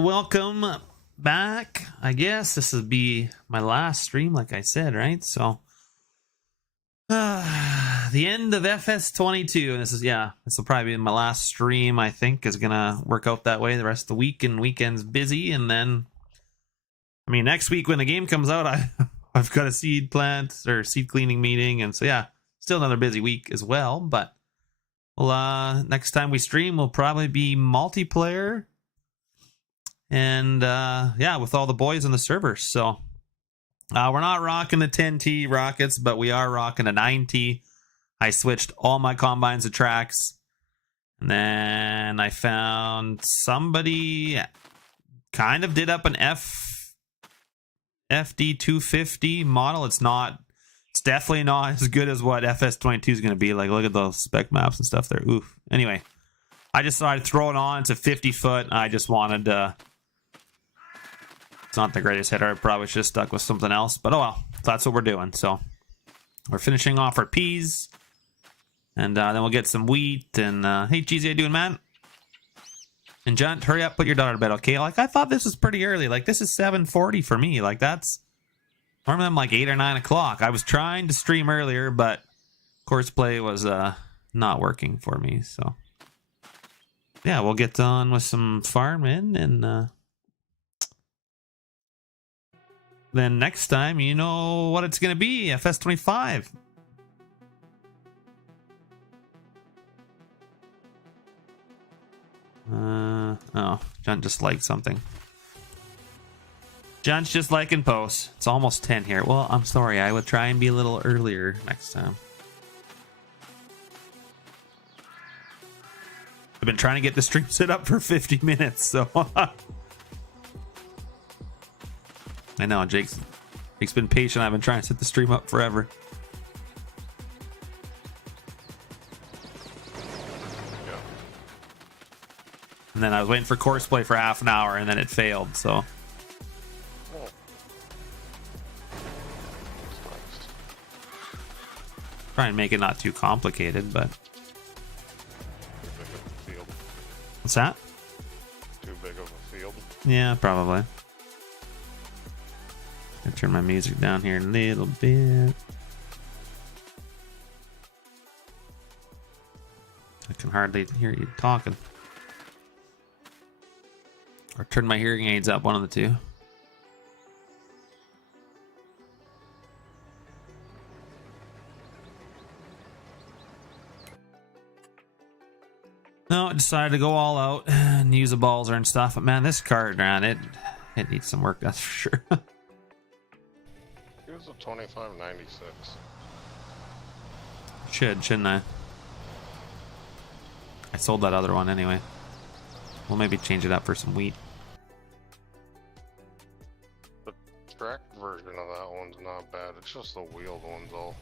welcome back. I guess this will be my last stream, like I said, right? So, the end of FS22, and this will probably be my last stream. I think is gonna work out that way. The rest of the week and weekend's busy, and then, I mean, next week when the game comes out, I've got a seed plant or seed cleaning meeting, and so yeah, still another busy week as well. But well, next time we stream will probably be multiplayer. And yeah, with all the boys on the server. So we're not rocking the 10T rockets, but we are rocking a 9T. I switched all my combines to tracks. And then I found somebody kind of did up an FD250 model. It's definitely not as good as what FS22 is going to be. Like, look at those spec maps and stuff there. Oof. Anyway, I just thought I'd throw it on. It's a 50 foot. I just wanted to... It's not the greatest hitter. I probably should have stuck with something else. But oh well, that's what we're doing. So we're finishing off our peas. And then we'll get some wheat. And hey, GZ, how you doing, man? And Junt, hurry up, put your daughter to bed, okay? Like, I thought this was pretty early. Like, this is 7:40 for me. Like, that's... Normally I'm like 8 or 9 o'clock. I was trying to stream earlier, but Courseplay was not working for me. So yeah, we'll get on with some farming and... then next time, you know what it's going to be, FS25. Oh, John just liked something. John's just liking posts. It's almost 10 here. Well, I'm sorry. I would try and be a little earlier next time. I've been trying to get the stream set up for 50 minutes, so... I know, Jake's been patient. I've been trying to set the stream up forever. Yeah. And then I was waiting for Courseplay for half an hour, and then it failed, so... Oh. Try and make it not too complicated, but... Too big of a field. What's that? Too big of a field. Yeah, probably. I'll turn my music down here a little bit. I can hardly hear you talking. Or turn my hearing aids up, one of the two. No, I decided to go all out and use a balzer and stuff. But man, this card, man, it needs some work, that's for sure. Here's a 2596. Shouldn't I? I sold that other one anyway. We'll maybe change it up for some wheat. The track version of that one's not bad. It's just the wheeled ones all.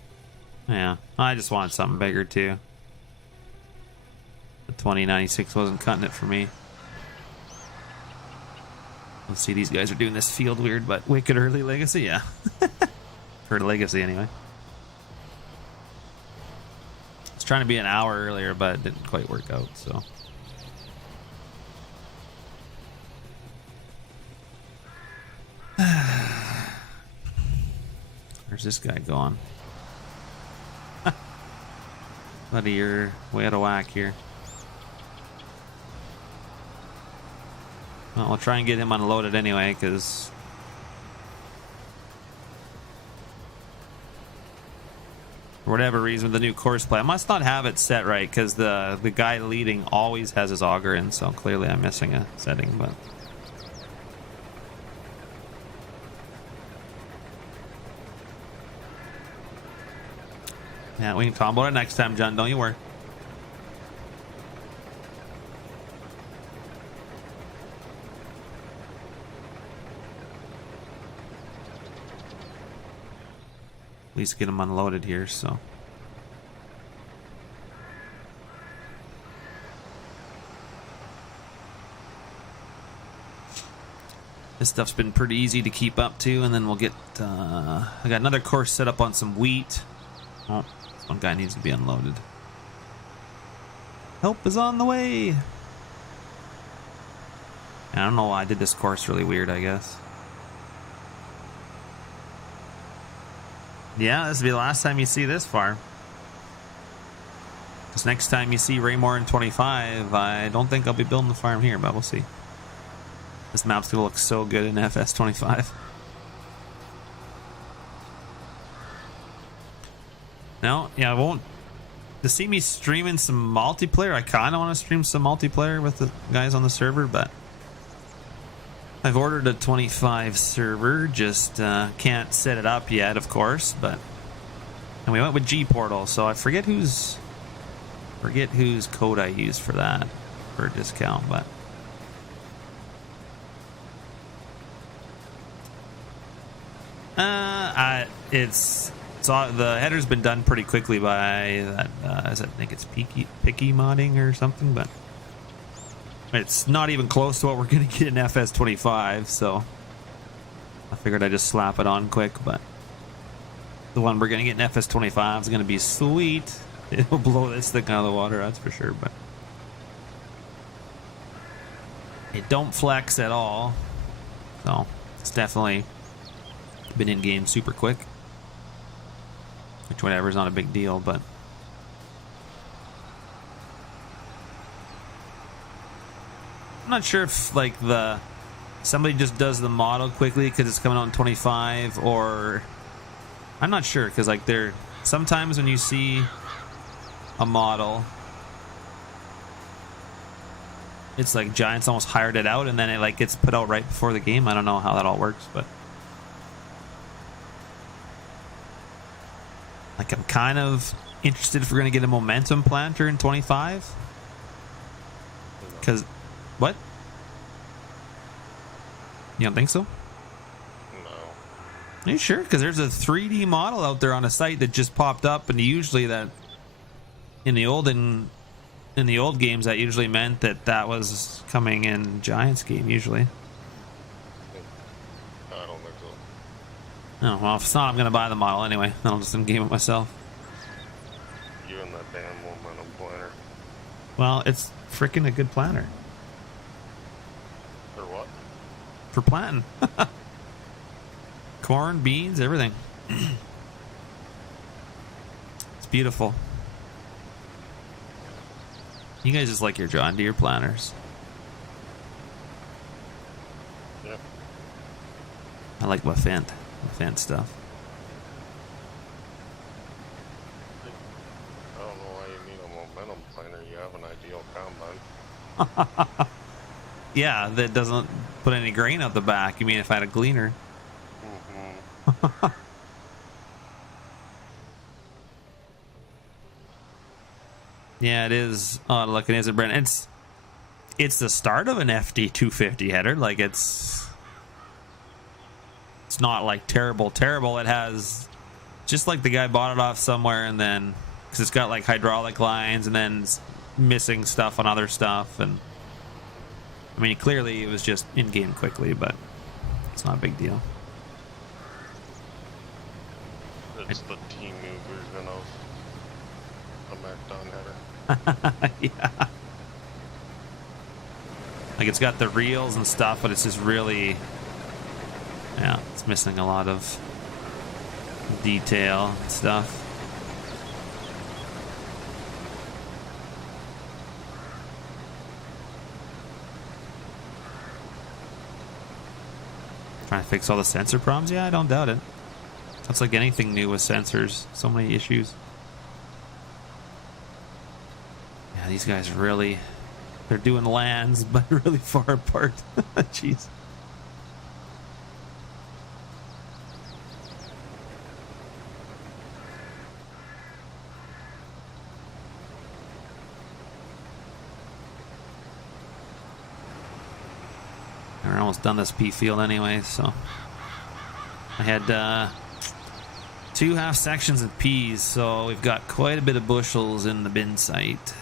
Yeah, I just wanted something bigger too. The 2096 wasn't cutting it for me. Let's see, these guys are doing this field weird, but wicked early legacy, yeah. For legacy anyway. I was trying to be an hour earlier, but it didn't quite work out, so. Where's this guy going? Buddy, you're way out of whack here. Well, we'll try and get him unloaded anyway, because for whatever reason, the new Courseplay, I must not have it set right, because the guy leading always has his auger in, so clearly I'm missing a setting, but... Yeah, we can talk about it next time, John, don't you worry. At least get them unloaded here, so. This stuff's been pretty easy to keep up to, and then we'll get, I got another course set up on some wheat. Oh, this one guy needs to be unloaded. Help is on the way. I don't know why I did this course really weird, I guess. Yeah, this will be the last time you see this farm. Because next time you see Raymore in 25, I don't think I'll be building the farm here, but we'll see. This map's gonna look so good in FS 25. No, yeah, I won't. To see me streaming some multiplayer, I kind of want to stream some multiplayer with the guys on the server, but I've ordered a 25 server, just can't set it up yet, of course, but... And we went with G Portal, so I forget whose code I used for that, for a discount, but... the header's been done pretty quickly by that, I think it's Picky modding or something, but it's not even close to what we're going to get in FS25, so I figured I'd just slap it on quick, but the one we're going to get in FS25 is going to be sweet. It'll blow this thing out of the water, that's for sure, but it don't flex at all, so it's definitely been in game super quick. Which, whatever, is not a big deal, but I'm not sure if like somebody just does the model quickly because it's coming out in 25, or I'm not sure, because like sometimes when you see a model, it's like Giants almost hired it out and then it like gets put out right before the game. I don't know how that all works, but like I'm kind of interested if we're gonna get a momentum planter in 25. Because what? You don't think so? No. Are you sure? Because there's a 3D model out there on a site that just popped up, and usually that in the old games that usually meant that was coming in Giants game usually. I don't think so. Oh, well, if it's not, I'm going to buy the model anyway. Then I'll just in-game it myself. You and that damn momentum planner. Well, it's freaking a good planner. For what? For planting. Corn, beans, everything. It's beautiful. You guys just like your John Deere planners. Yeah. I like my Fent stuff. I don't know why you need a momentum planner. You have an ideal combine. Yeah, that doesn't put any grain out the back. You mean if I had a gleaner? Mm-hmm. Yeah, it is odd looking, isn't it, Brent? It's the start of an FD 250 header. Like it's not like terrible. It has just like the guy bought it off somewhere, and then because it's got like hydraulic lines and then it's missing stuff on other stuff, and I mean clearly it was just in game quickly, but it's not a big deal. It's the team new version of the Macdon header. Yeah. Like it's got the reels and stuff, but it's just really, yeah, it's missing a lot of detail and stuff. Trying to fix all the sensor problems? Yeah, I don't doubt it. That's like anything new with sensors. So many issues. Yeah, these guys really, they're doing lands, but really far apart. Jeez. We're almost done this pea field anyway, so I had 2 half sections of peas, so we've got quite a bit of bushels in the bin site.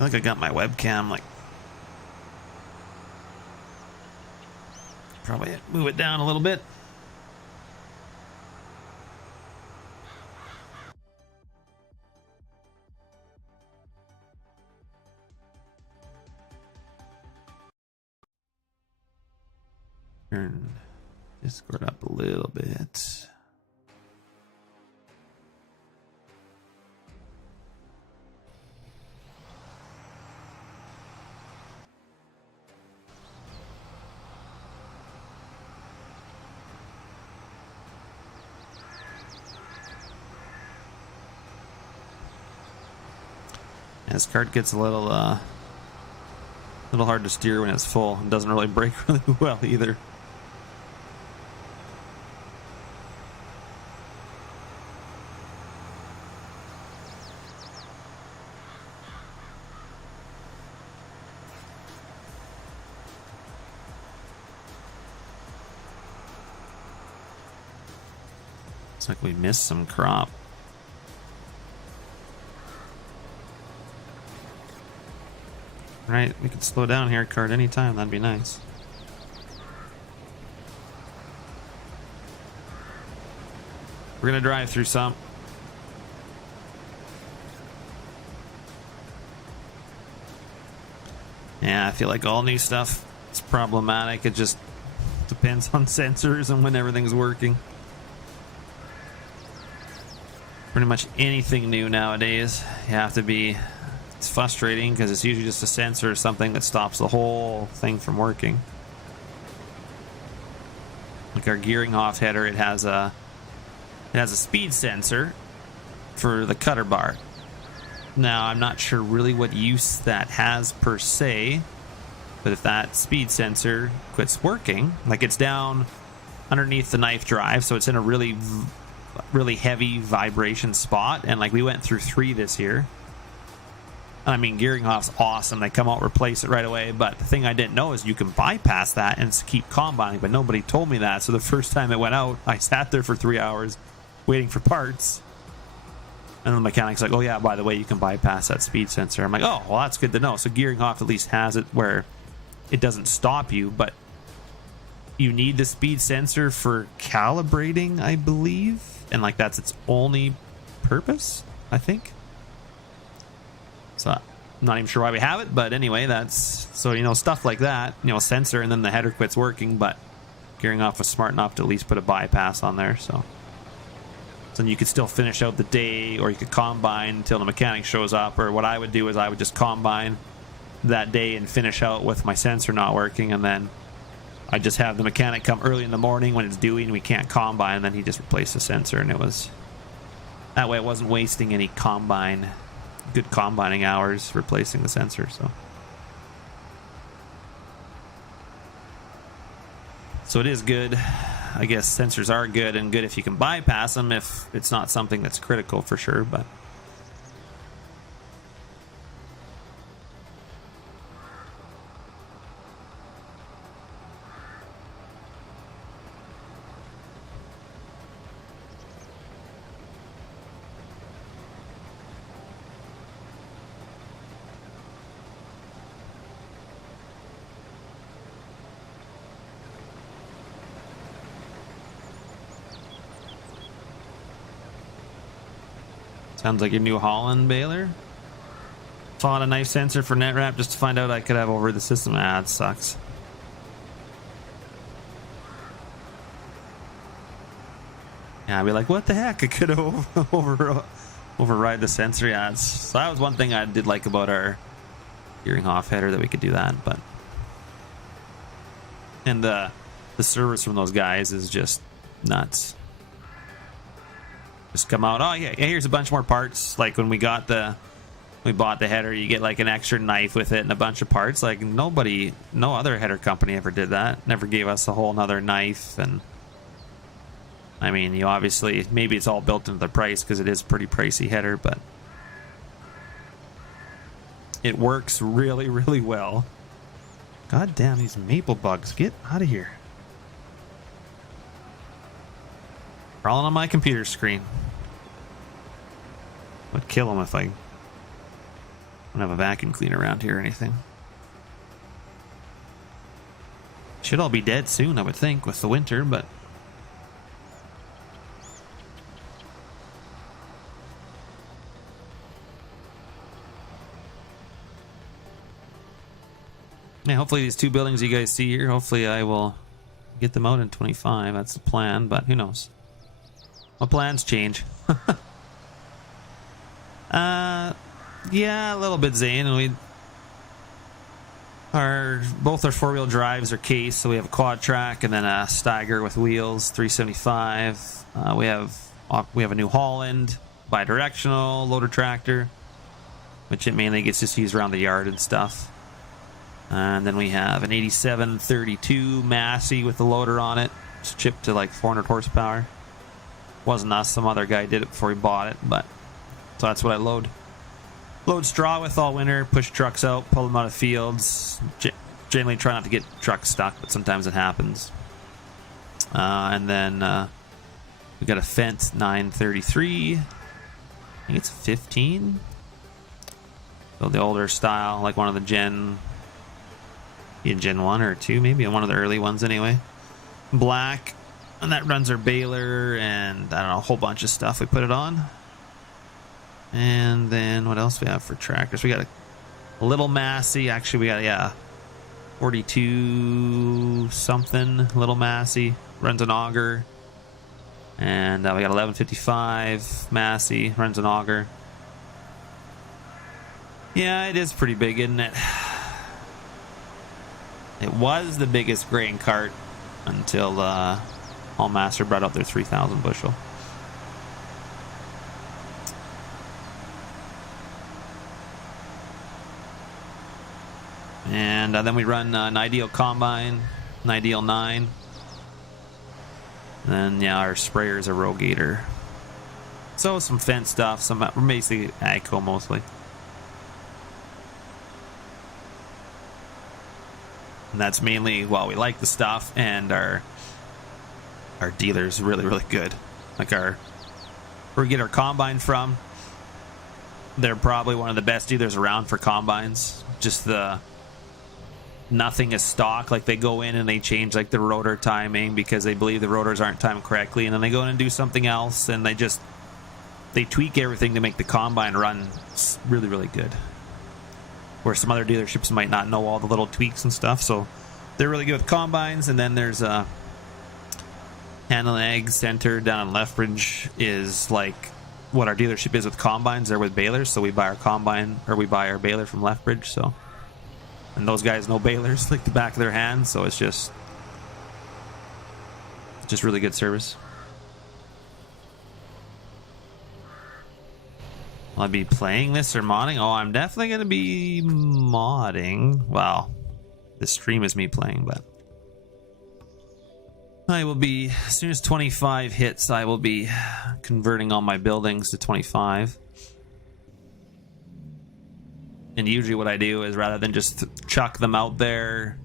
I think I got my webcam, like, probably move it down a little bit. Turn Discord up a little bit. This cart gets a little hard to steer when it's full. It doesn't really brake really well either. Looks like we missed some crop. Right, we could slow down here, cart, anytime. That'd be nice. We're gonna drive through some. Yeah, I feel like all new stuff is problematic. It just depends on sensors and when everything's working. Pretty much anything new nowadays, you have to be... It's frustrating because it's usually just a sensor or something that stops the whole thing from working. Like our Gearinghoff header, it has a speed sensor for the cutter bar. Now I'm not sure really what use that has per se, but if that speed sensor quits working, like it's down underneath the knife drive, so it's in a really heavy vibration spot, and like we went through 3 this year. I mean, Gearinghoff's awesome. They come out, replace it right away. But the thing I didn't know is you can bypass that and keep combining. But nobody told me that. So the first time it went out, I sat there for 3 hours waiting for parts. And the mechanic's like, oh, yeah, by the way, you can bypass that speed sensor. I'm like, oh, well, that's good to know. So Gearinghoff at least has it where it doesn't stop you. But you need the speed sensor for calibrating, I believe. And, like, that's its only purpose, I think. So I'm not even sure why we have it, but anyway, that's so, you know, stuff like that, you know, sensor, and then the header quits working, but Gearinghoff was smart enough to at least put a bypass on there, so then you could still finish out the day, or you could combine until the mechanic shows up. Or what I would do is I would just combine that day and finish out with my sensor not working, and then I just have the mechanic come early in the morning when it's dewy and we can't combine, and then he just replaced the sensor, and it was that way. It wasn't wasting any good combining hours replacing the sensor. So it is good. I guess sensors are good, and good if you can bypass them if it's not something that's critical, for sure. But sounds like a New Holland baler. Fought a knife sensor for NetWrap just to find out I could have over the system. Ah, it sucks. Yeah, I'd be like, what the heck? I could have override the sensor. Yeah, so that was one thing I did like about our Gearinghoff header, that we could do that. But and the service from those guys is just nuts. Just come out, oh yeah, here's a bunch more parts. Like when we bought the header, you get like an extra knife with it and a bunch of parts. Like no other header company ever did that. Never gave us a whole nother knife. And I mean, you obviously, maybe it's all built into the price because it is a pretty pricey header, but it works really, really well. God damn, these maple bugs, get out of here. Crawling on my computer screen. Would kill them if I don't have a vacuum cleaner around here or anything. Should all be dead soon, I would think, with the winter, but yeah, hopefully these 2 buildings you guys see here, hopefully I will Get them out in 25. That's the plan, but who knows? My plans change. Yeah, a little bit, Zane. And both our 4-wheel drives are cased, so we have a quad track and then a Steiger with wheels, 375. We have a New Holland bi-directional loader tractor, which it mainly gets just used around the yard and stuff. And then we have an 8732 Massey with the loader on it. It's chipped to like 400 horsepower. Wasn't us, some other guy did it before he bought it, but so that's what I load straw with all winter, push trucks out, pull them out of fields. Generally try not to get trucks stuck, but sometimes it happens. And then we got a Fendt 933. I think it's 15. So the older style, like one of the Gen 1 or 2 maybe, one of the early ones anyway. Black, and that runs our baler and I don't know, a whole bunch of stuff we put it on. And then what else we have for tractors? We got a little Massey. Actually, we got 42 something little Massey, runs an auger. And we got 1155 Massey, runs an auger. Yeah, it is pretty big, isn't it? It was the biggest grain cart until Allmaster brought out their 3,000 bushel. And then we run an Ideal Combine, an Ideal 9. And then, our sprayers are Rogator. So some Fendt stuff, we're basically AGCO mostly. And that's mainly, we like the stuff, and our dealer's really, really good. Like where we get our combine from, they're probably one of the best dealers around for combines. Just nothing is stock. Like they go in and they change like the rotor timing because they believe the rotors aren't timed correctly, and then they go in and do something else, and they tweak everything to make the combine run really, really good. Where some other dealerships might not know all the little tweaks and stuff, so they're really good with combines. And then there's Handle and Egg Center down in Lethbridge is like what our dealership is with combines. They're with balers, so we buy our baler from Lethbridge. So, and those guys know balers like the back of their hand, so it's just really good service. Will I be playing this or modding? Oh, I'm definitely going to be modding. Well, the stream is me playing, but I will be, as soon as 25 hits, I will be converting all my buildings to 25. And usually what I do is, rather than just chuck them out there,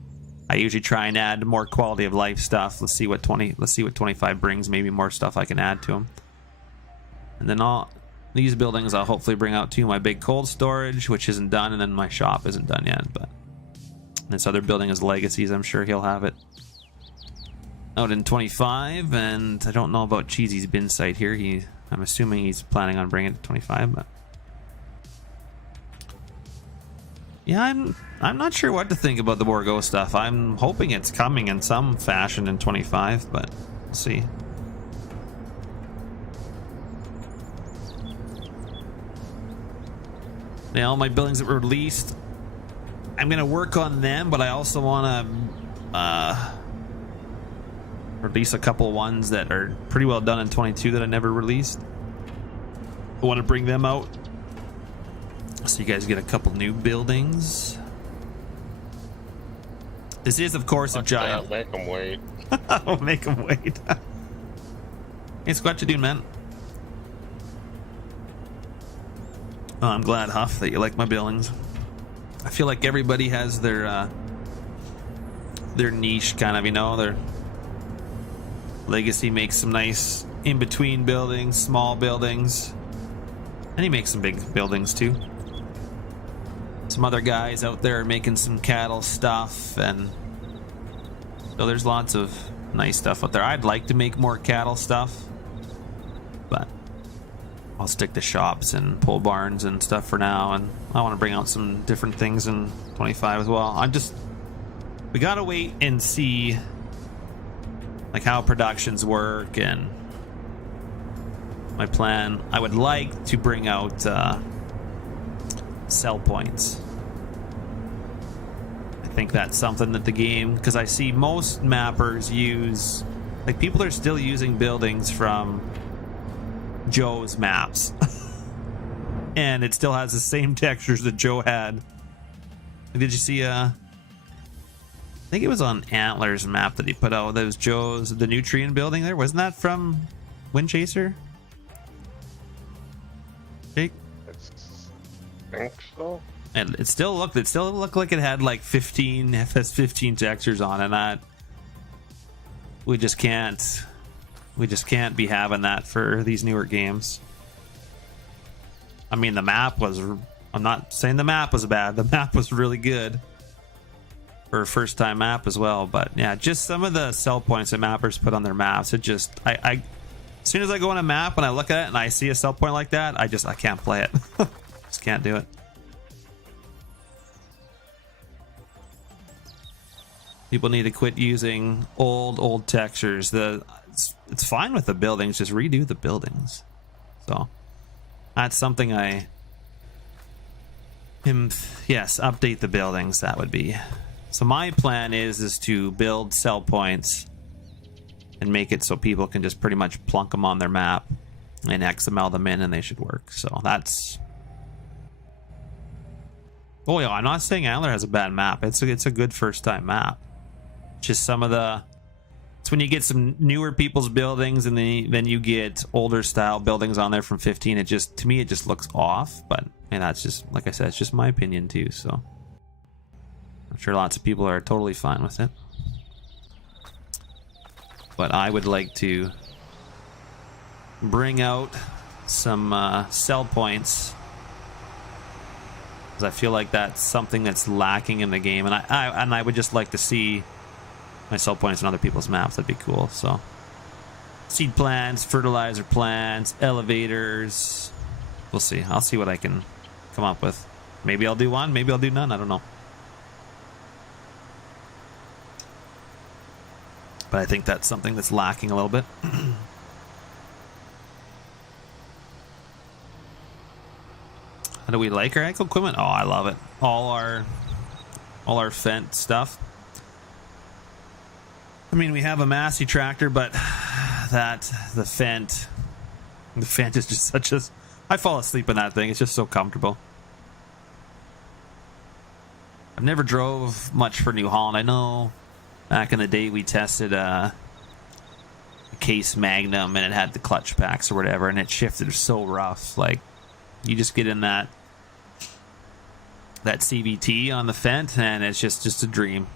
I usually try and add more quality of life stuff. Let's see what 25 brings. Maybe more stuff I can add to them. And then these buildings I'll hopefully bring out to my big cold storage, which isn't done, and then my shop isn't done yet. But this other building is Legacies. I'm sure he'll have it out in 25. And I don't know about Cheesy's bin site here. I'm assuming he's planning on bringing it to 25. But yeah, I'm not sure what to think about the Borgo stuff. I'm hoping it's coming in some fashion in 25, but we'll see. Now, all my buildings that were released, I'm going to work on them, but I also want to release a couple ones that are pretty well done in 22 that I never released. I want to bring them out so you guys get a couple new buildings. This is, of course, a giant... Make them wait. I'll make them wait. Hey, Squat, what you doing, man? Oh, I'm glad, Huff, that you like my buildings. I feel like everybody has their niche, kind of, Their Legacy makes some nice in-between buildings, small buildings. And he makes some big buildings, too. Some other guys out there making some cattle stuff, and so there's lots of nice stuff out there. I'd like to make more cattle stuff, but I'll stick to shops and pole barns and stuff for now, and I want to bring out some different things in 25 as well. We gotta wait and see like how productions work and my plan. I would like to bring out sell points. I think that's something that the game, because I see most mappers use, like people are still using buildings from Joe's maps. And it still has the same textures that Joe had. Did you see I think it was on Antler's map that he put out. That was Joe's, the nutrient building there. Wasn't that from Windchaser? Jake? I think so. And it still looked like it had like 15 FS15 textures on it. And we just can't be having that for these newer games. I mean, the map was, I'm not saying the map was bad. The map was really good for a first time map as well. But yeah, just some of the sell points that mappers put on their maps. It just, as soon as I go on a map and I look at it and I see a sell point like that, I can't play it. Just can't do it. People need to quit using old textures. It's fine with the buildings, just redo the buildings. So that's something yes, update the buildings. That would be. So my plan is to build sell points and make it so people can just pretty much plunk them on their map and XML them in, and they should work. So that's. Oh yeah, I'm not saying Antler has a bad map. It's a good first time map. Just some of the. It's when you get some newer people's buildings and then you get older style buildings on there from 15. It just, to me, it just looks off. But and that's just, like I said, it's just my opinion too. So I'm sure lots of people are totally fine with it. But I would like to bring out some sell points, because I feel like that's something that's lacking in the game, and I would just like to see my sell points on other people's maps. That'd be cool. So seed plants, fertilizer plants, elevators. We'll see. I'll see what I can come up with. Maybe I'll do one, maybe I'll do none. I don't know. But I think that's something that's lacking a little bit. How do we like our echo equipment? Oh, I love it. All our Fendt stuff. I mean, we have a Massey tractor, but the Fendt is just such a. I fall asleep in that thing. It's just so comfortable. I've never drove much for New Holland. I know back in the day we tested a Case Magnum and it had the clutch packs or whatever, and it shifted so rough. Like, you just get in that CVT on the Fendt and it's just a dream.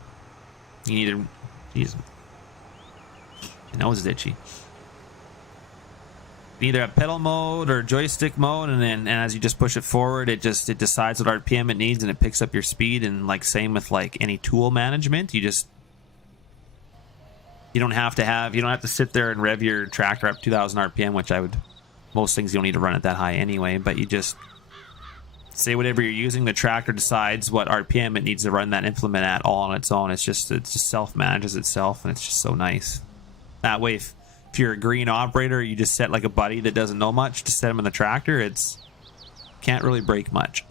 You need to. Jeez. My nose is itchy. Either have pedal mode or joystick mode, and as you just push it forward, it decides what RPM it needs and it picks up your speed. And like same with like any tool management, you don't have to sit there and rev your tractor up 2,000 RPM, which most things you don't need to run it that high anyway. But you just say whatever you're using, the tractor decides what RPM it needs to run that implement at all on its own. It just self manages itself, and it's just so nice. That way, if you're a green operator, you just set like a buddy that doesn't know much to set him in the tractor. It's can't really break much.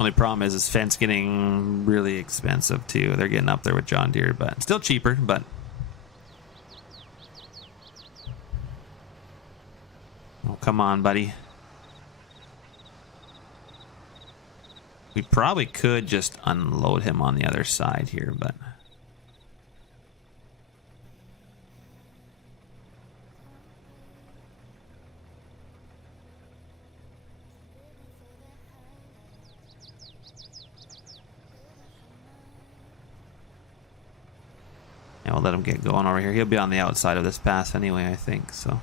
Only problem is Fendt's getting really expensive too. They're getting up there with John Deere, but still cheaper. But oh, come on, buddy. We probably could just unload him on the other side here, but yeah, we'll let him get going over here. He'll be on the outside of this pass anyway, I think, so.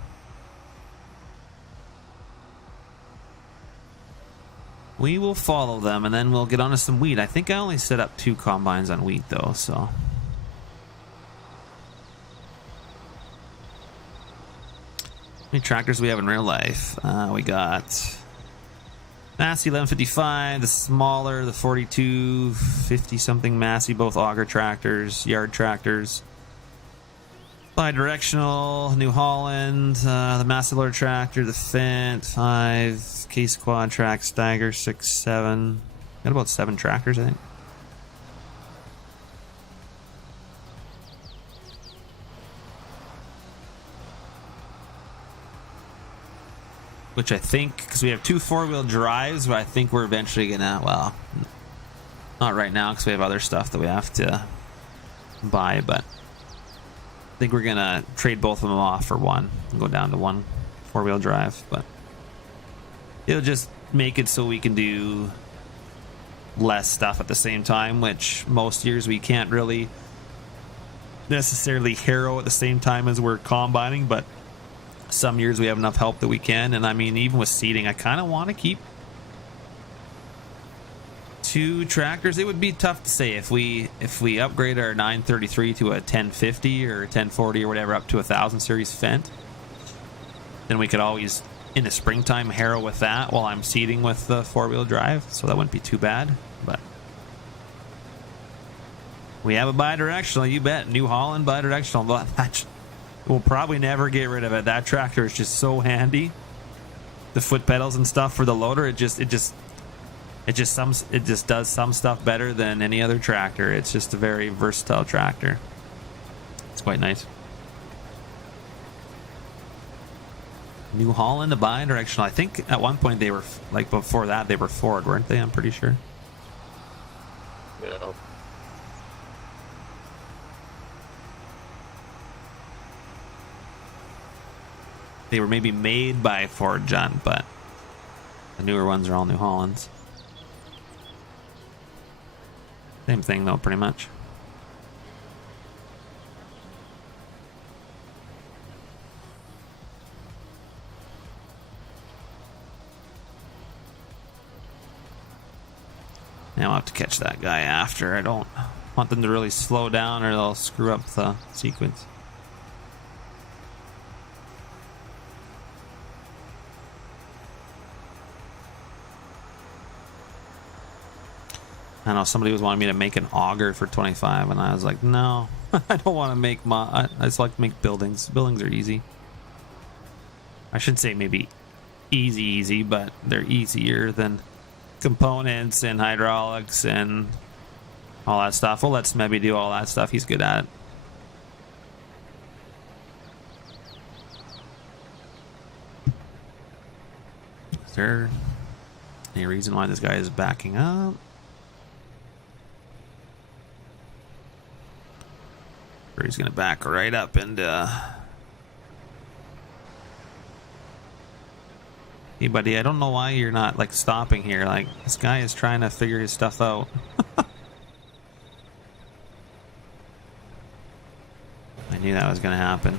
We will follow them, and then we'll get onto some wheat. I think I only set up 2 combines on wheat, though, so. How many tractors do we have in real life? We got Massey 1155, the smaller, the 4250 something Massey, both auger tractors, yard tractors. Bi-directional, New Holland, the Massey loader tractor, the Fent 5, Case Quad Track, Stagger 6, 7. Got about 7 tractors, I think. Which I think, because we have 2 4-wheel drives, but I think we're eventually gonna, well, not right now because we have other stuff that we have to buy, but I think we're gonna trade both of them off for one and go down to 1 4-wheel drive. But it'll just make it so we can do less stuff at the same time, which most years we can't really necessarily harrow at the same time as we're combining, but some years we have enough help that we can. And I mean, even with seating, I kind of want to keep 2 tractors. It would be tough to say if we upgrade our 933 to a 1050 or 1040 or whatever up to 1000 series Fent, then we could always in the springtime harrow with that while I'm seating with the 4-wheel drive, so that wouldn't be too bad. But we have a bi-directional, you bet. New Holland bi-directional, but we'll probably never get rid of it. That tractor is just so handy. The foot pedals and stuff for the loader, it just does some stuff better than any other tractor. It's just a very versatile tractor. It's quite nice. New Holland, a bi-directional. I think at one point they were, like before that, they were Ford, weren't they? I'm pretty sure. Yeah. They were maybe made by Ford, John, but the newer ones are all New Hollands. Same thing, though, pretty much. Now I'll have to catch that guy after. I don't want them to really slow down or they'll screw up the sequence. I know somebody was wanting me to make an auger for 25, and I was like, no, I don't want to make I just like to make buildings. Buildings are easy. I should say maybe easy, but they're easier than components and hydraulics and all that stuff. We'll let Smebby do all that stuff. He's good at it. Is there any reason why this guy is backing up? Or he's gonna back right up into. Hey buddy, I don't know why you're not like stopping here. Like, this guy is trying to figure his stuff out. I knew that was gonna happen.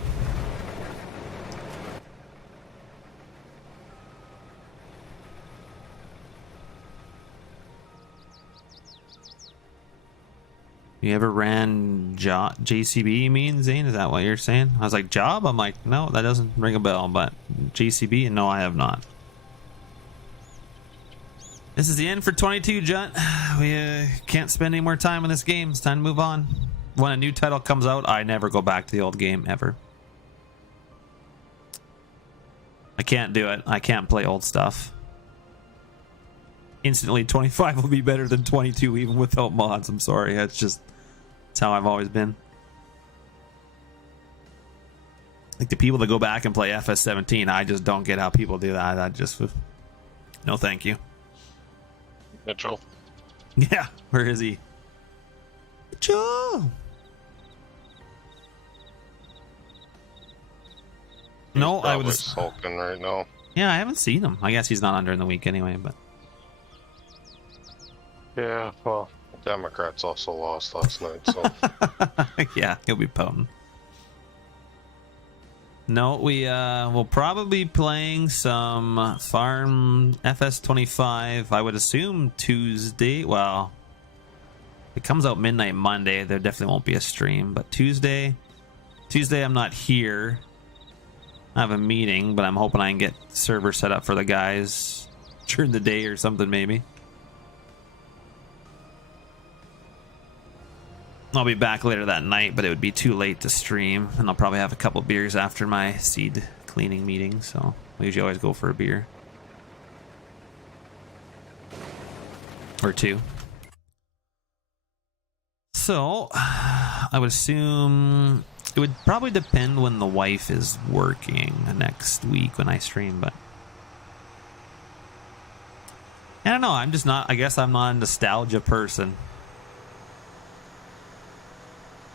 You ever ran JCB, you mean, Zane? Is that what you're saying? I was like, job? I'm like, no, that doesn't ring a bell, but JCB, no, I have not. This is the end for 22, Junt. We can't spend any more time on this game. It's time to move on. When a new title comes out, I never go back to the old game, ever. I can't do it. I can't play old stuff. Instantly, 25 will be better than 22, even without mods. I'm sorry. That's how I've always been. Like the people that go back and play FS 17, I just don't get how people do that. I just, no, thank you. Mitchell. Yeah, where is he? Mitchell. No, I was sulking right now. Yeah, I haven't seen him. I guess he's not on during the week anyway, but. Yeah, well, Democrats also lost last night, so. Yeah, he'll be pouting. No, we'll probably be playing some Farm FS 25. I would assume Tuesday. Well, it comes out midnight Monday. There definitely won't be a stream, but Tuesday I'm not here. I have a meeting, but I'm hoping I can get server set up for the guys during the day or something maybe. I'll be back later that night, but it would be too late to stream, and I'll probably have a couple beers after my seed cleaning meeting, so we usually always go for a beer. Or two. So, I would assume it would probably depend when the wife is working next week when I stream, but I don't know, I'm just not, I guess I'm not a nostalgia person.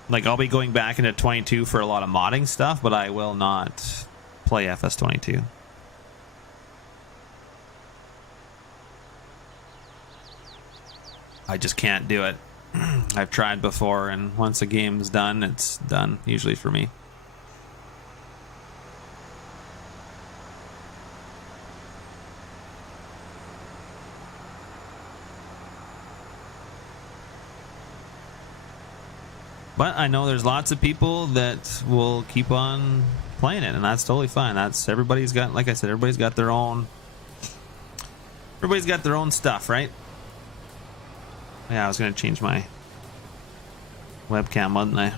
Like, I'll be going back into 22 for a lot of modding stuff, but I will not play FS22. I just can't do it. I've tried before, and once a game's done, it's done, usually for me. But I know there's lots of people that will keep on playing it, and that's totally fine. That's, everybody's got, like I said, everybody's got their own stuff, right? Yeah, I was gonna change my webcam, wasn't I?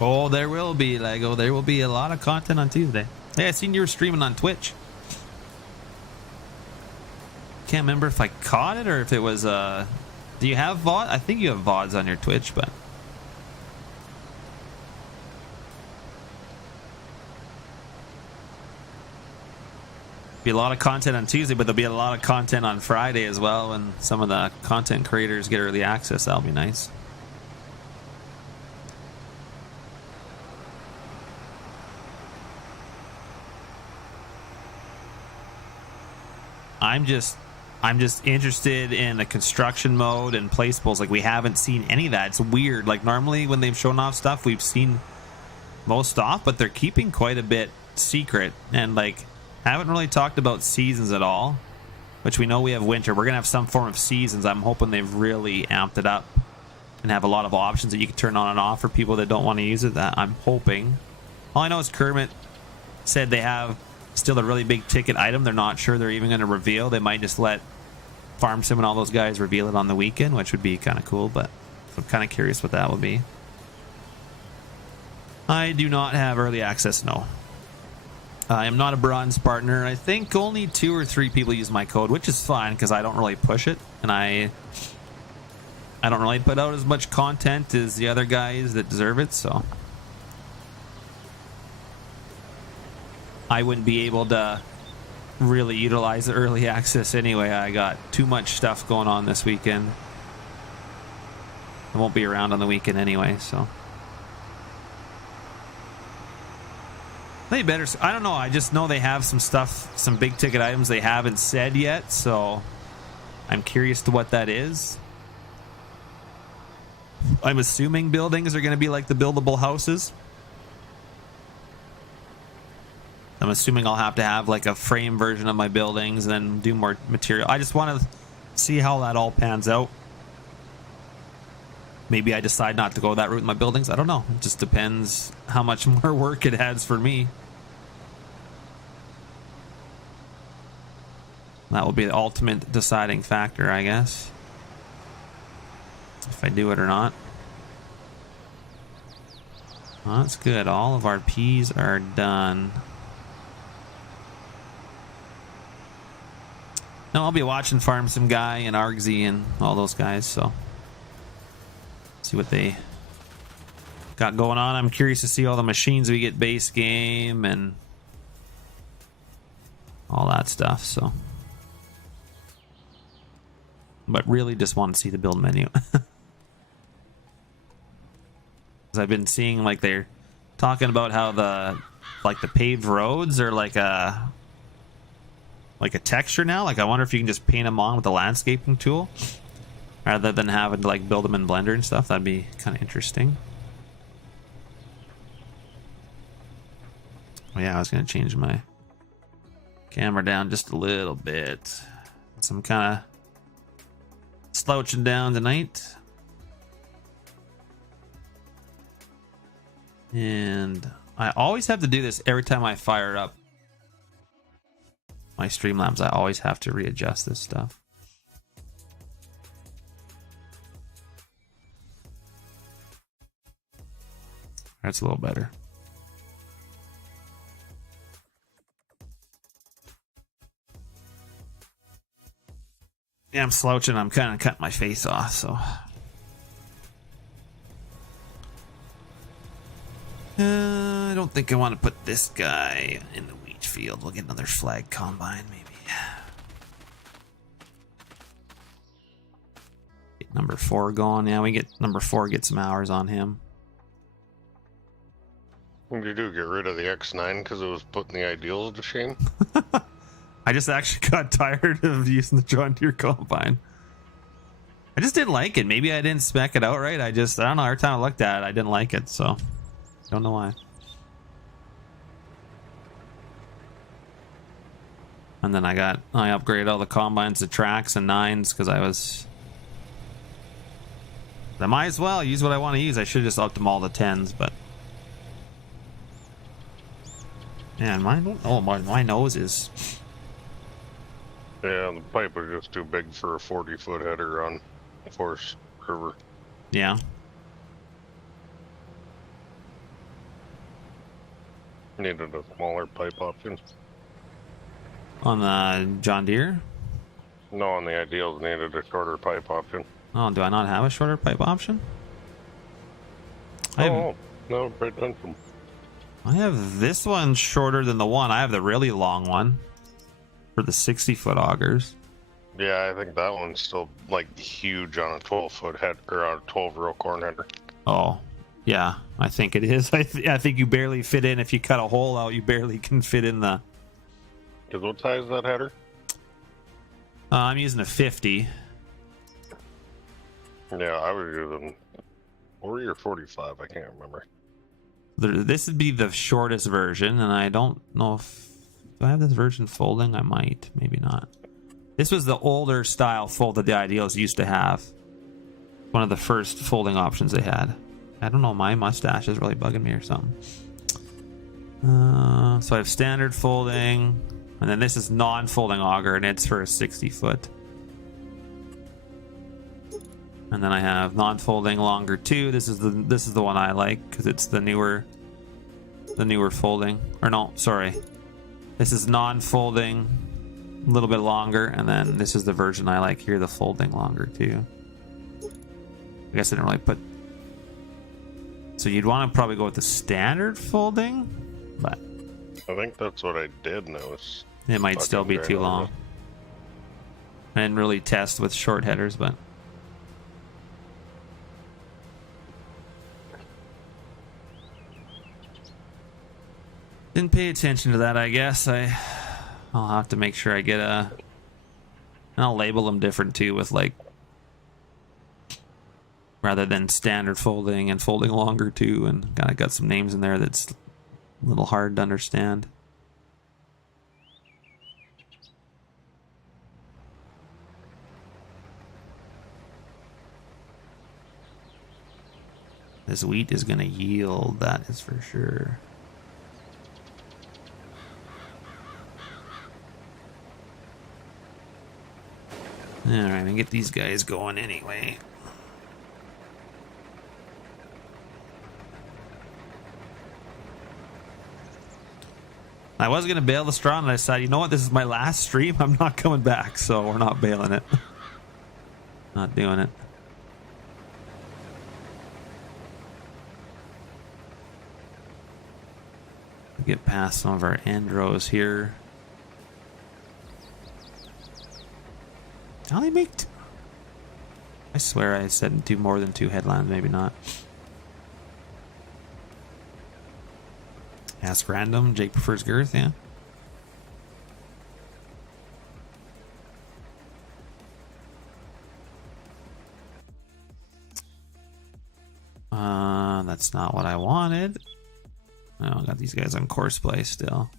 Oh, there will be, Lego. There will be a lot of content on Tuesday. Hey, I seen you were streaming on Twitch. Can't remember if I caught it or if it was do you have VOD? I think you have VODs on your Twitch, but be a lot of content on Tuesday, but there'll be a lot of content on Friday as well, and some of the content creators get early access. That'll be nice. I'm just interested in the construction mode and placeables. Like, we haven't seen any of that. It's weird. Like, normally when they've shown off stuff, we've seen most off, but they're keeping quite a bit secret, and like haven't really talked about seasons at all, which we know we have winter. We're gonna have some form of seasons. I'm hoping they've really amped it up and have a lot of options that you can turn on and off for people that don't want to use it. That I'm hoping. All I know is Kermit said they have still a really big ticket item they're not sure they're even going to reveal. They might just let Farm Sim and all those guys reveal it on the weekend, which would be kind of cool, but I'm kind of curious what that will be. I do not have early access, no. I am not a bronze partner. I think only 2 or 3 people use my code, which is fine because I don't really push it, and I don't really put out as much content as the other guys that deserve it, so I wouldn't be able to really utilize the early access anyway. I got too much stuff going on this weekend. I won't be around on the weekend anyway, so they better. I don't know. I just know they have some stuff, some big ticket items they haven't said yet, so I'm curious to what that is. I'm assuming buildings are going to be like the buildable houses. I'm assuming I'll have to have like a frame version of my buildings and then do more material. I just want to see how that all pans out. Maybe I decide not to go that route in my buildings. I don't know. It just depends how much more work it adds for me. That will be the ultimate deciding factor, I guess, if I do it or not. Well, that's good. All of our P's are done. No, I'll be watching Farm Sim Guy and Argsy and all those guys, so see what they got going on. I'm curious to see all the machines we get base game and all that stuff, so. But really just want to see the build menu. I've been seeing like they're talking about how the paved roads are like a texture now. Like, I wonder if you can just paint them on with the landscaping tool rather than having to like build them in Blender and stuff. That'd be kind of interesting. Oh yeah, I was gonna change my camera down just a little bit. So I'm kind of slouching down tonight. And I always have to do this every time I fire up my Streamlabs, I always have to readjust this stuff. That's a little better. Yeah, I'm slouching. I'm kind of cutting my face off, so. I don't think I want to put this guy in the wheat field. We'll get another flag combine, maybe. Get number 4 going. Yeah, we get number 4, get some hours on him. What did you do? Get rid of the X9 because it was putting the ideals to shame? I just actually got tired of using the John Deere combine. I just didn't like it. Maybe I didn't spec it out right. I don't know. Every time I looked at it, I didn't like it. So, don't know why. And then I upgraded all the combines to tracks and 9s because I might as well use what I want to use. I should have just upped them all to 10s, but. Man, my nose is. Yeah, the pipe was just too big for a 40-foot header on Forest River. Yeah. Needed a smaller pipe option. On the John Deere? No, on the ideals needed a shorter pipe option. Oh, do I not have a shorter pipe option? No, pay attention. I have this one shorter than the one. I have the really long one for the 60-foot augers. Yeah, I think that one's still like huge on a 12-foot head or on a 12-row corn header. Oh, yeah, I think it is. I think you barely fit in. If you cut a hole out, you barely can fit in the. Because what size is that header? I'm using a 50. Yeah, I was using 40 or 45. I can't remember. This would be the shortest version, and I don't know if. Do I have this version folding? I might, maybe not. This was the older style fold that the Ideals used to have. One of the first folding options they had. I don't know, my mustache is really bugging me or something. So I have standard folding, and then this is non-folding auger, and it's for a 60-foot. And then I have non-folding longer too. This is the one I like because it's the newer folding. Or no, sorry. This is non-folding, a little bit longer, and then this is the version I like here, the folding longer too. I guess I didn't really put. So you'd want to probably go with the standard folding, but I think that's what I did, and it might still be too long. I didn't really test with short headers, but. Didn't pay attention to that, I guess. I'll have to make sure I get and I'll label them different too, with like, rather than standard folding and folding longer too, and kind of got some names in there that's a little hard to understand. This wheat is going to yield, that is for sure. Alright, and get these guys going anyway. I was going to bail the straw, and I decided, you know what, this is my last stream, I'm not coming back, so we're not bailing it. Not doing it. Get past some of our end rows here. How do they make? I swear I said do more than 2 headlines, maybe not. Ask random. Jake prefers girth, yeah. That's not what I wanted. Oh, I got these guys on Courseplay still.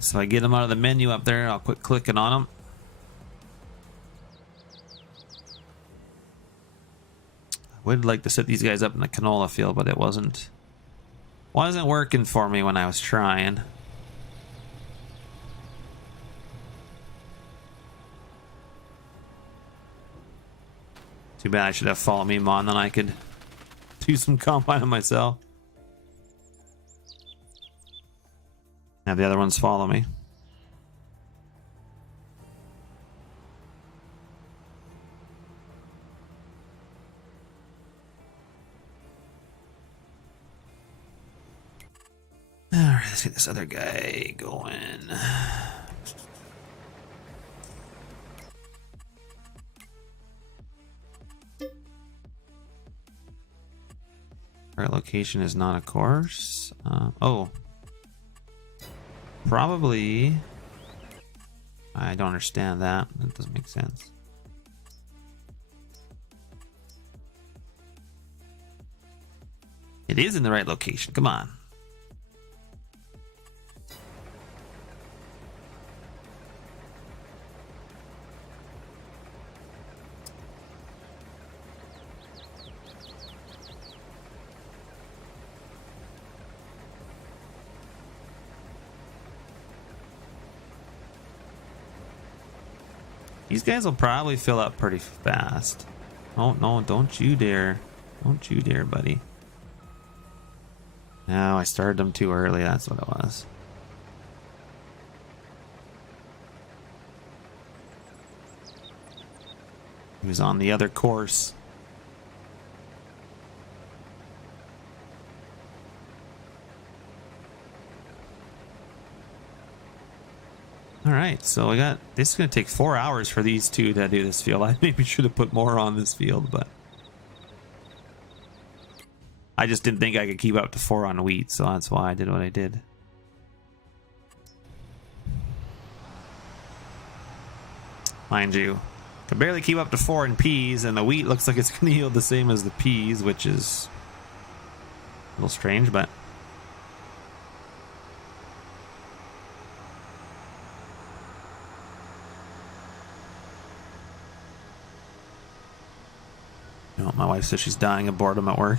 So I get them out of the menu up there, I'll quit clicking on them. I would like to set these guys up in the canola field, but it wasn't working for me when I was trying. Too bad I should have follow me mod, then I could do some combining myself. Have the other ones follow me. Alright, let's get this other guy going. Our location is not a course. Oh. Probably. I don't understand that. That doesn't make sense. It is in the right location. Come on. These guys will probably fill up pretty fast. Oh, no, don't you dare. Don't you dare, buddy. No, I started them too early. That's what it was. He was on the other course. Alright, so I got this is gonna take 4 hours for these two to do this field. I maybe should have put more on this field, but I just didn't think I could keep up to 4 on wheat, so that's why I did what I did. Mind you, I can barely keep up to 4 in peas, and the wheat looks like it's gonna yield the same as the peas, which is a little strange, but you know, my wife says she's dying of boredom at work.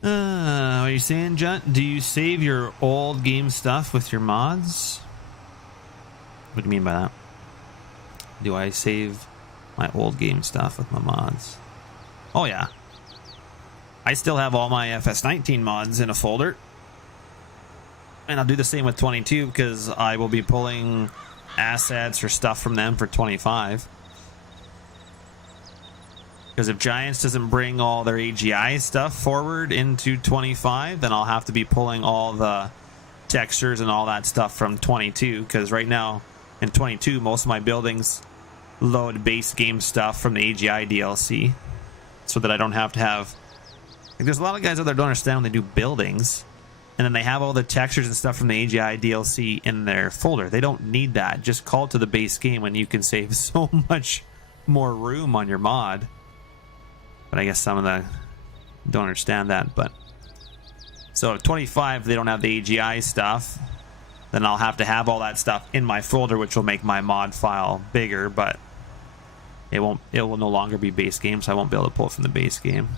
What are you saying, Junt? Do you save your old game stuff with your mods? What do you mean by that? Do I save my old game stuff with my mods? Oh yeah, I still have all my FS19 mods in a folder, and I'll do the same with 22 because I will be pulling assets or stuff from them for 25. Because if Giants doesn't bring all their AGI stuff forward into 25, then I'll have to be pulling all the textures and all that stuff from 22. Because right now in 22, most of my buildings load base game stuff from the AGI DLC, so that I don't have to have. Like, there's a lot of guys out there who don't understand when they do buildings, and then they have all the textures and stuff from the AGI DLC in their folder. They don't need that. Just call it to the base game, and you can save so much more room on your mod. But I guess some of the don't understand that. But so at 25, if they don't have the AGI stuff, then I'll have to have all that stuff in my folder, which will make my mod file bigger, but it will no longer be base game, so I won't be able to pull it from the base game.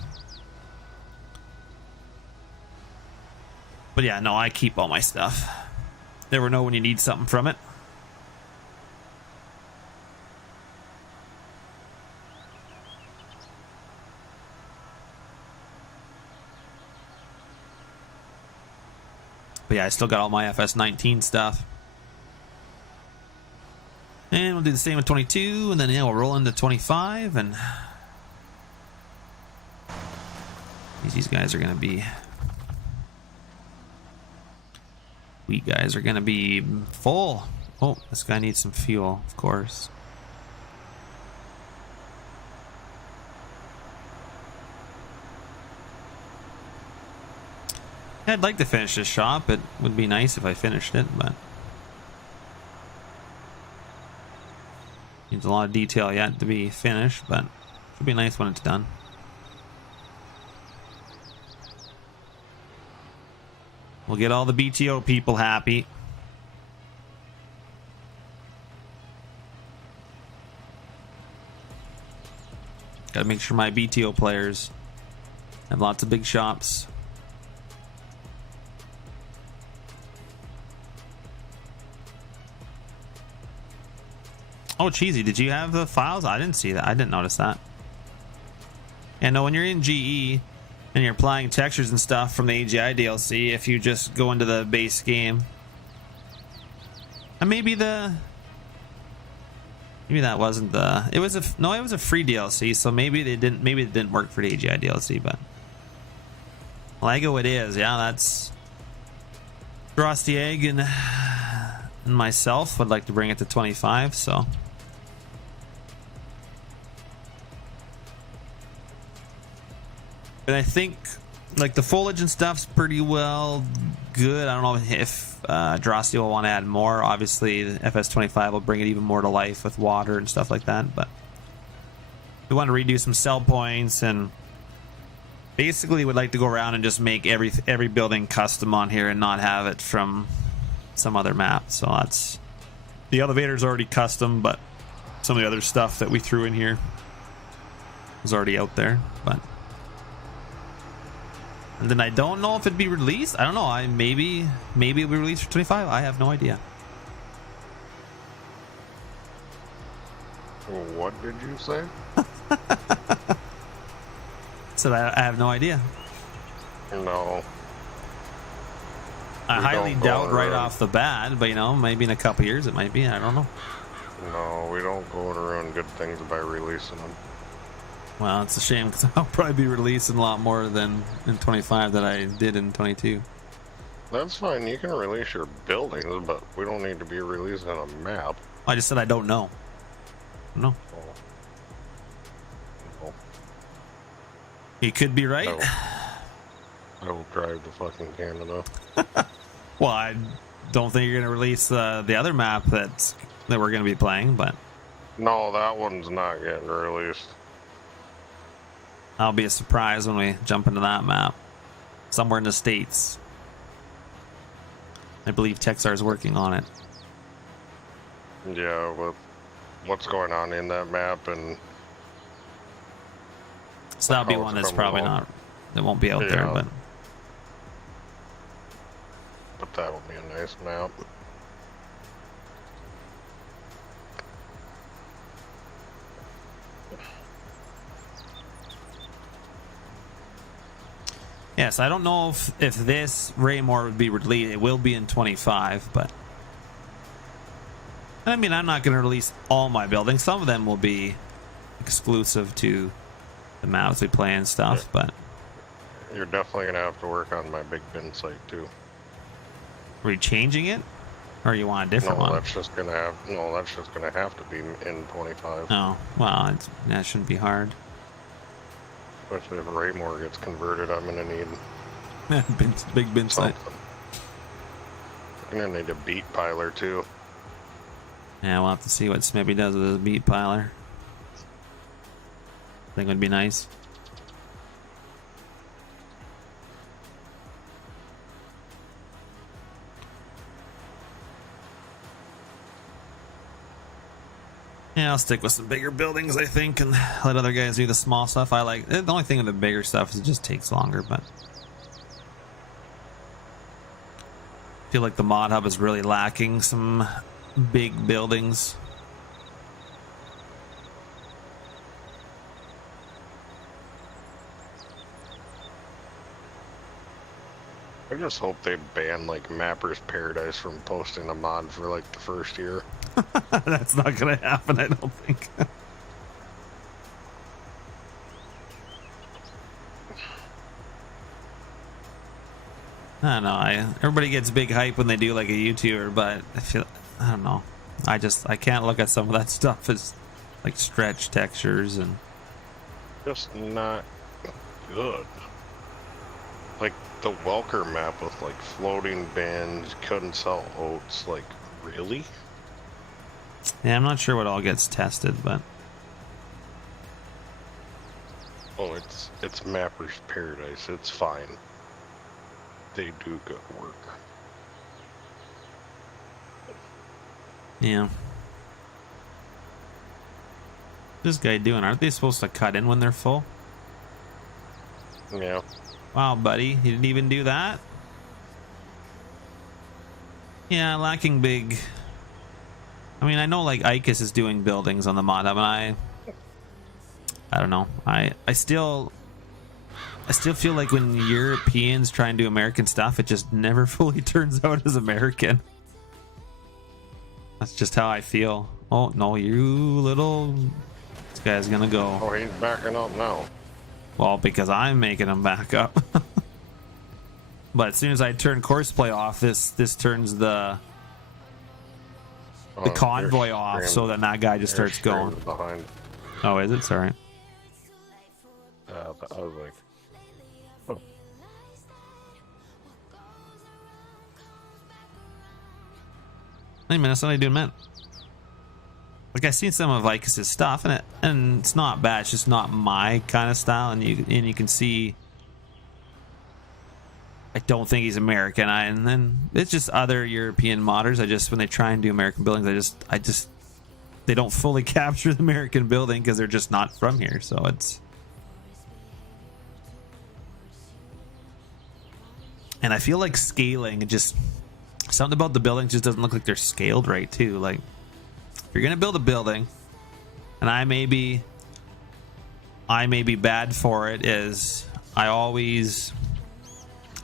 But yeah, no, I keep all my stuff. Never know when you need something from it. But yeah, I still got all my FS19 stuff. And we'll do the same with 22, and then yeah, we'll roll into 25, and these guys are going to be... Wheat guys are going to be full. Oh, this guy needs some fuel, of course. I'd like to finish this shop. It would be nice if I finished it, but needs a lot of detail yet to be finished, but It'll be nice when it's done. We'll get all the BTO people happy. Gotta make sure my BTO players have lots of big shops. Oh, Cheesy, did you have the files? I didn't see that. I didn't notice that. Yeah, no, when you're in GE and you're applying textures and stuff from the AGI DLC, if you just go into the base game, and maybe that wasn't the. It was a free DLC, so maybe it didn't work for the AGI DLC, but Lego it is. Yeah, that's Frosty Egg and myself would like to bring it to 25, so. And I think like the foliage and stuff's pretty well good. I don't know if Drosty will want to add more. Obviously the FS25 will bring it even more to life with water and stuff like that, but we want to redo some sell points and basically would like to go around and just make every building custom on here and not have it from some other map. So that's the elevator's already custom, but some of the other stuff that we threw in here is already out there. But and then I don't know if it'd be released. I don't know. Maybe it'll be released for 25. I have no idea. What did you say? So I have no idea. No. I highly doubt right off the bat, but you know, maybe in a couple years it might be. I don't know. No, we don't go around good things by releasing them. Well, it's a shame because I'll probably be releasing a lot more than in 25 that I did in 22. That's fine. You can release your buildings, but we don't need to be releasing a map. I just said I don't know. No. Oh. You could be right. I will drive to fucking Canada. Well, I don't think you're going to release the other map that we're going to be playing, but No, that one's not getting released. that'll be a surprise when we jump into that map. Somewhere in the States. I believe Texar is working on it. Yeah, with what's going on in that map and So that'll be one that's probably not, that won't be out there, but that would be a nice map. yes, I don't know if this Raymore would be released. It will be in 25, but I mean, I'm not going to release all my buildings. Some of them will be exclusive to the maps we play and stuff, but You're definitely gonna have to work on my big bin site too. are you changing it, or you want a different one? That's just gonna have to be in 25. Oh, well, that shouldn't be hard. Especially if Raymore gets converted, I'm gonna need Big bin site. something. I'm gonna need a beat piler too. Yeah, we'll have to see what Smithy does with his beat piler. I think it would be nice. Yeah, I'll stick with some bigger buildings, I think, and let other guys do the small stuff. I like the only thing with the bigger stuff is it just takes longer, but I feel like the mod hub is really lacking some big buildings. I just hope they ban like Mapper's Paradise from posting a mod for like the first year. That's not gonna happen, I don't think. I don't know. Everybody gets big hype when they do like a YouTuber, but I don't know. I can't look at some of that stuff as like stretch textures and Just not good. Like the Welker map with like floating bins, couldn't sell oats. Like, really? yeah, I'm not sure what all gets tested, but Oh, it's Mapper's Paradise. It's fine. They do good work. Yeah. What's this guy doing? Aren't they supposed to cut in when they're full? Yeah. Wow, buddy. You didn't even do that? Yeah, lacking big. I mean, I know like Icus is doing buildings on the mod hub, and I don't know. I still feel like when Europeans try and do American stuff, it just never fully turns out as American. That's just how I feel. Oh no, you little. This guy's gonna go. Oh, he's backing up now. Well, because I'm making him back up. But as soon as I turn Courseplay off, this turns the convoy off, so then that guy just starts going. Behind. Oh, is it? Sorry. I was like, oh. Hey man, that's what I do, man. Like I've seen some of Icus's stuff, and it's not bad. It's just not my kind of style, and you can see. I don't think he's American. And then it's just other European modders. When they try and do American buildings, they don't fully capture the American building because they're just not from here. So it's. And I feel like scaling, just something about the building just doesn't look like they're scaled right too. Like if you're gonna build a building, and I may be bad for it, is I always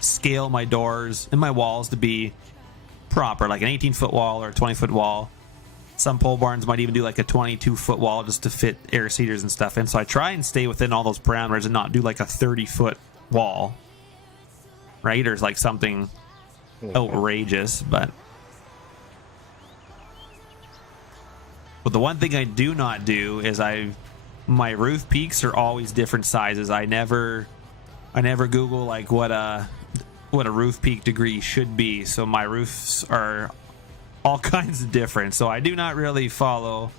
scale my doors and my walls to be proper, like an 18-foot wall or a 20-foot wall. Some pole barns might even do like a 22-foot wall just to fit air seeders and stuff in. So I try and stay within all those parameters and not do like a 30-foot wall, right? Or like something outrageous. But the one thing I do not do is my roof peaks are always different sizes. I never Google like what a roof peak degree should be, so my roofs are all kinds of different. So I do not really follow,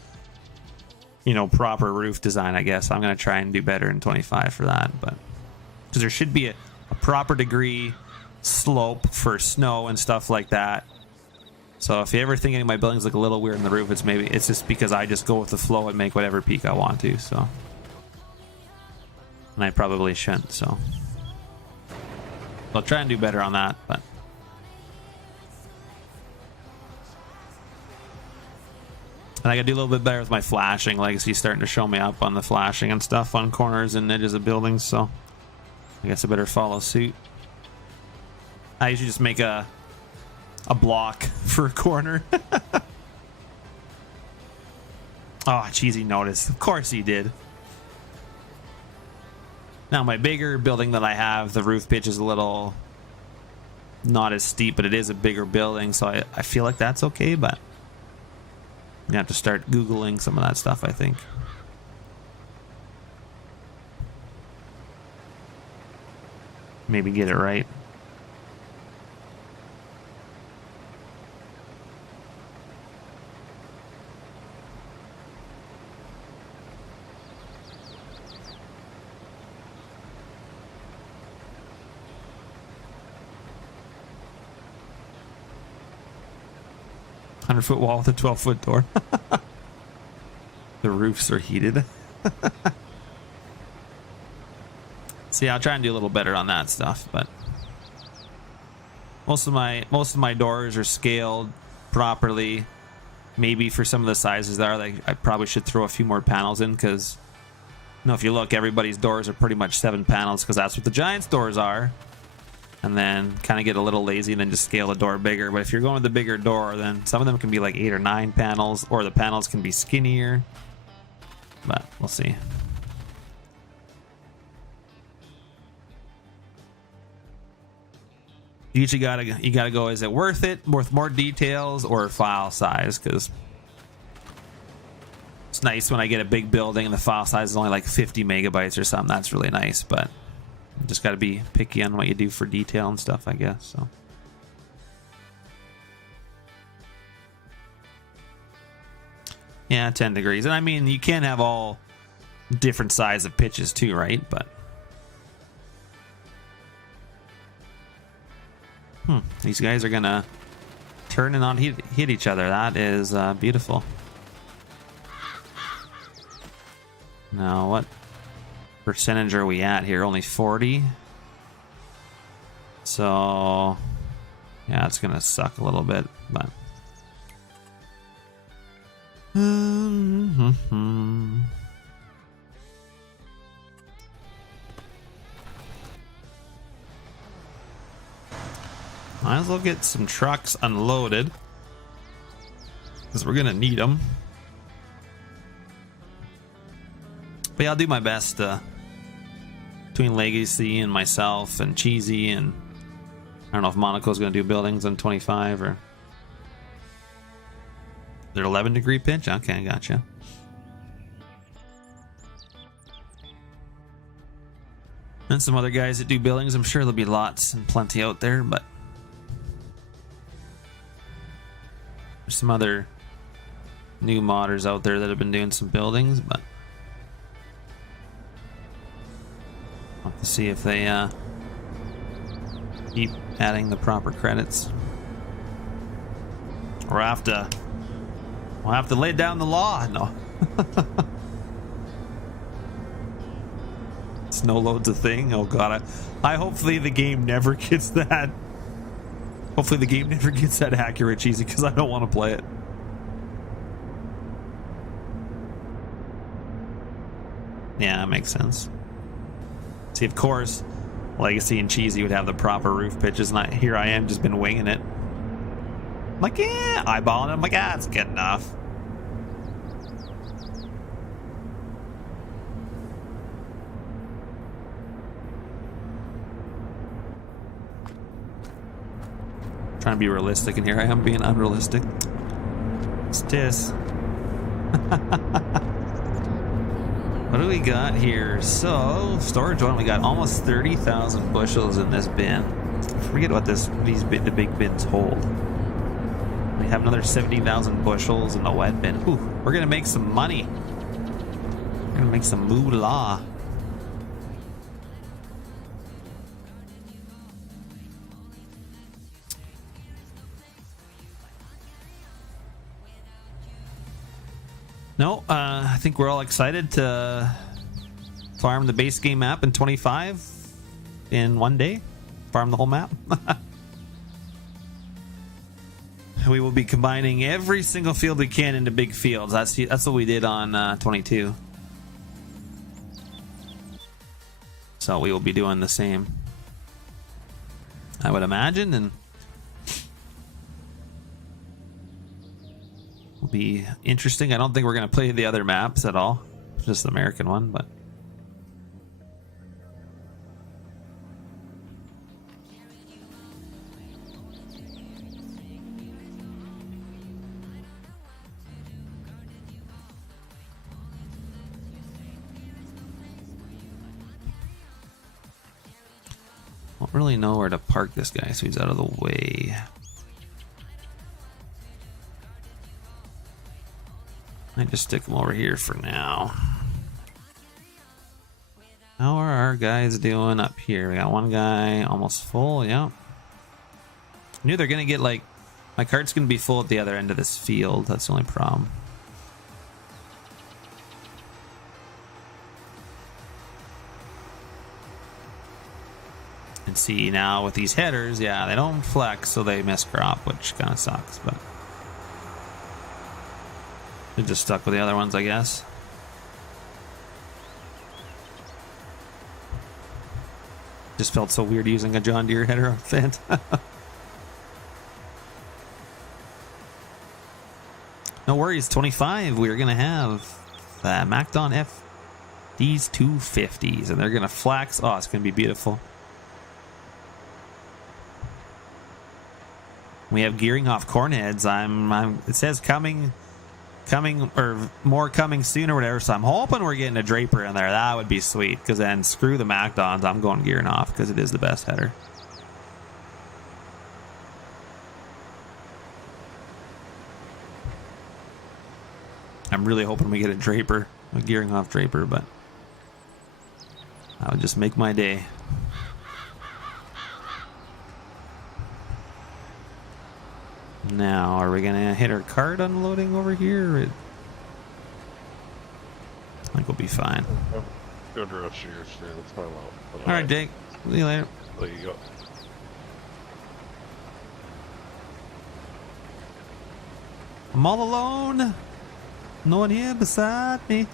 proper roof design. I guess I'm gonna try and do better in 25 for that, but because there should be a proper degree slope for snow and stuff like that. So if you ever think any of my buildings look a little weird in the roof, it's just because I just go with the flow and make whatever peak I want to. So, and I probably shouldn't. So I'll try and do better on that, but and I gotta do a little bit better with my flashing. Like he's starting to show me up on the flashing and stuff on corners and edges of buildings, so I guess I better follow suit. I usually just make a block for a corner. Oh, cheesy notice. Of course he did. Now my bigger building that I have, the roof pitch is a little not as steep, but it is a bigger building, so I feel like that's okay, but I'm gonna have to start Googling some of that stuff, I think. Maybe get it right. Foot wall with a 12-foot door. The roofs are heated. See, I'll try and do a little better on that stuff, but most of my doors are scaled properly. Maybe for some of the sizes that are, like, I probably should throw a few more panels in, because if you look, everybody's doors are pretty much 7 panels because that's what the Giants doors are. And then kind of get a little lazy and then just scale the door bigger. But if you're going with the bigger door, then some of them can be like 8 or 9 panels, or the panels can be skinnier. But we'll see. You usually gotta go, is it worth it? Worth more details or file size? Because it's nice when I get a big building and the file size is only like 50 megabytes or something. That's really nice, but you just got to be picky on what you do for detail and stuff, I guess. So yeah, 10 degrees. And I mean, you can't have all different size of pitches too, right? But these guys are gonna turn and not hit each other. That is beautiful. Now, what percentage are we at here? Only 40. So yeah, it's gonna suck a little bit, but might as well get some trucks unloaded because we're gonna need them. But yeah, I'll do my best between Legacy and myself and Cheesy, and I don't know if Monaco's gonna do buildings on 25 or they're 11-degree pitch. Okay, gotcha. And some other guys that do buildings. I'm sure there'll be lots and plenty out there, but there's some other new modders out there that have been doing some buildings, but I'll have to see if they keep adding the proper credits. Or we'll have to lay down the law. No. Snow load's a thing. Oh god, I hopefully the game never gets that. Hopefully the game never gets that accurate, Cheesy, because I don't want to play it. Yeah, that makes sense. See, of course, Legacy and Cheesy would have the proper roof pitches, and here I am, just been winging it. I'm like, yeah, eyeballing it. I'm like, it's good enough. Trying to be realistic, and here I am being unrealistic. It's tis. What do we got here? So, storage one, we got almost 30,000 bushels in this bin. I forget what the big bins hold. We have another 70,000 bushels in the wet bin. Ooh, we're gonna make some money. We're gonna make some moolah. No, I think we're all excited to farm the base game map in 25 in one day. Farm the whole map. We will be combining every single field we can into big fields. That's what we did on 22. So we will be doing the same, I would imagine, and will be interesting. I don't think we're going to play the other maps at all, just the American one, but I don't really know where to park this guy, so he's out of the way. I just stick him over here for now. How are our guys doing up here? We got one guy almost full. Yeah. I knew they're gonna get like my cart's gonna be full at the other end of this field. That's the only problem. And see now with these headers, yeah, they don't flex, so they miss crop, which kind of sucks, but they're just stuck with the other ones, I guess. Just felt so weird using a John Deere header on Fent. No worries, 25. We're going to have Macdon F. These 250s, and they're going to flex. Oh, it's going to be beautiful. We have gearing off cornheads. It says coming or more coming soon or whatever, so I'm hoping we're getting a Draper in there. That would be sweet, because then screw the Macdons, I'm going gearing off because it is the best header. I'm really hoping we get a Draper, a gearing off Draper, but That would just make my day. Now, are we gonna hit our cart unloading over here? I think we'll be fine. Good rush here, stay the time out. All right, Jake. See you later. There you go. I'm all alone. No one here beside me.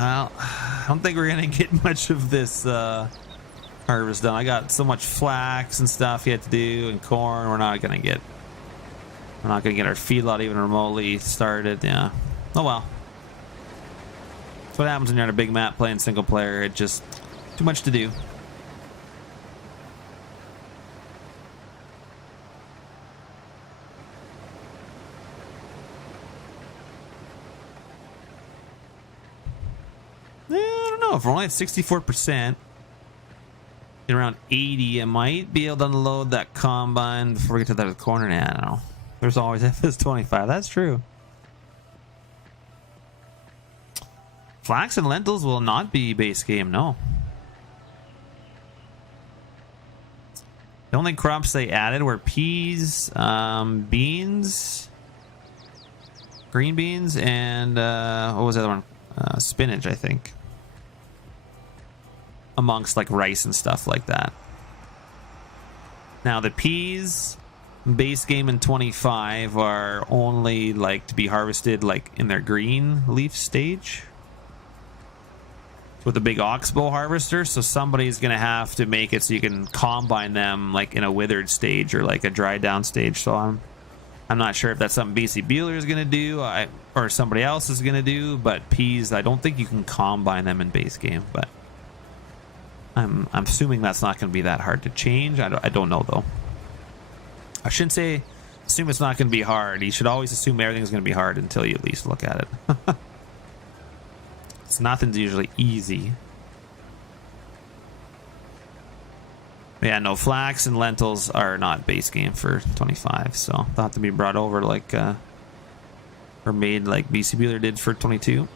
Well, I don't think we're gonna get much of this harvest done. I got so much flax and stuff yet to do, and corn. We're not gonna get our feedlot even remotely started. Yeah. Oh well. That's what happens when you're on a big map playing single player. It just too much to do. I don't know. If we're only at 64%, at around 80, I might be able to unload that combine before we get to that corner. Nah, I don't know. There's always FS25. That's true. Flax and lentils will not be base game, no. The only crops they added were peas, beans, green beans, and what was the other one? Spinach, I think. Amongst like rice and stuff like that. Now the peas base game in 25 are only like to be harvested like in their green leaf stage with a big oxbow harvester, so somebody's gonna have to make it so you can combine them like in a withered stage or like a dried down stage. So I'm not sure if that's something BC Bueller is gonna do or somebody else is gonna do, but peas I don't think you can combine them in base game, but I'm assuming that's not going to be that hard to change. I don't know though. I shouldn't say assume it's not going to be hard. You should always assume everything's going to be hard until you at least look at it. It's nothing's usually easy. Yeah, no, flax and lentils are not base game for 25, so they'll have to be brought over like or made like BC Bueller did for 22.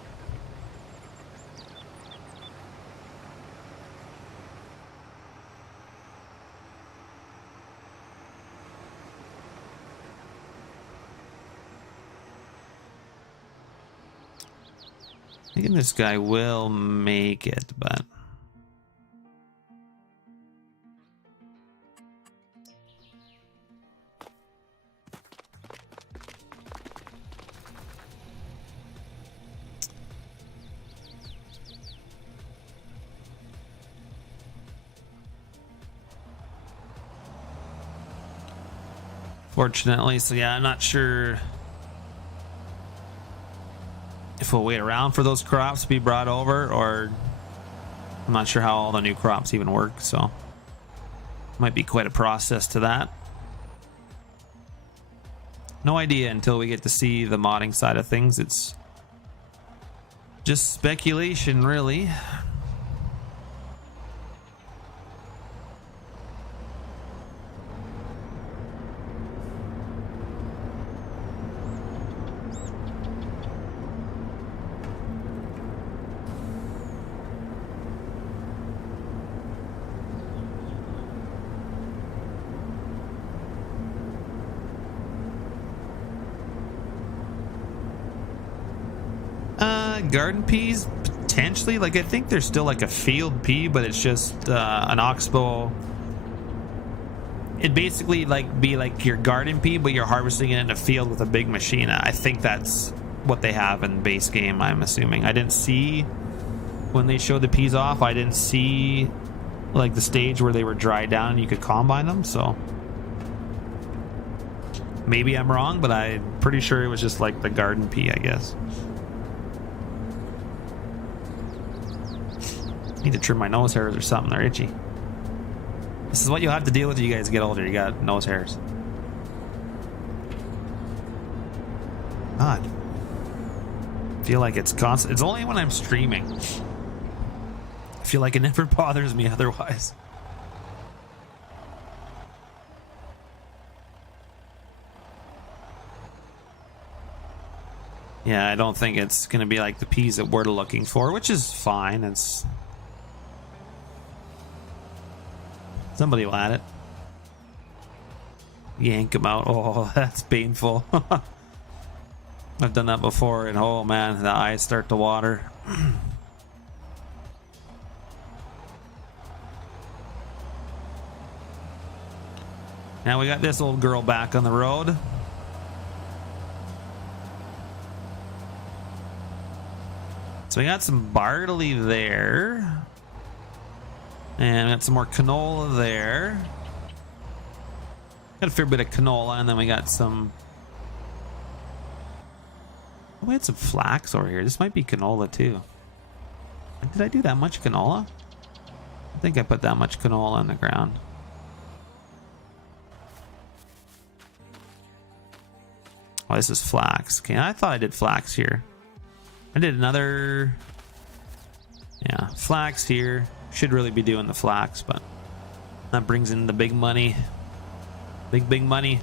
Thinking this guy will make it, but fortunately, so yeah, I'm not sure if we'll wait around for those crops to be brought over, or I'm not sure how all the new crops even work, so might be quite a process to that. No idea until we get to see the modding side of things. It's just speculation, really. Garden peas potentially, like I think there's still like a field pea, but it's just an oxbow. It'd basically like be like your garden pea, but you're harvesting it in a field with a big machine. I think that's what they have in base game, I'm assuming. I didn't see when they showed the peas off, I didn't see like the stage where they were dried down and you could combine them, so maybe I'm wrong, but I'm pretty sure it was just like the garden pea, I guess. Need to trim my nose hairs or something, they're itchy. This is what you'll have to deal with when you guys get older. You got nose hairs. God. I feel like it's constant. It's only when I'm streaming. I feel like it never bothers me otherwise. Yeah, I don't think it's gonna be like the peas that we're looking for, which is fine. It's somebody will add it. Yank them out. Oh, that's painful. I've done that before, and oh man, the eyes start to water. Now we got this old girl back on the road. So we got some barley there. And we got some more canola there. Got a fair bit of canola, and then we got some... Oh, we had some flax over here. This might be canola too. Did I do that much canola? I think I put that much canola on the ground. Oh, this is flax. Okay, I thought I did flax here. I did another... Yeah, flax here. Should really be doing the flax, but that brings in the big money. Big money.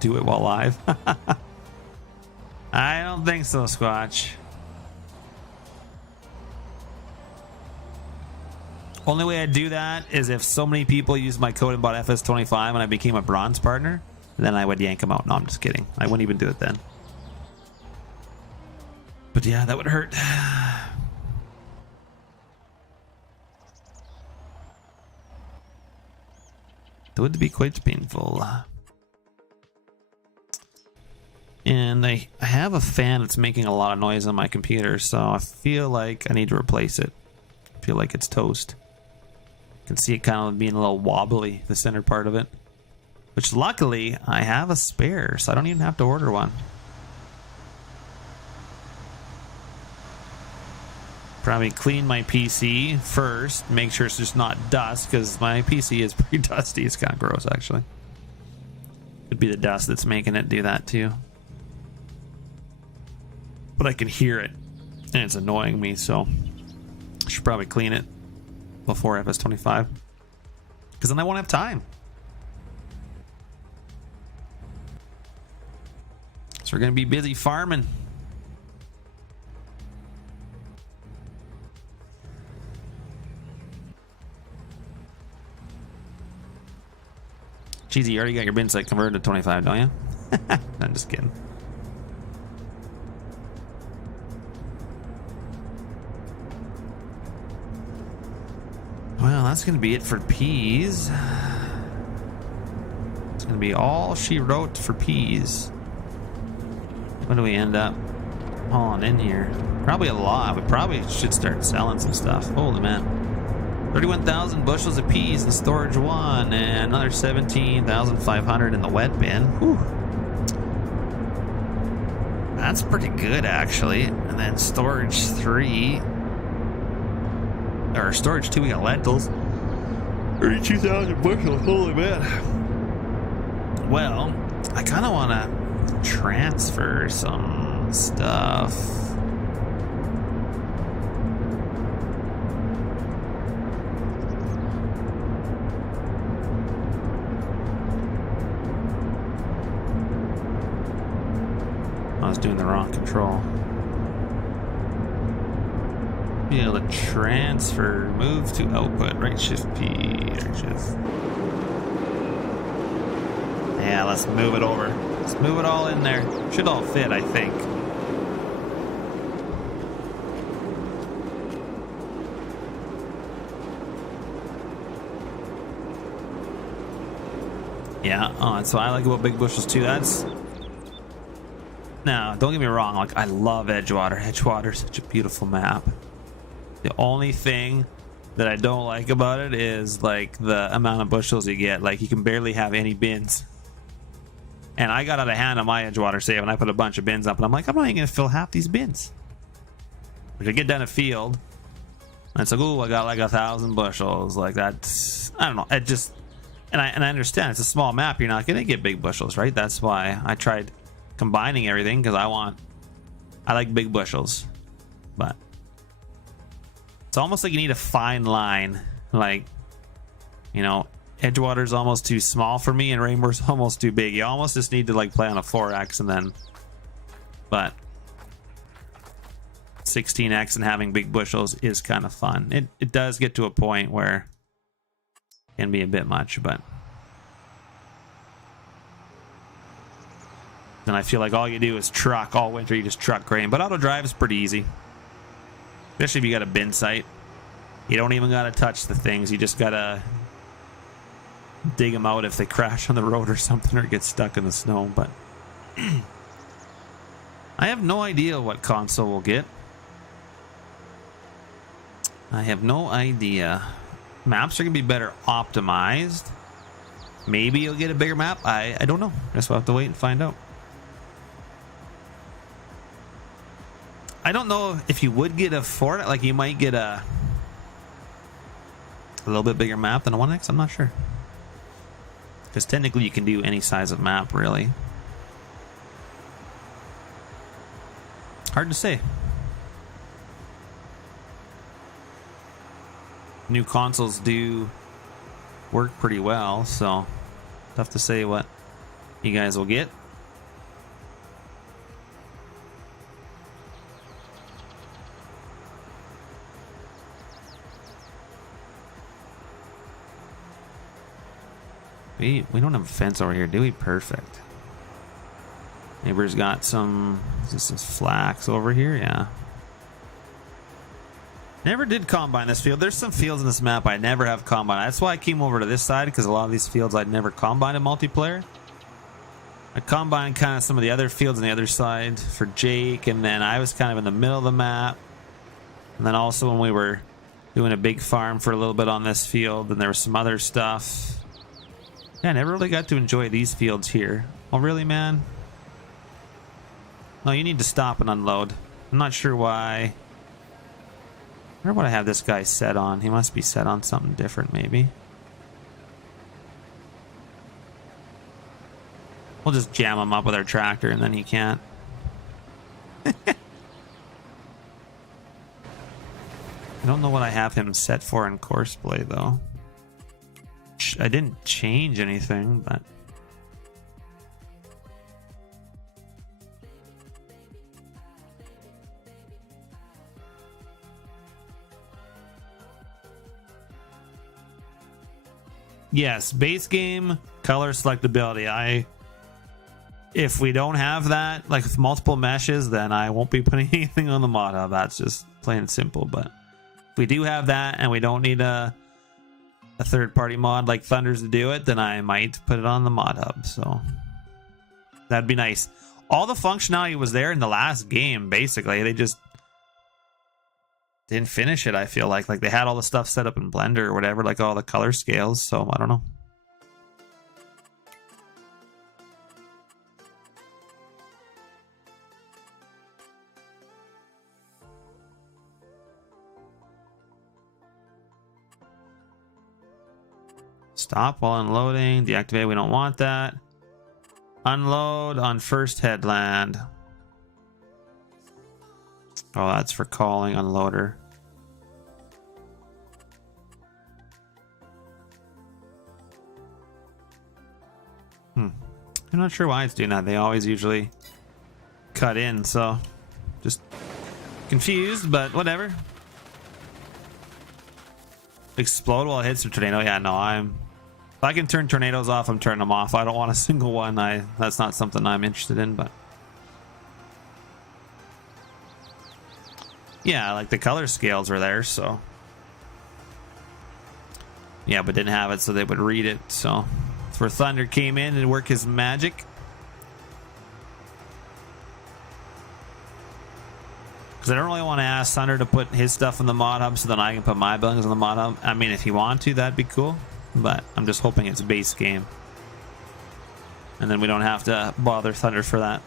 Do it while live. I don't think so, Squatch. Only way I'd do that is if so many people used my code and bought FS25 and I became a bronze partner, then I would yank them out. No, I'm just kidding. I wouldn't even do it then. But yeah, that would hurt. That would be quite painful. And I have a fan that's making a lot of noise on my computer, so I feel like I need to replace it. I feel like it's toast. You can see it kind of being a little wobbly, the center part of it. Which luckily, I have a spare, so I don't even have to order one. Probably clean my PC first, make sure it's just not dust, because my PC is pretty dusty. It's kind of gross, actually. Could be the dust that's making it do that, too. But I can hear it, and it's annoying me, so I should probably clean it before FS25, because then I won't have time. So we're going to be busy farming. Cheesy, you already got your bin site converted to 25, don't you? I'm just kidding. Well, that's going to be it for peas. It's going to be all she wrote for peas. What do we end up hauling in here? Probably a lot. We probably should start selling some stuff. Holy man. 31,000 bushels of peas in storage 1 and another 17,500 in the wet bin. Whew. That's pretty good, actually. And then storage 3. Or storage 2, we got lentils. 32,000 bushels. Holy man. Well, I kind of want to transfer some stuff. I was doing the wrong control. Be able to transfer, move to output, right shift P, right shift. Yeah, let's move it over. Let's move it all in there. Should all fit, I think. Yeah, oh, so I like about big bushels too. That's... Now, don't get me wrong, like I love Edgewater. Edgewater's such a beautiful map. The only thing that I don't like about it is like the amount of bushels you get. Like you can barely have any bins. And I got out of hand on my Edgewater save and I put a bunch of bins up and I'm like, I'm not even gonna fill half these bins. Like I get down a field and it's like, oh, I got like 1,000 bushels. Like that's, I don't know. It just, and I understand it's a small map. You're not gonna get big bushels, right? That's why I tried combining everything because I like big bushels. But it's almost like you need a fine line. Like, you know, Edgewater's almost too small for me, and Raymore's almost too big. You almost just need to like play on a 4X and then, but 16X and having big bushels is kind of fun. It does get to a point where it can be a bit much, but then I feel like all you do is truck all winter. You just truck grain, but auto drive is pretty easy, especially if you got a bin site. You don't even gotta touch the things. You just gotta dig them out if they crash on the road or something or get stuck in the snow. But I have no idea what console we'll get. I have no idea. Maps are gonna be better optimized. Maybe you'll get a bigger map. I don't know. Guess we'll have to wait and find out. I don't know if you would get a Ford, like you might get a little bit bigger map than a 1X. I'm not sure, because technically you can do any size of map, really. Hard to say. New consoles do work pretty well, so tough to say what you guys will get. We don't have a fence over here, do we? Perfect. Neighbor's got some, is this flax over here? Yeah. Never did combine this field. There's some fields in this map I never have combine. That's why I came over to this side, because a lot of these fields I'd never combine in multiplayer. I combined kind of some of the other fields on the other side for Jake, and then I was kind of in the middle of the map. And then also when we were doing a big farm for a little bit on this field, and there was some other stuff. Yeah, I never really got to enjoy these fields here. Oh, really, man? No, you need to stop and unload. I'm not sure why. I wonder what I have this guy set on. He must be set on something different, maybe. We'll just jam him up with our tractor, and then he can't. I don't know what I have him set for in Courseplay, though. I didn't change anything, but yes, base game color selectability. If we don't have that, like with multiple meshes, then I won't be putting anything on the mod hub. That's just plain and simple. But if we do have that and we don't need a third-party mod like Thunder's to do it, then I might put it on the mod hub. So that'd be nice. All the functionality was there in the last game, basically. They just didn't finish it, I feel like. Like, they had all the stuff set up in Blender or whatever, like all the color scales, so I don't know. Stop while unloading. Deactivate. We don't want that. Unload on first headland. Oh, that's for calling unloader. I'm not sure why it's doing that. They always usually cut in, so just confused, but whatever. Explode while it hits a tornado. Yeah, no, if I can turn tornadoes off, I'm turning them off. I don't want a single one. That's not something I'm interested in, but yeah, like the color scales were there, so yeah, but didn't have it, so they would read it. So that's where Thunder came in and work his magic. Because I don't really want to ask Thunder to put his stuff in the mod hub so then I can put my buildings in the mod hub. I mean, if you want to, that'd be cool. But I'm just hoping it's base game. And then we don't have to bother Thunder for that.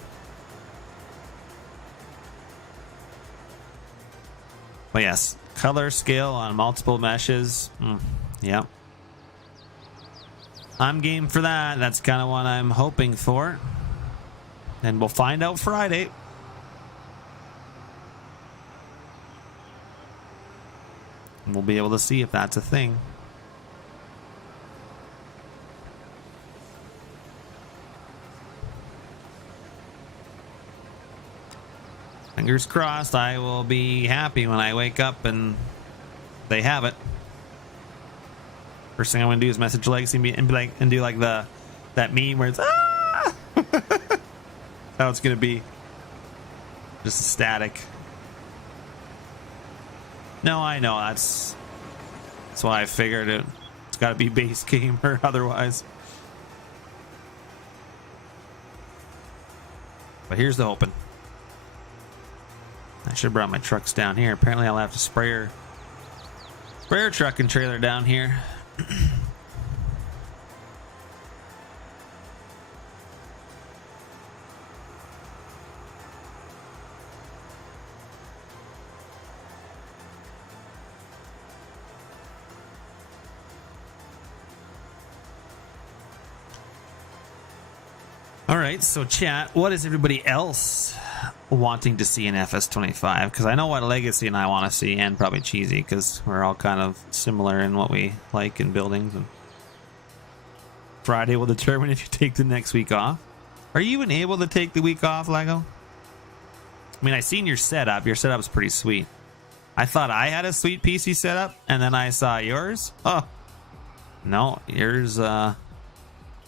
But yes, color scale on multiple meshes. Yep. I'm game for that. That's kind of what I'm hoping for. And we'll find out Friday. And we'll be able to see if that's a thing. Fingers crossed I will be happy when I wake up and they have it. First thing I'm gonna do is message Legacy and be like, and do like that meme where it's ah. That's how it's gonna be. Just static. No, I know that's why I figured it. It's got to be base game or otherwise. But here's the hoping. I should have brought my trucks down here. Apparently, I'll have to sprayer truck and trailer down here. All right, so chat, what is everybody else wanting to see in FS25? Because I know what Legacy and I want to see, and probably Cheesy, because we're all kind of similar in what we like in buildings. And Friday will determine if you take the next week off. Are you even able to take the week off, Lego? I mean, I seen your setup. Your setup's pretty sweet. I thought I had a sweet PC setup, and then I saw yours. Oh, no, yours,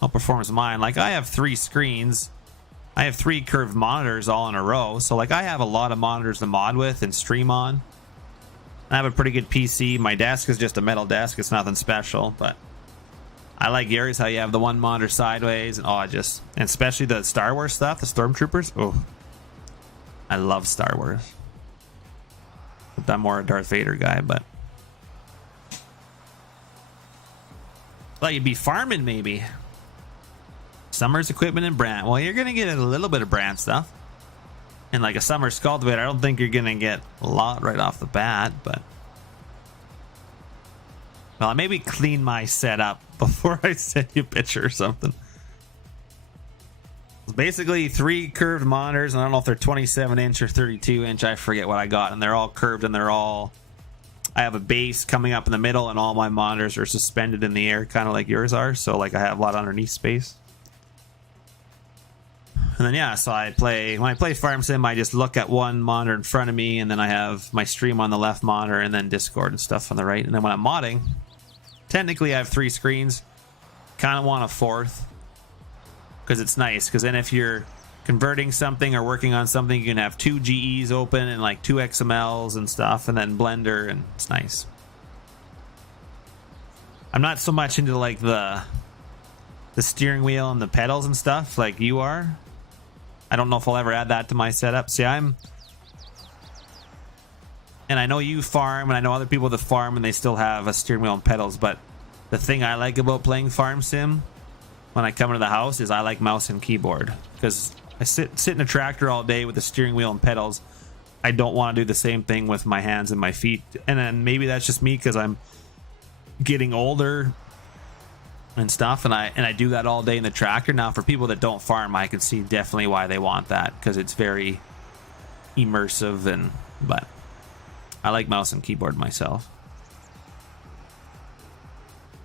outperforms mine. Like, I have 3 screens. I have 3 curved monitors all in a row. So, like, I have a lot of monitors to mod with and stream on. I have a pretty good PC. My desk is just a metal desk. It's nothing special, but I like yours, how you have the one monitor sideways. And, and especially the Star Wars stuff, the Stormtroopers. Oh, I love Star Wars. I'm more a Darth Vader guy, but thought you'd be farming, maybe. Summer's equipment and brand. Well, you're gonna get a little bit of brand stuff, and like a summer's cultivator. I don't think you're gonna get a lot right off the bat, but well, I maybe clean my setup before I send you a picture or something. It's basically 3 curved monitors, and I don't know if they're 27-inch or 32-inch. I forget what I got, and they're all curved, and they're all. I have a base coming up in the middle, and all my monitors are suspended in the air, kind of like yours are. So, like, I have a lot of underneath space. And then, yeah, so when I play Farm Sim, I just look at one monitor in front of me, and then I have my stream on the left monitor, and then Discord and stuff on the right. And then when I'm modding, technically I have 3 screens. Kind of want a 4th, because it's nice. Because then if you're converting something or working on something, you can have 2 GEs open and like 2 XMLs and stuff, and then Blender, and it's nice. I'm not so much into like the steering wheel and the pedals and stuff like you are. I don't know if I'll ever add that to my setup. See, and I know you farm, and I know other people that farm and they still have a steering wheel and pedals, but the thing I like about playing Farm Sim when I come into the house is I like mouse and keyboard, because I sit in a tractor all day with the steering wheel and pedals. I don't want to do the same thing with my hands and my feet. And then maybe that's just me because I'm getting older and stuff, and I do that all day in the tractor. Now, for people that don't farm, I can see definitely why they want that, because it's very immersive. But I like mouse and keyboard myself.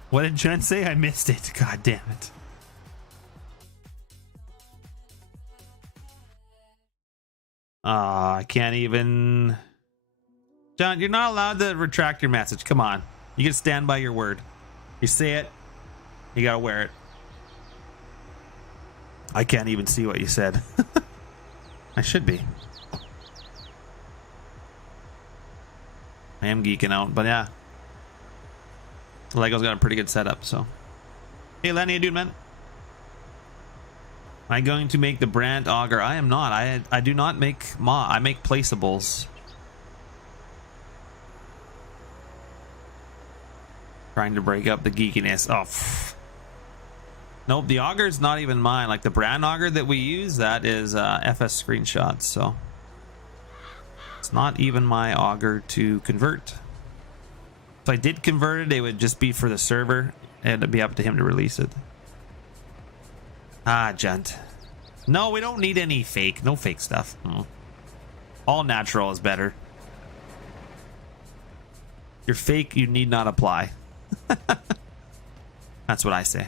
What did Jen say? I missed it. God damn it. I can't even. John, you're not allowed to retract your message. Come on. You can stand by your word. You say it, you gotta wear it. I can't even see what you said. I should be. I am geeking out, but yeah. Lego's got a pretty good setup, so. Hey, Lenny, how you doing, man? Am I going to make the brand auger? I am not. I do not make I make placeables. Trying to break up the geekiness. Oh, nope, the auger is not even mine. Like the brand auger that we use, that is FS screenshots. So it's not even my auger to convert. If I did convert it, it would just be for the server, and it'd be up to him to release it. Ah, gent. No, we don't need any fake. No fake stuff. All natural is better. Your fake, you need not apply. That's what I say.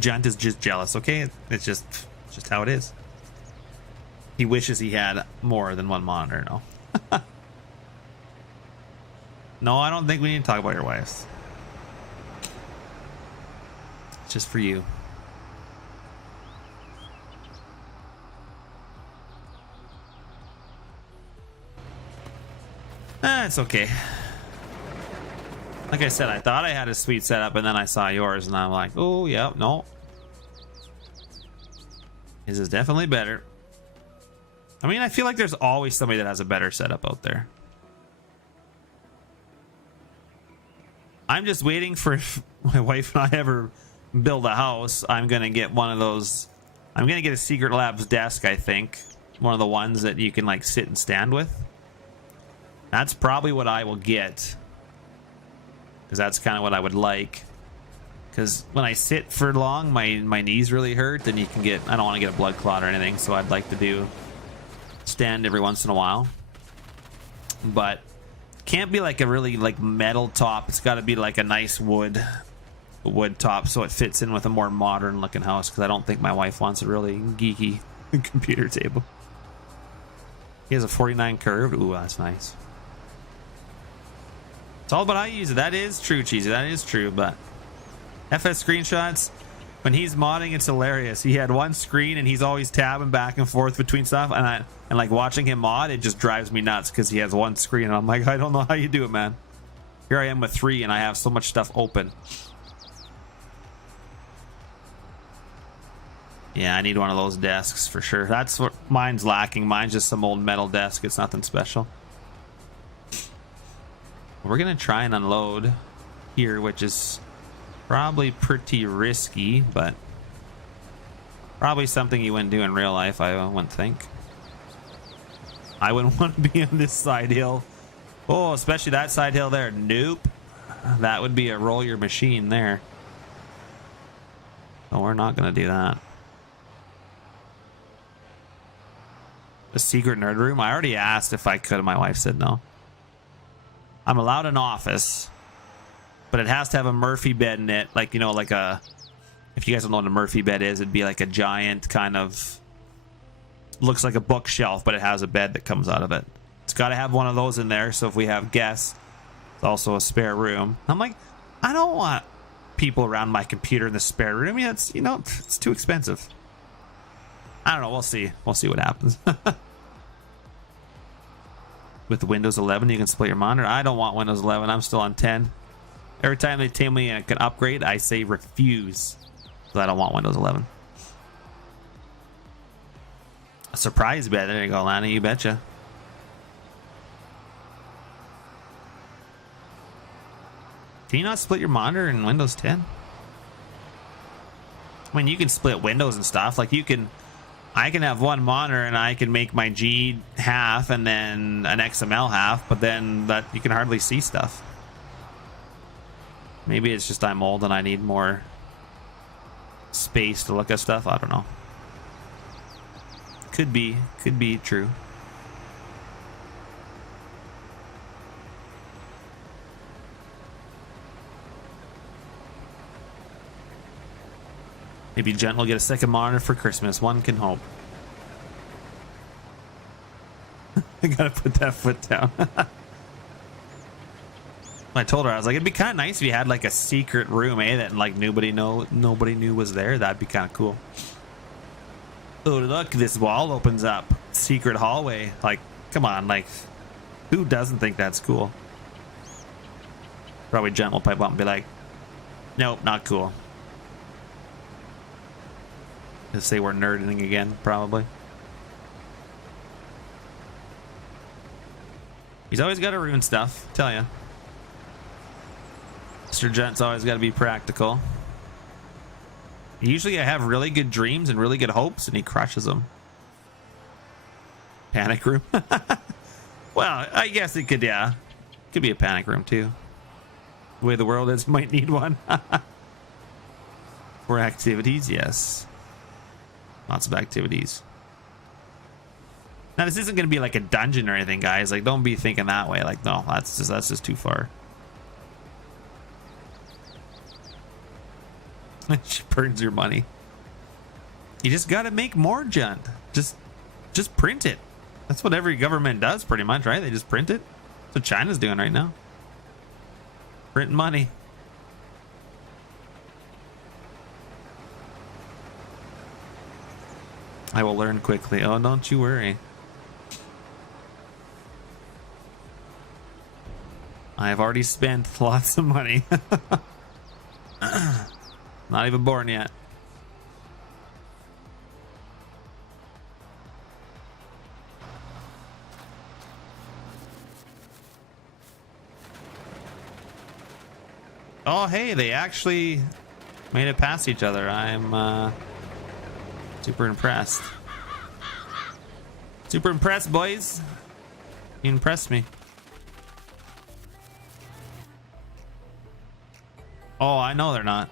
Junt is just jealous, okay? It's just how it is. He wishes he had more than one monitor, no. No, I don't think we need to talk about your wives. It's just for you. It's okay. Like I said, I thought I had a sweet setup, and then I saw yours, and I'm like, oh, yeah, no. His is definitely better. I mean, I feel like there's always somebody that has a better setup out there. I'm just waiting for if my wife and I ever build a house. I'm going to get one of those. I'm going to get a Secret Labs desk, I think. One of the ones that you can, like, sit and stand with. That's probably what I will get. Because that's kind of what I would like. Because when I sit for long, my knees really hurt. And you can get... I don't want to get a blood clot or anything. So I'd like to do... stand every once in a while. But... can't be like a really, like, metal top. It's got to be like a nice wood top. So it fits in with a more modern looking house. Because I don't think my wife wants a really geeky computer table. He has a 49 curved. Ooh, that's nice. It's all about how you use it. That is true, Cheesy. That is true, but FS screenshots, when he's modding, it's hilarious. He had one screen and he's always tabbing back and forth between stuff, and like watching him mod, it just drives me nuts because he has one screen and I'm like, I don't know how you do it, man. Here I am with 3 and I have so much stuff open. Yeah, I need one of those desks for sure. That's what mine's lacking. Mine's just some old metal desk. It's nothing special. We're gonna try and unload here, which is probably pretty risky, but probably something you wouldn't do in real life, I wouldn't think. I wouldn't want to be on this side hill. Oh, especially that side hill there. Nope. That would be a roll your machine there. So we're not gonna do that. A secret nerd room? I already asked if I could and my wife said no. I'm allowed an office, but it has to have a Murphy bed in it. Like, you know, like a... if you guys don't know what a Murphy bed is, it'd be like a giant kind of... looks like a bookshelf, but it has a bed that comes out of it. It's got to have one of those in there, so if we have guests, it's also a spare room. I'm like, I don't want people around my computer in the spare room. I mean, it's, you know, it's too expensive. I don't know. We'll see. We'll see what happens. With Windows 11, you can split your monitor. I don't want Windows 11. I'm still on 10. Every time they tell me I can upgrade, I say refuse. Because I don't want Windows 11. A surprise bed. There you go, Lana. You betcha. Can you not split your monitor in Windows 10? I mean, you can split windows and stuff. Like, you can... I can have one monitor and I can make my G half and then an XML half, but then that you can hardly see stuff. Maybe it's just I'm old and I need more space to look at stuff. I don't know. Could be true. Maybe Jen will get a second monitor for Christmas. One can hope. I gotta put that foot down. I told her, I was like, it'd be kind of nice if you had like a secret room, that like nobody knew was there. That'd be kind of cool. Oh, look, this wall opens up. Secret hallway. Like, come on, like, who doesn't think that's cool? Probably Jen will pipe up and be like, nope, not cool. Just say we're nerding again, probably. He's always got to ruin stuff, tell ya. Mr. Gent's always got to be practical. Usually I have really good dreams and really good hopes, and he crushes them. Panic room? Well, I guess it could, yeah. Could be a panic room, too. The way the world is, might need one. For activities, yes. Lots of activities. Now, this isn't going to be like a dungeon or anything, guys. Like, don't be thinking that way. Like, no, that's just too far. She burns your money. You just got to make more junk. Just print it. That's what every government does pretty much, right? They just print it. That's what China's doing right now. Print money. I will learn quickly. Oh, don't you worry. I have already spent lots of money. Not even born yet. Oh, hey, they actually made it past each other. I'm super impressed. Super impressed, boys. You impressed me. Oh, I know they're not.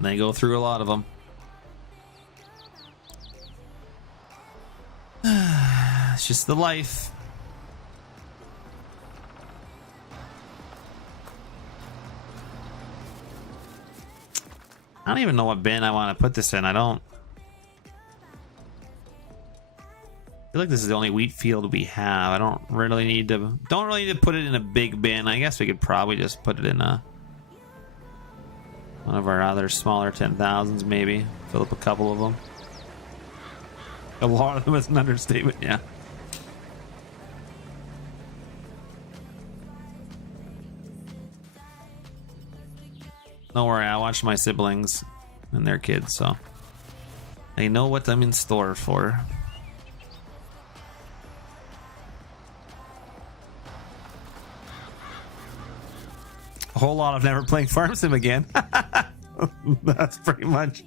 They go through a lot of them. It's just the life. I don't even know what bin I want to put this in. I feel like this is the only wheat field we have. I don't really need to put it in a big bin. I guess we could probably just put it in one of our other smaller 10,000s, maybe. Fill up a couple of them. A lot of them is an understatement, yeah. Don't worry, I watch my siblings and their kids, so they know what I'm in store for. A whole lot of never playing Farm Sim again. That's pretty much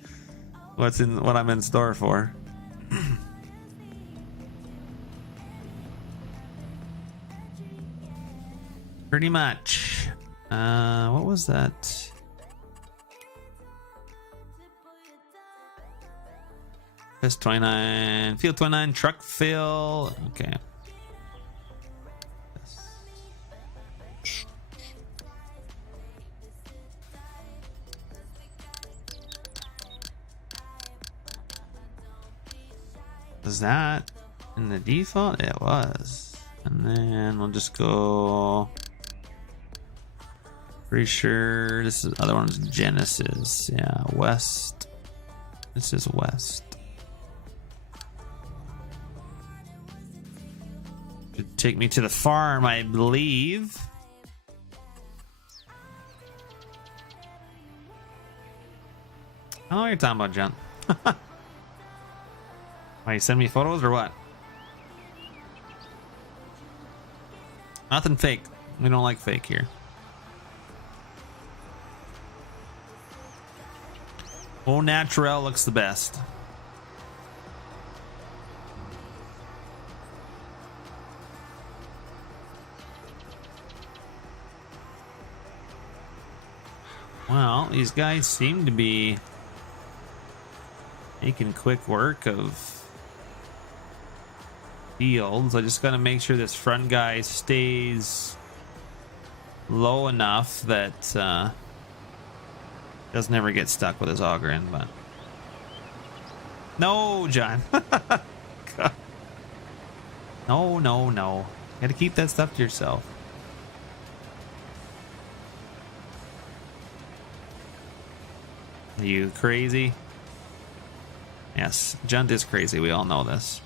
what I'm in store for. Pretty much. What was that? Fest 29, field 29, truck fill. Okay. Was that in the default? It was. And then we'll just go. Pretty sure this is the other one's Genesis. Yeah, west. This is west. Should take me to the farm, I believe. I don't know what you're talking about, John. Why, you send me photos or what? Nothing fake. We don't like fake here. Au naturel looks the best. Well, these guys seem to be making quick work of fields. I just gotta make sure this front guy stays low enough that doesn't ever get stuck with his auger in, but no, John. No. Gotta keep that stuff to yourself. Are you crazy? Yes, Junt is crazy. We all know this.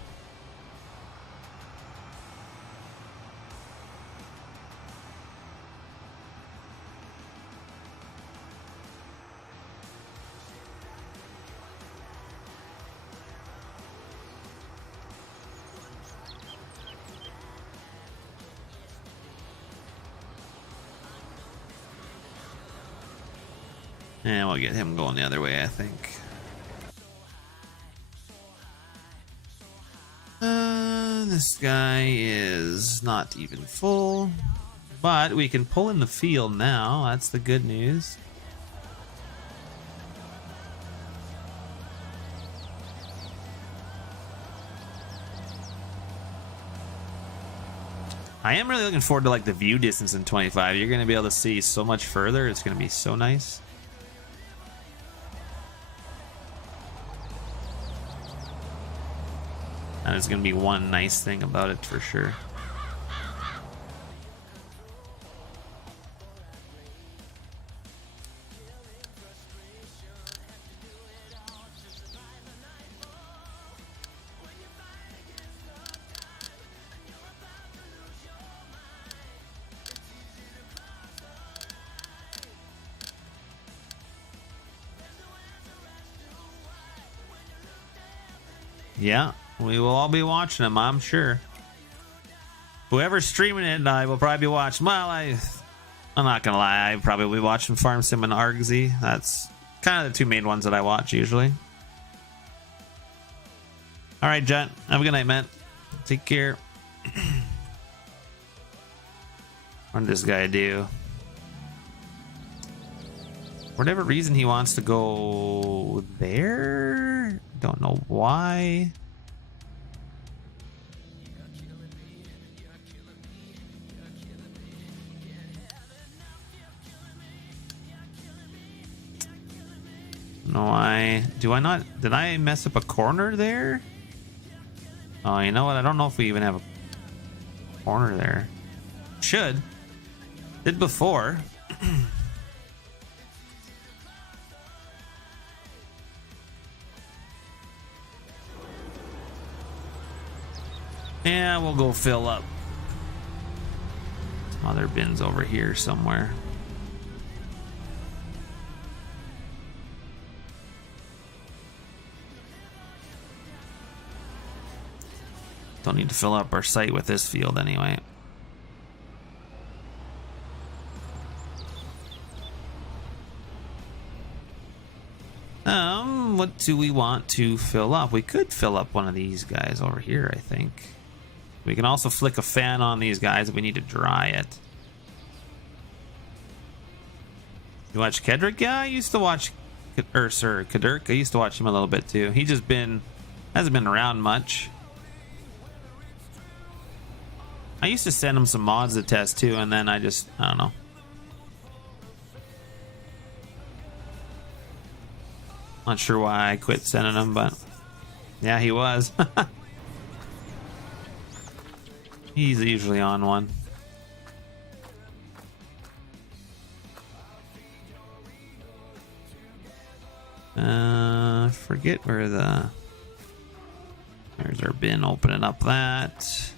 And we'll get him going the other way, I think. This guy is not even full, but we can pull in the field now. That's the good news. I am really looking forward to like the view distance in 25. You're going to be able to see so much further. It's going to be so nice. That is going to be one nice thing about it for sure. Yeah, we will all be watching them, I'm sure. Whoever's streaming it, I will probably be watching. Well, I'm not gonna lie, I probably will be watching Farm Sim and ArgZ. That's kind of the two main ones that I watch usually. All right, Jet. Have a good night, man. Take care. What did this guy do? For whatever reason, he wants to go there. Don't know why. No, do I not? Did I mess up a corner there? Oh, you know what? I don't know if we even have a corner there. Should. Did before. Yeah, we'll go fill up. Some other bins over here somewhere. Don't need to fill up our site with this field anyway. What do we want to fill up? We could fill up one of these guys over here, I think. We can also flick a fan on these guys if we need to dry it. You watch Kedrick? Yeah, I used to watch, Kadirk. I used to watch him a little bit too. He just hasn't been around much. I used to send him some mods to test too, and then I don't know. Not sure why I quit sending him, but yeah, he was. He's usually on one. Forget where there's our bin, opening up that.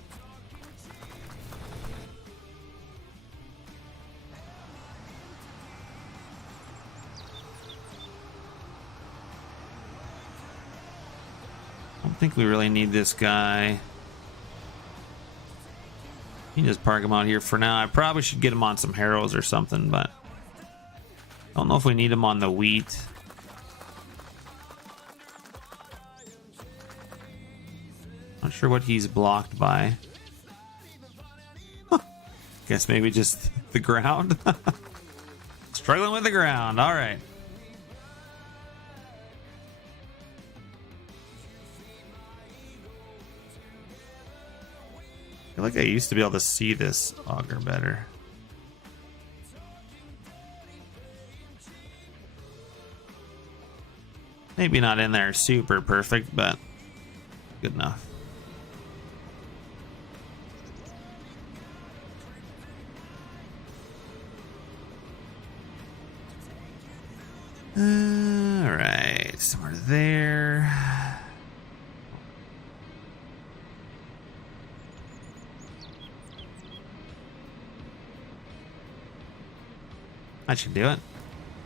I don't think we really need this guy. You can just park him out here for now. I probably should get him on some harrows or something, but I don't know if we need him on the wheat. Not sure what he's blocked by. Guess maybe just the ground. Struggling with the ground. All right. I feel like I used to be able to see this auger better. Maybe not in there super perfect, but good enough. All right, somewhere there. That should do it,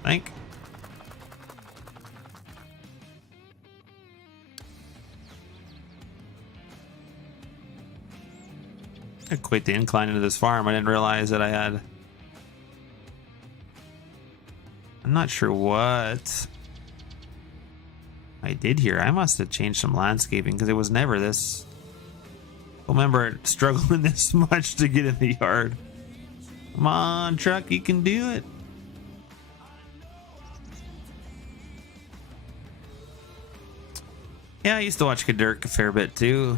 I think. I quit the incline into this farm. I didn't realize that I had. I'm not sure what I did here. I must have changed some landscaping because it was never this. I don't remember struggling this much to get in the yard. Come on, truck, you can do it. Yeah, I used to watch Kadirk a fair bit too.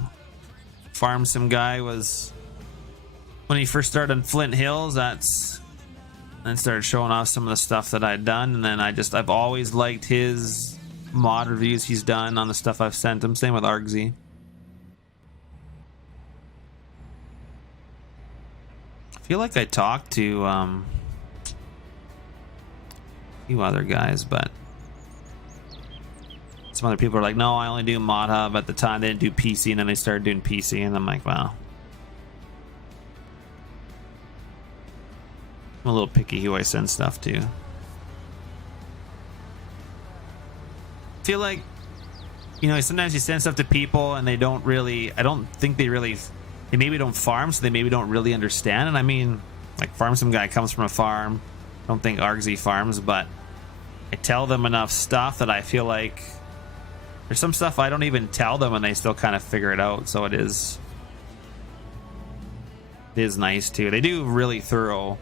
Farm Sim guy was when he first started on Flint Hills. Then started showing off some of the stuff that I'd done, and then I've always liked his mod reviews he's done on the stuff I've sent him. Same with ArgZ. feel like I talked to a few other guys, but some other people are like, no, I only do Mod Hub. At the time, they didn't do PC, and then they started doing PC, and I'm like, wow. I'm a little picky who I send stuff to. I feel like, you know, sometimes you send stuff to people and they don't really, I don't think they really, they maybe don't farm, so they maybe don't really understand. And I mean, like, Farm Some Guy comes from a farm. I don't think Argsy farms, but I tell them enough stuff that I feel like there's some stuff I don't even tell them and they still kind of figure it out. So it is nice too. They do really thorough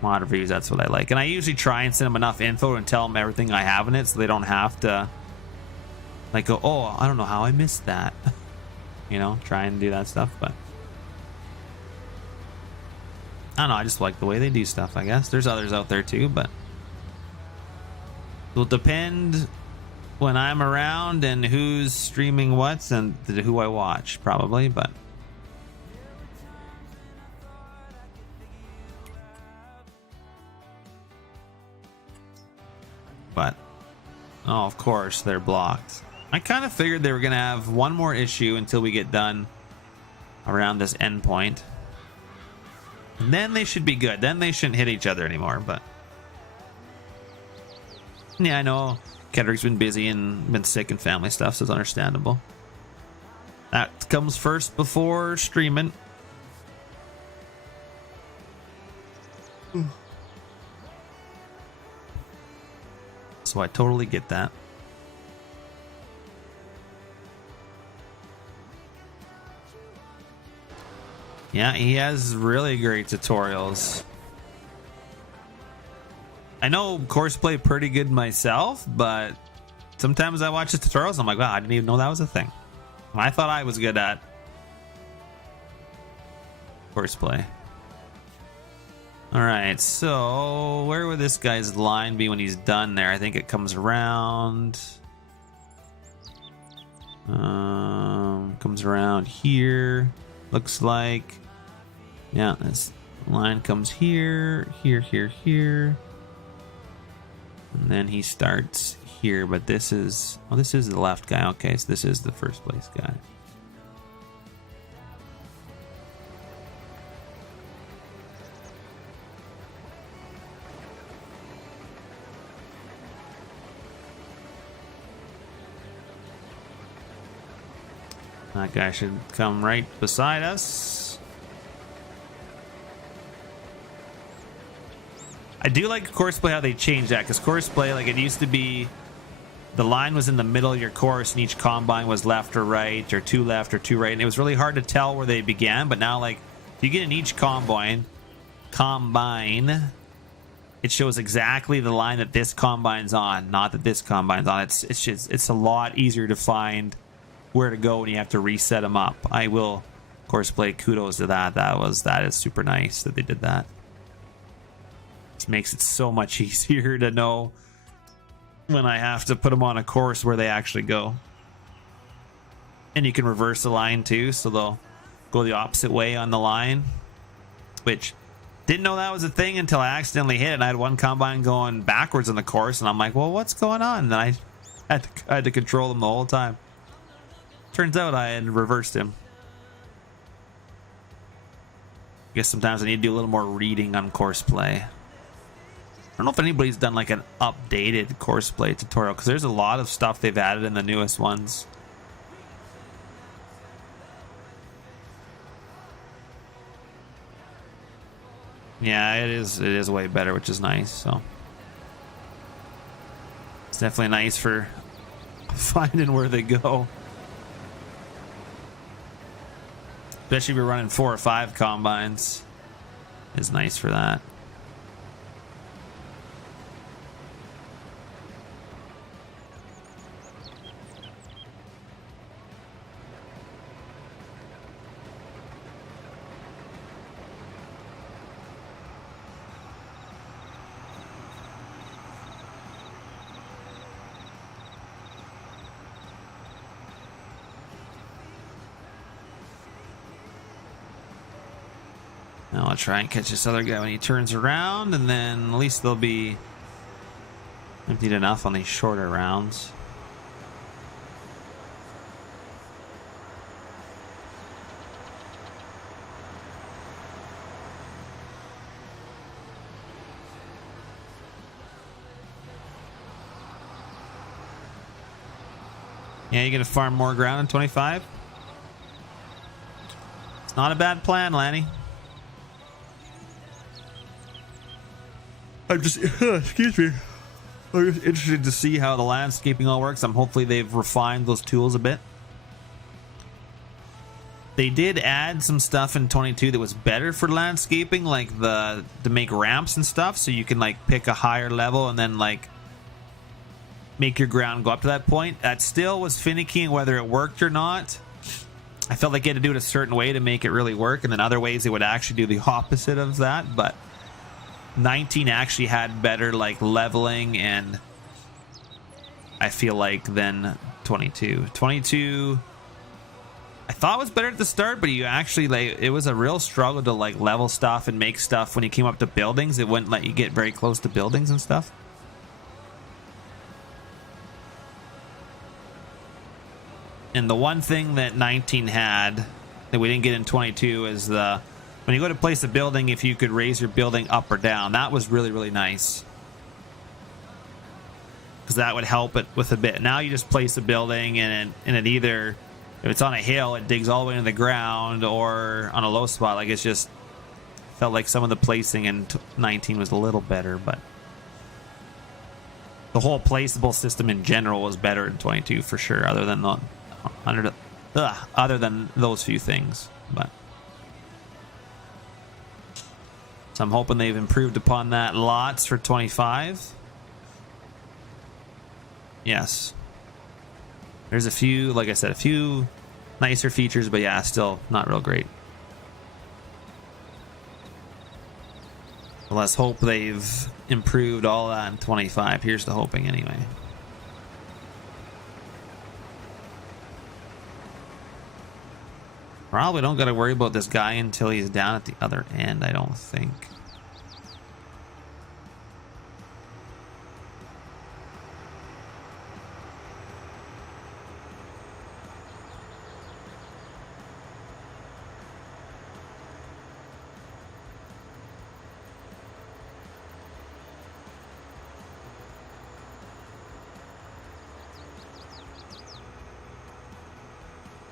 mod reviews. That's what I like. And I usually try and send them enough info and tell them everything I have in it so they don't have to like go, oh, I don't know how I missed that. You know, try and do that stuff. But I don't know, I just like the way they do stuff, I guess. There's others out there too, but it'll depend when I'm around and who's streaming what and who I watch, probably. But oh, of course they're blocked. I kind of figured they were gonna have one more issue until we get done around this endpoint, and then they should be good. Then they shouldn't hit each other anymore. But yeah, I know Kendrick's been busy and been sick and family stuff, so it's understandable. That comes first before streaming. So I totally get that. Yeah, he has really great tutorials. I know Courseplay pretty good myself, but sometimes I watch his tutorials and I'm like, wow, I didn't even know that was a thing. I thought I was good at Courseplay. Alright, so where would this guy's line be when he's done there? I think it comes around. Comes around here. Looks like. Yeah, this line comes here, here, here, here. And then he starts here, but this is, oh, this is the left guy. Okay, so this is the first place guy. That guy should come right beside us. I do like Courseplay how they changed that, because Courseplay, like, it used to be the line was in the middle of your course and each combine was left or right, or two left or two right, and it was really hard to tell where they began. But now, like, if you get in each combine, it shows exactly the line that this combine's on, not that this combine's on. It's a lot easier to find where to go when you have to reset them up. I will Courseplay kudos to that. That is super nice that they did that. It makes it so much easier to know when I have to put them on a course where they actually go. And you can reverse the line too, so they'll go the opposite way on the line, which didn't know that was a thing until I accidentally hit it. And I had one combine going backwards on the course, and I'm like, well, what's going on? And I had to control them the whole time. Turns out I had reversed him. I guess sometimes I need to do a little more reading on Courseplay. I don't know if anybody's done like an updated Courseplay tutorial, because there's a lot of stuff they've added in the newest ones. Yeah, it is way better, which is nice. So it's definitely nice for finding where they go. Especially if you're running 4 or 5 combines. It's nice for that. Now I'll try and catch this other guy when he turns around, and then at least they'll be emptied enough on these shorter rounds. Yeah, you gonna farm more ground in 25? It's not a bad plan, Lanny. I'm just excuse me. I'm just interested to see how the landscaping all works. Hopefully they've refined those tools a bit. They did add some stuff in 22 that was better for landscaping, like to make ramps and stuff, so you can like pick a higher level and then like make your ground go up to that point. That still was finicky in whether it worked or not. I felt like you had to do it a certain way to make it really work, and then other ways it would actually do the opposite of that. But 19 actually had better like leveling, and I feel like than 22. 22 I thought was better at the start, but you actually like it was a real struggle to like level stuff and make stuff when you came up to buildings. It wouldn't let you get very close to buildings and stuff. And the one thing that 19 had that we didn't get in 22 is when you go to place a building, if you could raise your building up or down, that was really, really nice. Because that would help it with a bit. Now you just place a building and it either, if it's on a hill, it digs all the way into the ground, or on a low spot. Like it's just felt like some of the placing in 19 was a little better, but the whole placeable system in general was better in 22 for sure, other than those few things. But so I'm hoping they've improved upon that lots for 25. Yes, there's a few, like I said, a few nicer features, but yeah, still not real great. Well, let's hope they've improved all that in 25. Here's the hoping anyway. Probably don't got to worry about this guy until he's down at the other end, I don't think.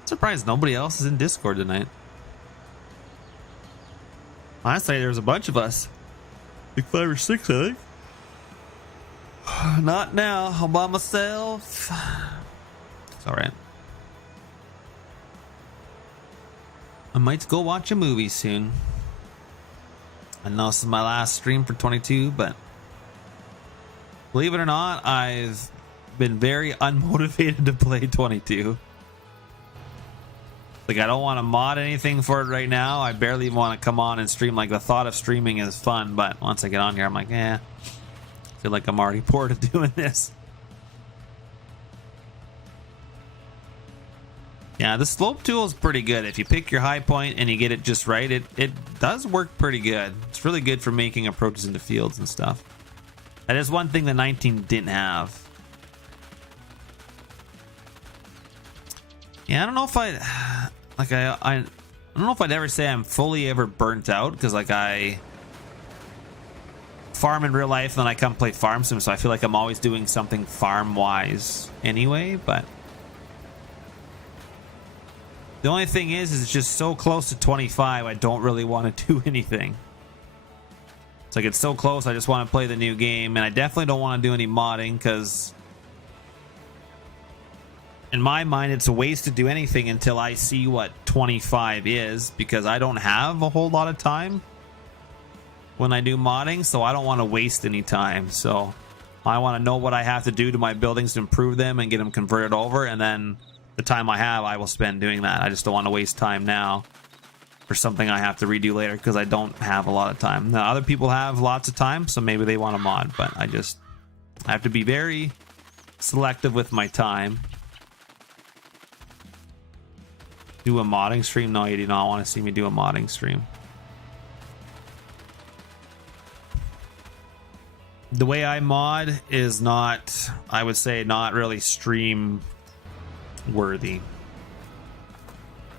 Surprised nobody else is in Discord tonight. Honestly, there's a bunch of us. Like 5 or 6, I think. Not now. I'm by myself. It's alright. I might go watch a movie soon. I know this is my last stream for 22, but believe it or not, I've been very unmotivated to play 22. Like, I don't want to mod anything for it right now. I barely even want to come on and stream. Like, the thought of streaming is fun, but once I get on here, I'm like, I feel like I'm already bored of doing this. Yeah, the slope tool is pretty good. If you pick your high point and you get it just right, it does work pretty good. It's really good for making approaches into fields and stuff. That is one thing that 19 didn't have. Yeah, I don't know if I don't know if I'd ever say I'm fully ever burnt out, because like I farm in real life and then I come play farm sim, so I feel like I'm always doing something farm wise anyway. But the only thing is it's just so close to 25, I don't really want to do anything. It's like it's so close, I just want to play the new game, and I definitely don't want to do any modding, because in my mind, it's a waste to do anything until I see what 25 is, because I don't have a whole lot of time when I do modding, so I don't want to waste any time. So I want to know what I have to do to my buildings to improve them and get them converted over, and then the time I have, I will spend doing that. I just don't want to waste time now for something I have to redo later, because I don't have a lot of time. Now, other people have lots of time, so maybe they want to mod, but I have to be very selective with my time. Do a modding stream? No, you do not want to see me do a modding stream. the way I mod is not, I would say, not really stream worthy.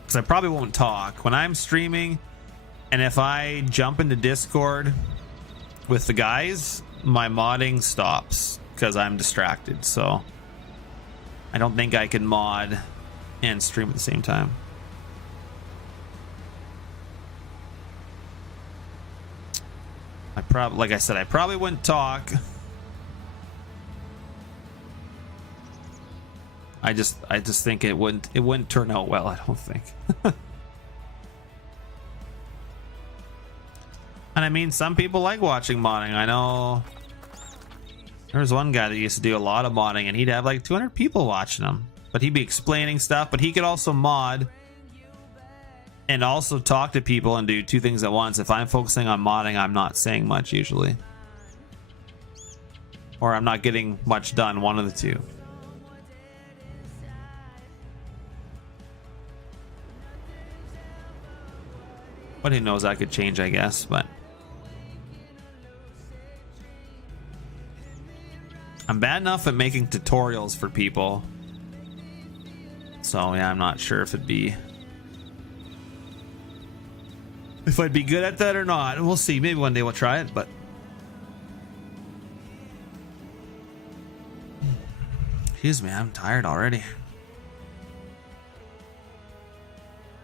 Because I probably won't talk when I'm streaming, and if I jump into Discord with the guys, my modding stops because I'm distracted. So I don't think I can mod and stream at the same time. Like I said, I probably wouldn't talk. I just think it wouldn't turn out well, I don't think. And I mean, some people like watching modding. I know there was one guy that used to do a lot of modding, and he'd have like 200 people watching him, but he'd be explaining stuff, but he could also mod and also talk to people and do two things at once. If I'm focusing on modding, I'm not saying much usually, or I'm not getting much done, one of the two. But who knows, I could change, I guess. But I'm bad enough at making tutorials for people, so yeah, I'm not sure if I'd be good at that or not. We'll see. Maybe one day we'll try it, but excuse me, I'm tired already.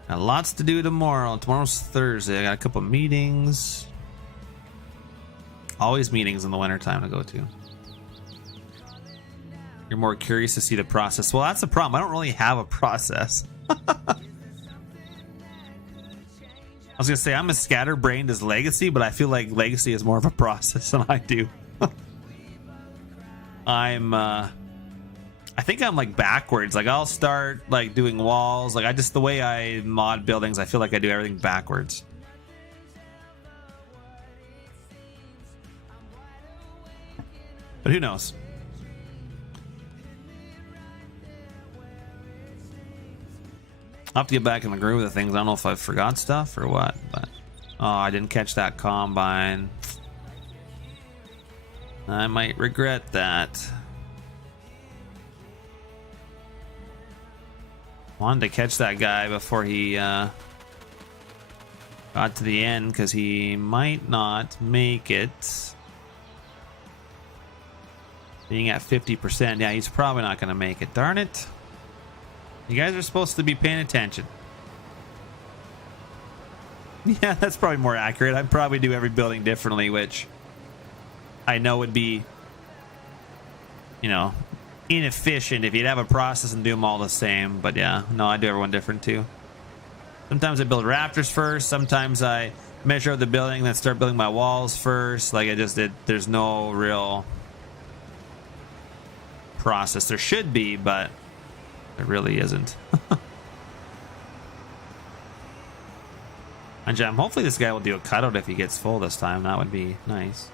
Got lots to do tomorrow. Tomorrow's Thursday. I got a couple meetings. Always meetings in the wintertime to go to. You're more curious to see the process. Well, that's the problem. I don't really have a process. I was gonna say I'm as scatterbrained as Legacy, but I feel like Legacy is more of a process than I do. I think I'm like backwards. Like I'll start like doing walls. Like the way I mod buildings, I feel like I do everything backwards. But who knows? I'll have to get back in the groove of things. I don't know if I forgot stuff or what, but oh, I didn't catch that combine. I might regret that. Wanted to catch that guy before he got to the end, because he might not make it. Being at 50%, yeah, he's probably not going to make it. Darn it. You guys are supposed to be paying attention. Yeah, that's probably more accurate. I'd probably do every building differently, which I know would be, you know, inefficient if you'd have a process and do them all the same. But yeah, no, I do everyone different too. Sometimes I build rafters first. Sometimes I measure out the building, then start building my walls first. Like I just did. There's no real process. There should be, but it really isn't. And Jam, hopefully this guy will do a cutout if he gets full this time. That would be nice.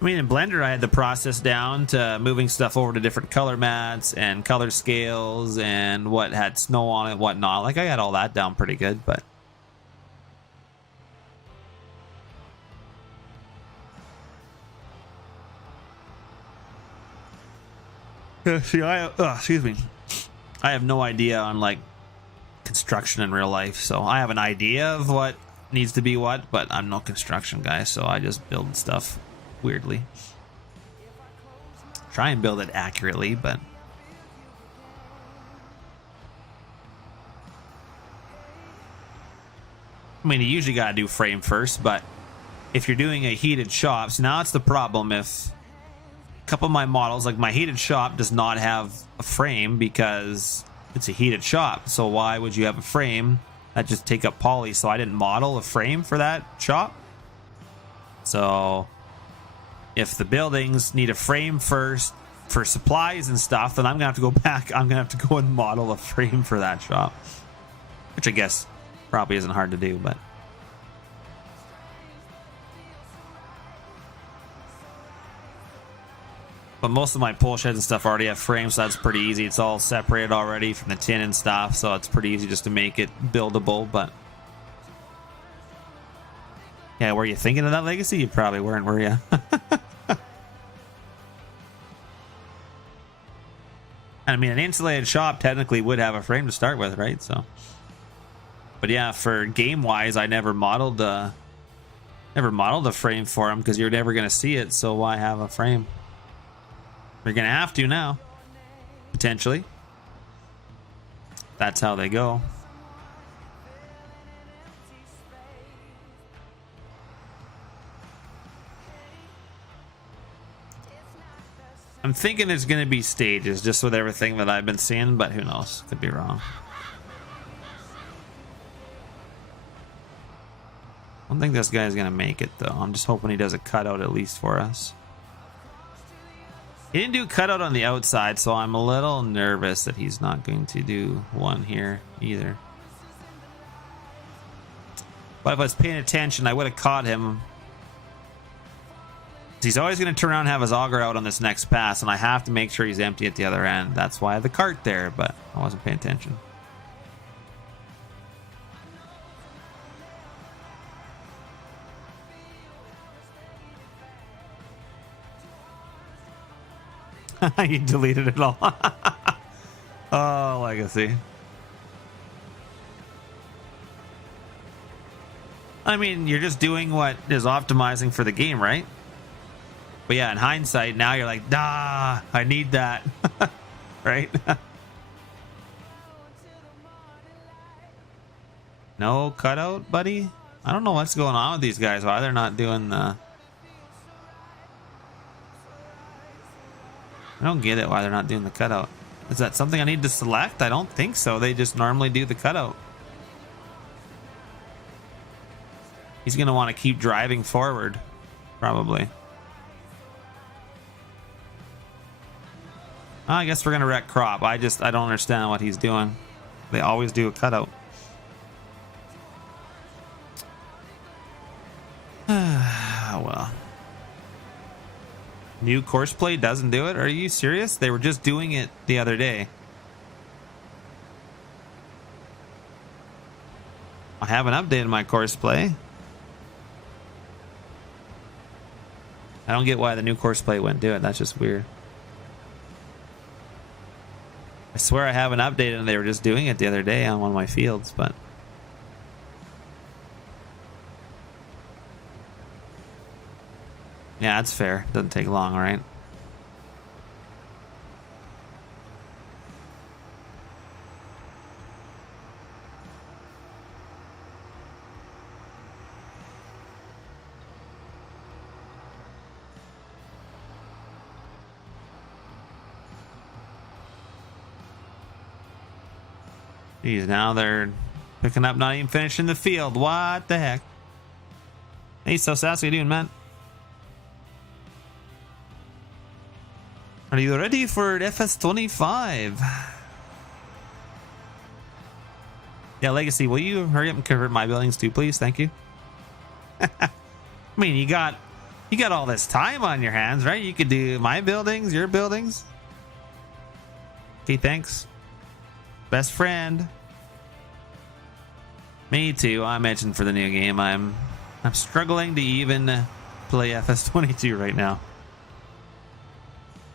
I mean, in Blender, I had the process down to moving stuff over to different color mats and color scales and what had snow on it and whatnot. Like, I got all that down pretty good, but... See, excuse me. I have no idea on, like, construction in real life, so I have an idea of what needs to be what, but I'm no construction guy, so I just build stuff weirdly. Try and build it accurately, but I mean, you usually gotta do frame first, but if you're doing a heated shop, so now it's the problem if a couple of my models, like my heated shop does not have a frame because it's a heated shop. So why would you have a frame that just take up poly? So I didn't model a frame for that shop. So if the buildings need a frame first for supplies and stuff, then I'm gonna have to go back. I'm gonna have to go and model a frame for that shop, which I guess probably isn't hard to do, but But most of my pole sheds and stuff already have frames, so that's pretty easy. It's all separated already from the tin and stuff, so it's pretty easy just to make it buildable. But yeah, were you thinking of that, Legacy? You probably weren't, were you? I mean, an insulated shop technically would have a frame to start with, right? So, but yeah, for game wise, I never modeled a frame for them because you're never gonna see it. So why have a frame? You're gonna have to now, potentially. That's how they go. I'm thinking there's gonna be stages just with everything that I've been seeing, but who knows? Could be wrong. I don't think this guy's gonna make it though. I'm just hoping he does a cutout at least for us. He didn't do a cutout on the outside, so I'm a little nervous that he's not going to do one here either. But if I was paying attention, I would have caught him. He's always going to turn around and have his auger out on this next pass, and I have to make sure he's empty at the other end. That's why I have the cart there, but I wasn't paying attention. You deleted it all. Oh, Legacy. I mean, you're just doing what is optimizing for the game, right? But yeah, in hindsight, now you're like, nah, I need that. Right? No cutout, buddy? I don't know what's going on with these guys. Why they're not doing the... I don't get it why they're not doing the cutout. Is that something I need to select? I don't think so. They just normally do the cutout. He's going to want to keep driving forward, probably. I guess we're going to wreck crop. I don't understand what he's doing. They always do a cutout. Well. New Courseplay doesn't do it? Are you serious? They were just doing it the other day. I haven't updated my Courseplay. I don't get why the new Courseplay wouldn't do it. That's just weird. I swear I haven't updated and they were just doing it the other day on one of my fields, but... Yeah, that's fair. Doesn't take long, right? Geez, now they're picking up, not even finishing the field. What the heck? Hey, so Sask, how you doing, man? Are you ready for FS 25? Yeah, Legacy, will you hurry up and convert my buildings too, please? Thank you. I mean, you got all this time on your hands, right? You could do my buildings, your buildings. Okay, thanks. Best friend. Me too. I'm itching for the new game. I'm struggling to even play FS22 right now.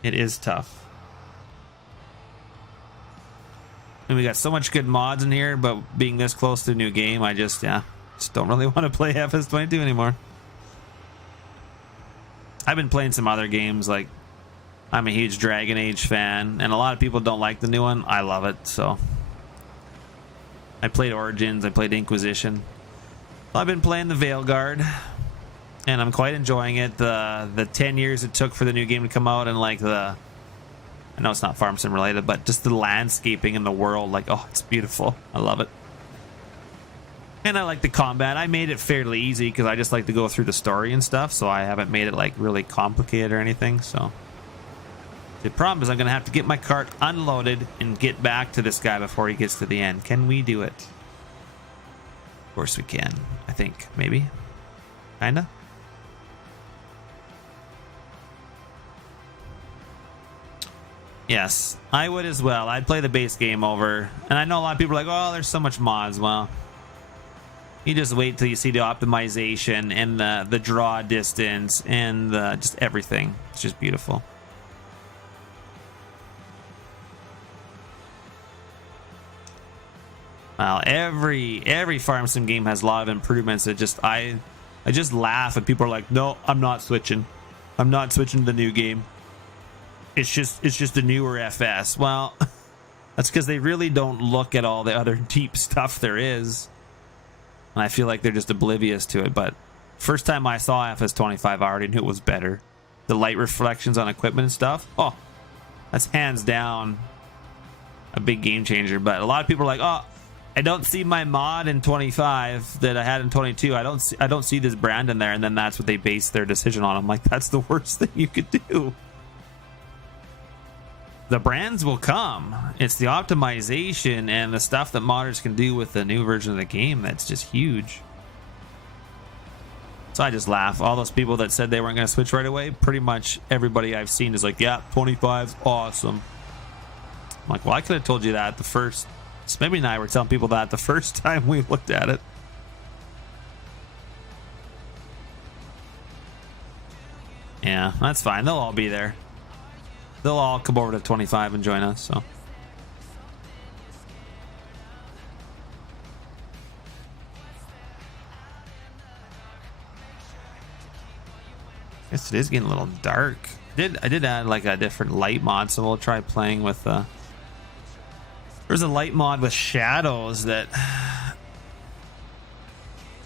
It is tough. And we got so much good mods in here, but being this close to a new game, I just don't really want to play FS22 anymore. I've been playing some other games, like I'm a huge Dragon Age fan, and a lot of people don't like the new one. I love it, so. I played Origins, I played Inquisition. I've been playing the Veilguard, and I'm quite enjoying it. The 10 years it took for the new game to come out, and like I know it's not farm sim related, but just the landscaping in the world, like, oh, it's beautiful. I love it. And I like the combat. I made it fairly easy because I just like to go through the story and stuff, so I haven't made it like really complicated or anything. So the problem is I'm gonna have to get my cart unloaded and get back to this guy before he gets to the end. Can we do it? Of course we can. I think maybe, kinda. Yes, I would as well. I'd play the base game over. And I know a lot of people are like, oh, there's so much mods. Well, you just wait till you see the optimization and the draw distance and just everything. It's just beautiful. Well, every farm sim game has a lot of improvements. That just I just laugh and people are like, no, I'm not switching. I'm not switching to the new game. It's just the newer FS. Well, that's because they really don't look at all the other deep stuff there is. And I feel like they're just oblivious to it. But first time I saw FS25, I already knew it was better. The light reflections on equipment and stuff. Oh, that's hands down a big game changer. But a lot of people are like, oh, I don't see my mod in 25 that I had in 22. I don't see this brand in there. And then that's what they base their decision on. I'm like, that's the worst thing you could do. The brands will come. It's the optimization and the stuff that modders can do with the new version of the game that's just huge. So I just laugh. All those people that said they weren't going to switch right away, pretty much everybody I've seen is like, yeah, 25's awesome. I'm like, well, I could have told you that the first... Maybe and I were telling people that the first time we looked at it. Yeah, that's fine. They'll all be there. They'll all come over to 25 and join us, so. Guess it is getting a little dark. I did add like a different light mod, so we'll try playing with there's a light mod with shadows that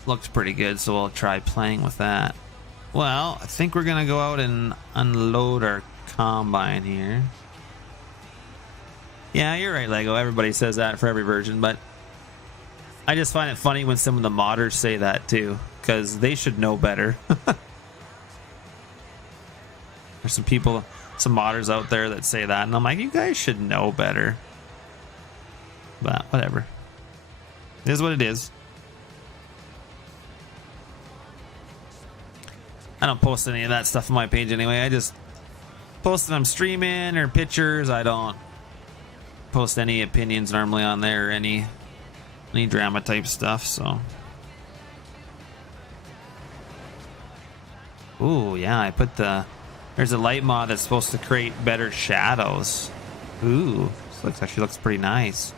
looks pretty good, so we'll try playing with that. Well, I think we're gonna go out and unload our combine here. Yeah, you're right, Lego. Everybody says that for every version, but I just find it funny when some of the modders say that too, because they should know better. There's some people, some modders out there that say that, and I'm like, you guys should know better. But whatever. It is what it is. I don't post any of that stuff on my page anyway. I just post that I'm streaming or pictures. I don't post any opinions normally on there or any drama type stuff, so. Ooh, yeah, I put there's a light mod that's supposed to create better shadows. Ooh, this actually looks pretty nice.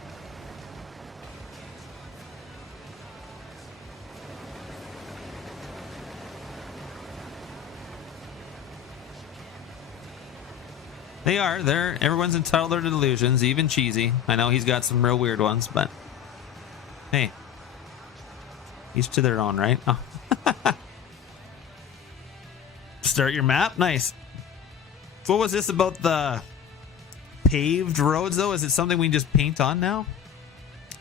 They are. Everyone's entitled to their delusions, even Cheesy. I know he's got some real weird ones, but hey, each to their own, right? Oh. Start your map, nice. What was this about the paved roads, though? Is it something we can just paint on now?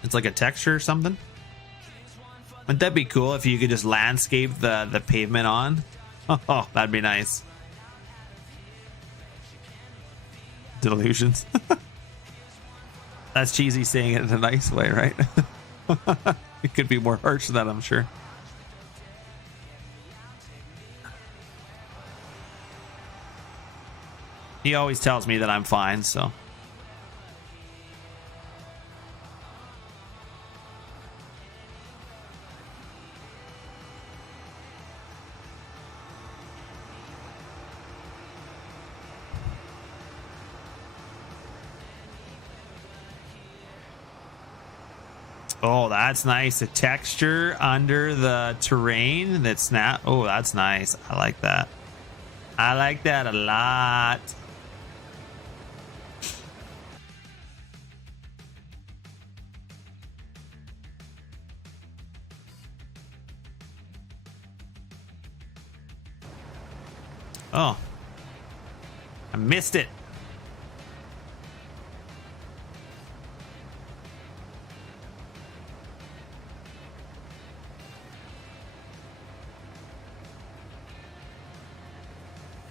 It's like a texture or something. Wouldn't that be cool if you could just landscape the pavement on? Oh, that'd be nice. Delusions. That's Cheesy saying it in a nice way, right? It could be more harsh than that, I'm sure. He always tells me that I'm fine, so. Oh, that's nice. The texture under the terrain that snap. Oh, that's nice. I like that. I like that a lot. Oh, I missed it.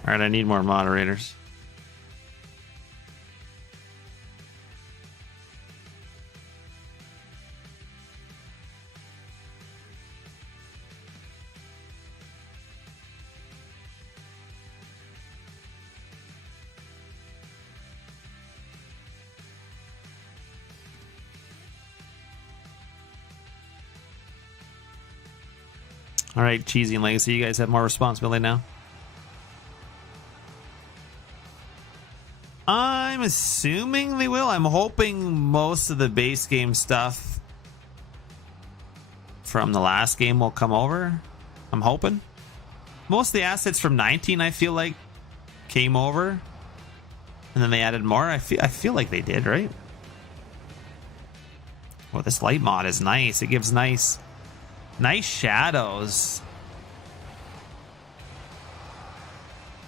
All right, I need more moderators. All right, Cheesy and Legacy, you guys have more responsibility now. I'm assuming they will. I'm hoping most of the base game stuff from the last game will come over. I'm hoping. Most of the assets from 19, I feel like, came over. And then they added more. I feel like they did, right? Well, this light mod is nice. It gives nice shadows.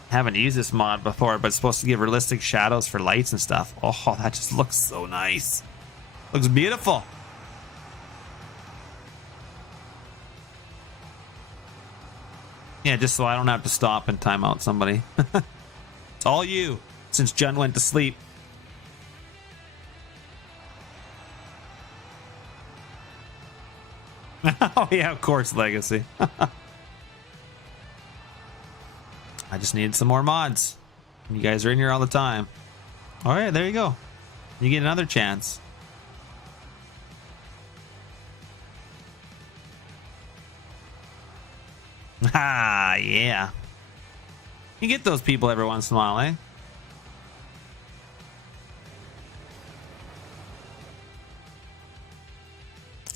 Haven't used this mod before, but it's supposed to give realistic shadows for lights and stuff. Oh, that just looks so nice. Looks beautiful. Yeah, just so I don't have to stop and time out somebody. It's all you, since Jen went to sleep. Oh yeah, of course, Legacy. I just needed some more mods. You guys are in here all the time. All right, there you go. You get another chance. Ah, yeah. You get those people every once in a while, eh?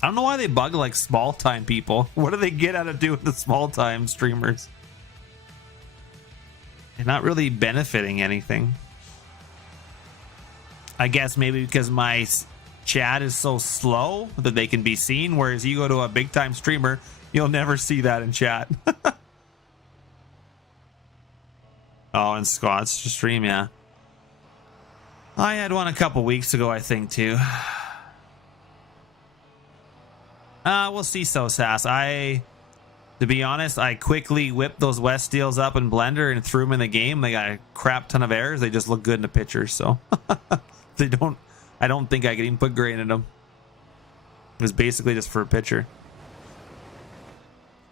I don't know why they bug like small time people. What do they get out of doing the small time streamers? They're not really benefiting anything. I guess maybe because my chat is so slow that they can be seen, whereas you go to a big time streamer, you'll never see that in chat. Oh, and Scott's stream, yeah. I had one a couple weeks ago, I think, too. We'll see, so Sass. To be honest, I quickly whipped those West Steels up in Blender and threw them in the game. They got a crap ton of errors. They just look good in the picture, so I don't think I could even put grain in them. It was basically just for a picture.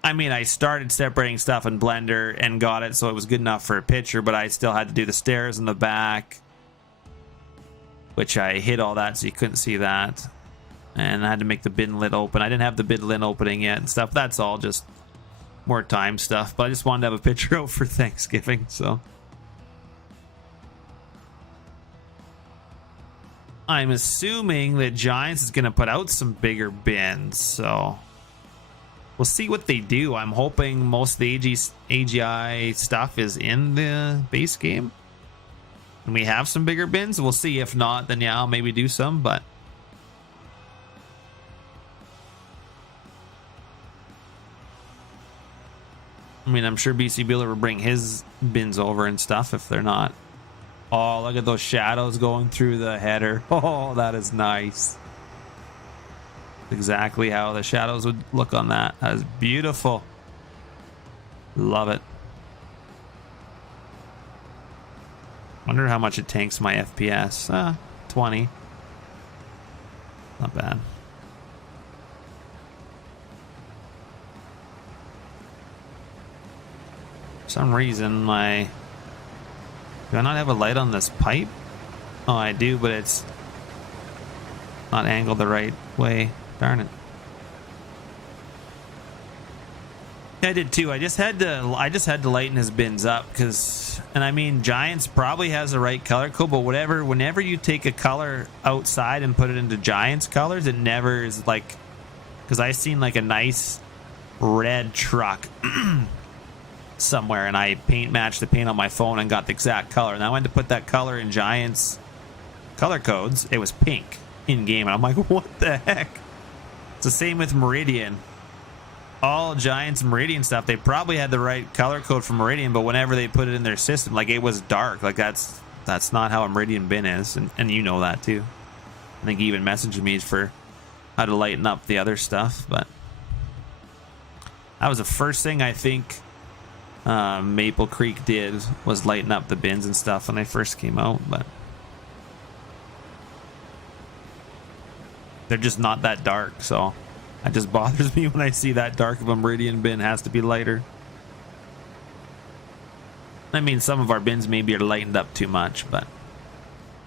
I mean, I started separating stuff in Blender and got it so it was good enough for a picture, but I still had to do the stairs in the back, which I hid all that so you couldn't see that. And I had to make the bin lid open. I didn't have the bin lid opening yet and stuff. That's all just more time stuff. But I just wanted to have a picture out for Thanksgiving, so. I'm assuming that Giants is going to put out some bigger bins, so we'll see what they do. I'm hoping most of the AGI stuff is in the base game. And we have some bigger bins. We'll see. If not, then yeah, I'll maybe do some, but I mean, I'm sure BC Bueller will bring his bins over and stuff if they're not. Oh, look at those shadows going through the header. Oh, that is nice. Exactly how the shadows would look on that. That is beautiful. Love it. Wonder how much it tanks my FPS. 20. Not bad. For some reason, do I not have a light on this pipe? Oh, I do, but it's not angled the right way. Darn it. I did too. I just had to lighten his bins up because, and I mean, Giants probably has the right color code, but whenever you take a color outside and put it into Giants colors, it never is like, because I seen like a nice red truck somewhere and I paint matched the paint on my phone and got the exact color, and I went to put that color in Giants color codes. It was pink in game, and I'm like, what the heck? It's the same with Meridian. All Giants Meridian stuff, they probably had the right color code for Meridian, but whenever they put it in their system, like, it was dark. Like, that's not how a Meridian bin is, and you know that too. I think he even messaged me for how to lighten up the other stuff, but that was the first thing I think Maple Creek did, was lighten up the bins and stuff when they first came out, but they're just not that dark, so it just bothers me when I see that dark of a Meridian bin. Has to be lighter. I mean, some of our bins maybe are lightened up too much, but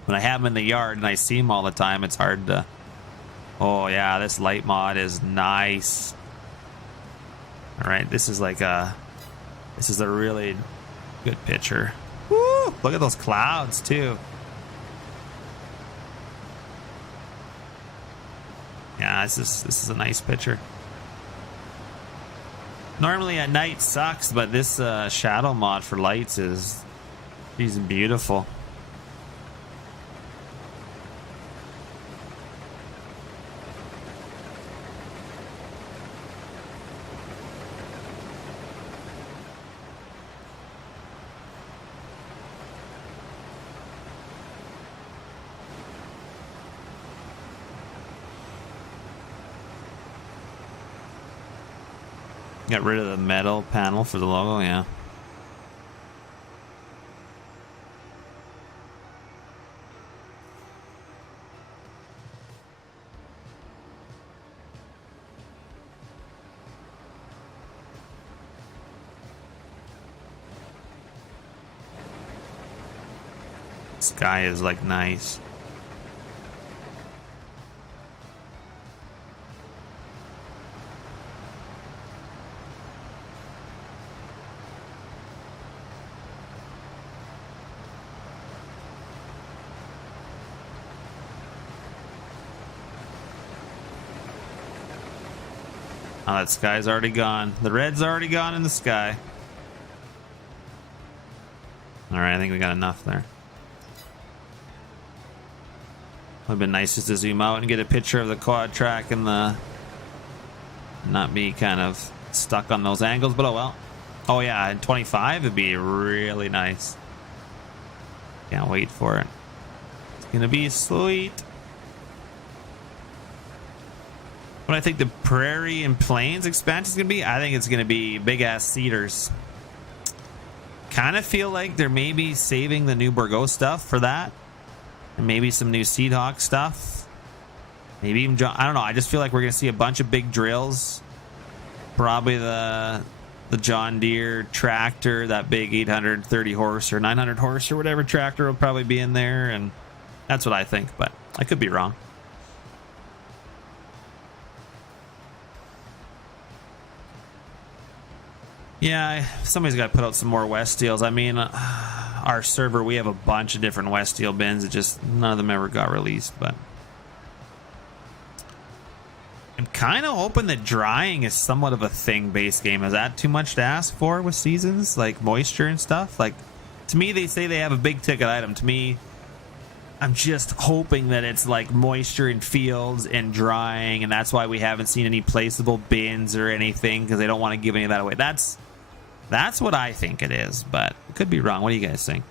when I have them in the yard and I see them all the time, it's hard to. Oh yeah, this light mod is nice. All right, this is a really good picture. Woo! Look at those clouds too. Yeah, this is a nice picture. Normally at night sucks, but this shadow mod for lights is beautiful. Got rid of the metal panel for the logo, yeah. Sky is like nice. Oh, that sky's already gone. The red's already gone in the sky. Alright, I think we got enough there. Would have been nice just to zoom out and get a picture of the quad track and the... not be kind of stuck on those angles, but oh well. Oh yeah, in 25 it'd be really nice. Can't wait for it. It's gonna be sweet. What I think the Prairie and Plains expansion is going to be, I think it's going to be big-ass cedars. Kind of feel like they're maybe saving the new Bourgeois stuff for that. And maybe some new Seedhawk stuff. Maybe even, I don't know, I just feel like we're going to see a bunch of big drills. Probably the John Deere tractor, that big 830 horse or 900 horse or whatever tractor will probably be in there. And that's what I think, but I could be wrong. Yeah, somebody's got to put out some more West Steels. I mean, our server, we have a bunch of different West Steel bins. It just, none of them ever got released, but... I'm kind of hoping that drying is somewhat of a thing base game. Is that too much to ask for with seasons? Like moisture and stuff? Like, to me, they say they have a big ticket item. To me, I'm just hoping that it's like moisture in fields and drying, and that's why we haven't seen any placeable bins or anything, because they don't want to give any of that away. That's what I think it is, but it could be wrong. What do you guys think?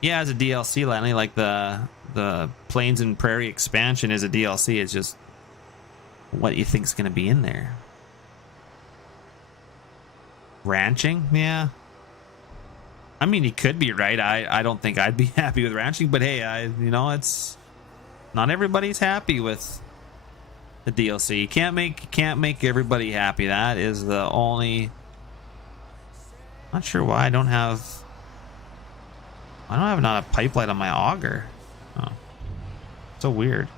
Yeah, as a DLC, Lenny, like the Plains and Prairie expansion is a DLC. It's just what you think is going to be in there. Ranching? Yeah. I mean, he could be right. I don't think I'd be happy with ranching, but hey, it's not everybody's happy with the DLC. You can't make everybody happy. That is the only... Not sure why I don't have not a pipe light on my auger. Oh, so weird.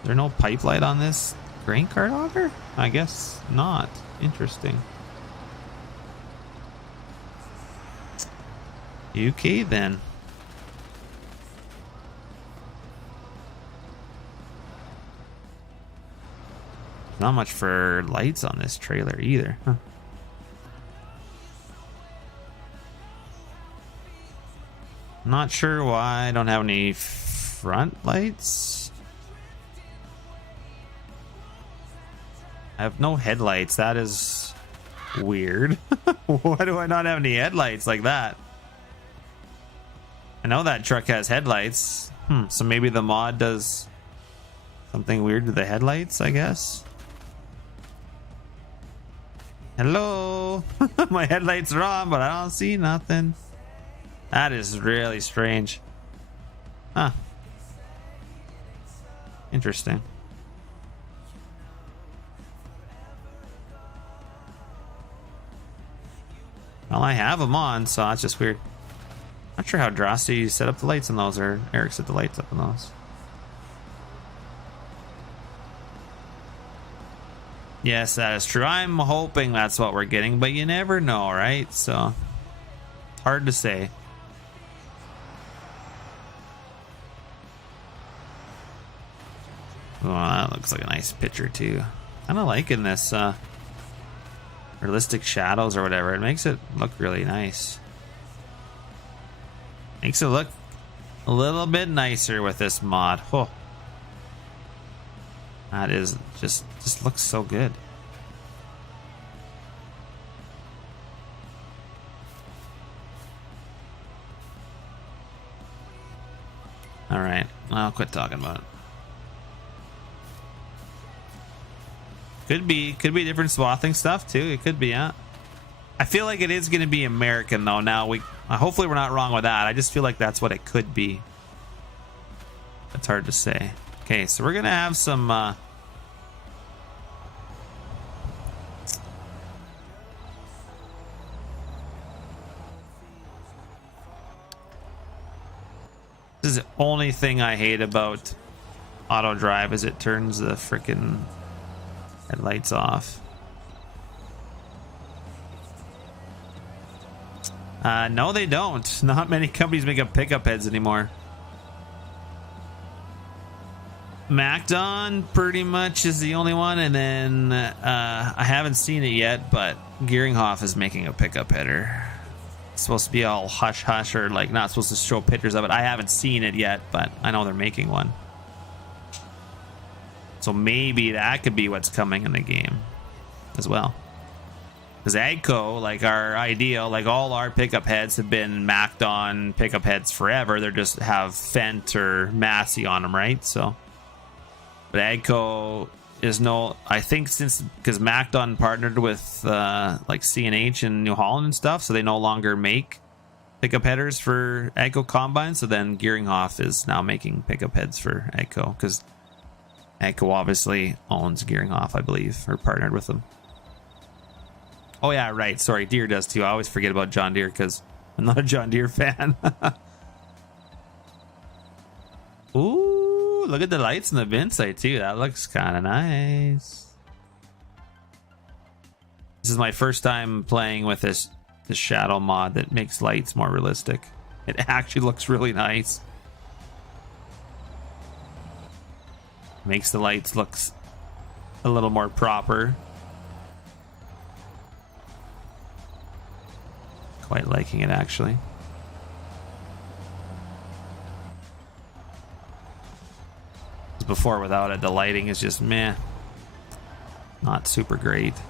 Is there no pipe light on this grain cart auger? I guess not. Interesting. Okay then. Not much for lights on this trailer either. Huh. Not sure why I don't have any front lights. I have no headlights. That is weird. Why do I not have any headlights like that? I know that truck has headlights. So maybe the mod does something weird to the headlights, I guess. Hello? My headlights are on, but I don't see nothing. That is really strange. Huh. Interesting. Well, I have them on, so that's just weird. Not sure how Drosty set up the lights on those, or Eric set the lights up on those. Yes, that is true. I'm hoping that's what we're getting, but you never know, right? So, hard to say. Oh, that looks like a nice picture too. Kind of liking this realistic shadows or whatever. It makes it look really nice. Makes it look a little bit nicer with this mod. Oh, that is just looks so good. All right, I'll quit talking about it. Could be different swathing stuff too. It could be, yeah. I feel like it is going to be American though. Now hopefully we're not wrong with that. I just feel like that's what it could be. It's hard to say. Okay, so we're gonna have some. This is the only thing I hate about auto drive is it turns the freaking headlights off. No, they don't. Not many companies make up pickup heads anymore. Macdon pretty much is the only one, and then I haven't seen it yet, but Gearinghoff is making a pickup header. It's supposed to be all hush hush, or like not supposed to show pictures of it. I haven't seen it yet, but I know they're making one. So maybe that could be what's coming in the game as well. Because AGCO, like our ideal, like all our pickup heads have been Macdon pickup heads forever. They just have Fendt or Massey on them, right? So, but AGCO is no, I think since, because Macdon partnered with like C&H in New Holland and stuff, so they no longer make pickup headers for AGCO combines. So then Gearinghoff is now making pickup heads for AGCO, because AGCO obviously owns Gearinghoff, I believe, or partnered with them. Oh yeah, right. Sorry, Deere does too. I always forget about John Deere because I'm not a John Deere fan. Ooh, look at the lights in the bin site too. That looks kind of nice. This is my first time playing with this shadow mod that makes lights more realistic. It actually looks really nice. Makes the lights look a little more proper. Quite liking it actually. Before without it, the lighting is just meh. Not super great. I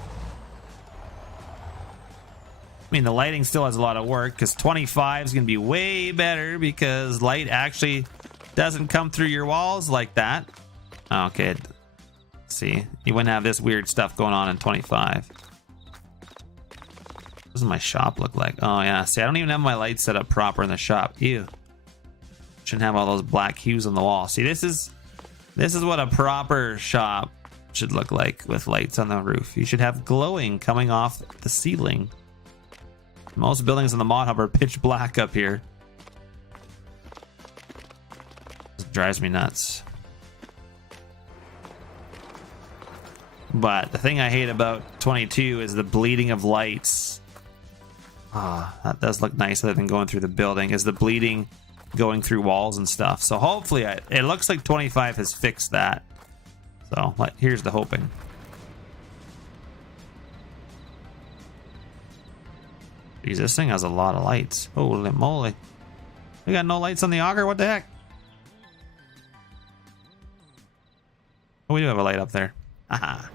mean, the lighting still has a lot of work because 25 is going to be way better because light actually doesn't come through your walls like that. Okay. See, you wouldn't have this weird stuff going on in 25. What does my shop look like? Oh yeah, see, I don't even have my lights set up proper in the shop. Ew. Shouldn't have all those black hues on the wall. See, this is what a proper shop should look like with lights on the roof. You should have glowing coming off the ceiling. Most buildings in the mod hub are pitch black up here. This drives me nuts. But the thing I hate about 22 is the bleeding of lights. Ah, that does look nice other than going through the building, is the bleeding going through walls and stuff. So hopefully it looks like 25 has fixed that. So here's the hoping. Jeez, this thing has a lot of lights. Holy moly. We got no lights on the auger? What the heck? Oh, we do have a light up there. Aha.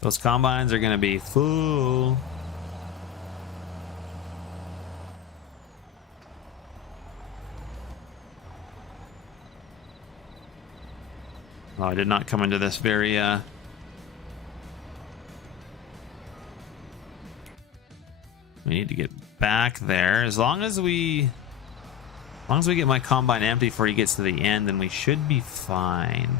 Those combines are going to be full. Oh, I did not come into this very we need to get back there. As long as we get my combine empty before he gets to the end, then we should be fine.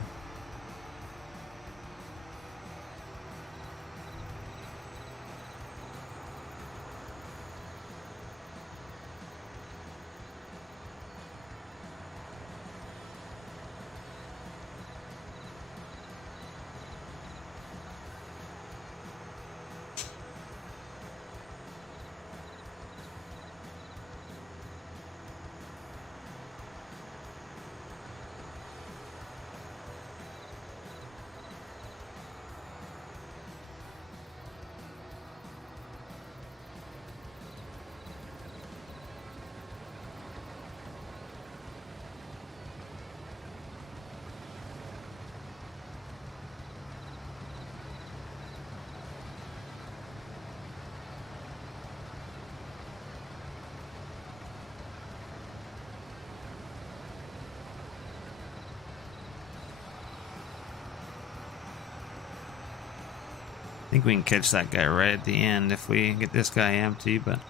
I think we can catch that guy right at the end if we get this guy empty, but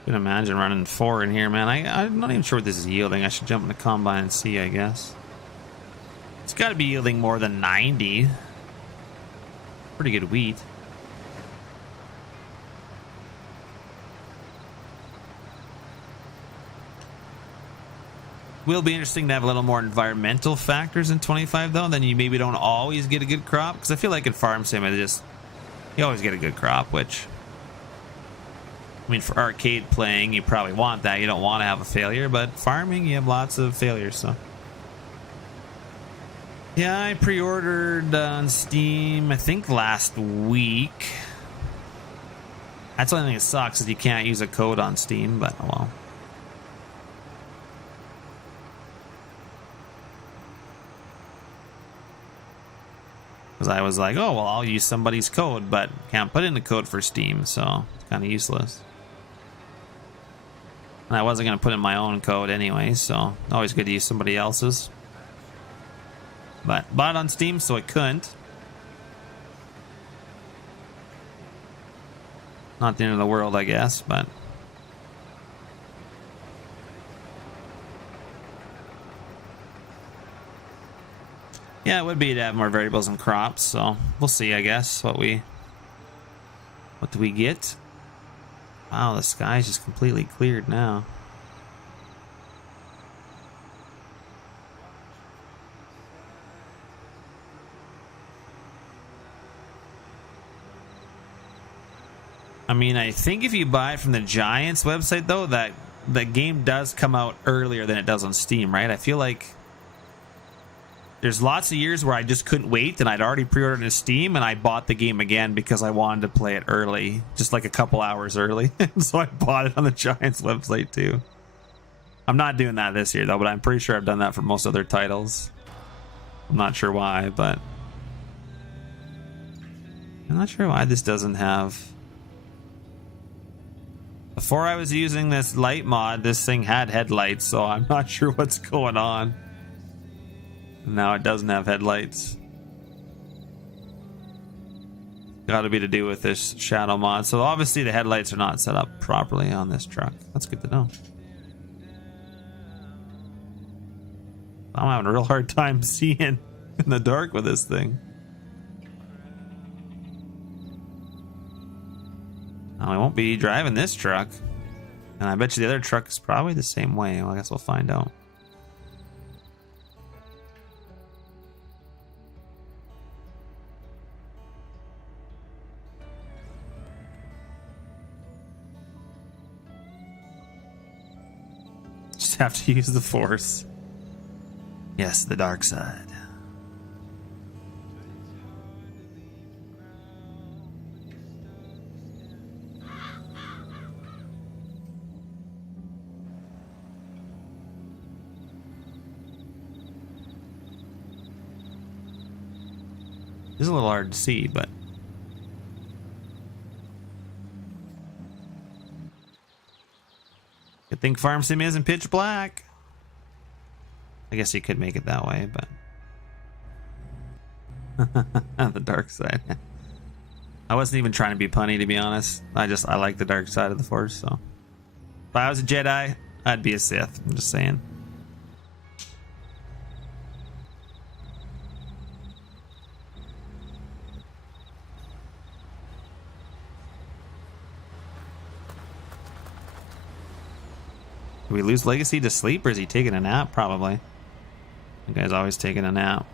I can imagine running 4 in here, man. I'm not even sure what this is yielding. I should jump in the combine and see, I guess. It's got to be yielding more than 90. Pretty good wheat. Will be interesting to have a little more environmental factors in 25 though. Then you maybe don't always get a good crop, because I feel like in farm sim you always get a good crop, which I mean for arcade playing you probably want that. You don't want to have a failure, but farming you have lots of failures. So yeah, I pre-ordered on Steam I think last week. That's the only thing that sucks is you can't use a code on Steam, but oh well. Because I was like, oh, well, I'll use somebody's code, but can't put in the code for Steam, so it's kind of useless. And I wasn't going to put in my own code anyway, so always good to use somebody else's. But bought it on Steam, so I couldn't. Not the end of the world, I guess, but... yeah, it would be to have more variables and crops, so we'll see, I guess, what do we get? Wow, the sky's just completely cleared now. I mean, I think if you buy it from the Giants website, though, that the game does come out earlier than it does on Steam, right? I feel like there's lots of years where I just couldn't wait, and I'd already pre-ordered it Steam, and I bought the game again because I wanted to play it early, just like a couple hours early. So I bought it on the Giants website too. I'm not doing that this year though, but I'm pretty sure I've done that for most other titles. I'm not sure why, but I'm not sure why this doesn't have... Before I was using this light mod, this thing had headlights, so I'm not sure what's going on. Now it doesn't have headlights. Got to be to do with this shadow mod. So obviously the headlights are not set up properly on this truck. That's good to know. I'm having a real hard time seeing in the dark with this thing. Now, I won't be driving this truck. And I bet you the other truck is probably the same way. Well, I guess we'll find out. Just have to use the Force. Yes, the dark side. This is a little hard to see, but good thing Farm Sim isn't pitch black. I guess you could make it that way, but the dark side. I wasn't even trying to be punny, to be honest. I like the dark side of the Force, so if I was a Jedi, I'd be a Sith. I'm just saying. Did we lose Legacy to sleep, or is he taking a nap? Probably. The guy's always taking a nap.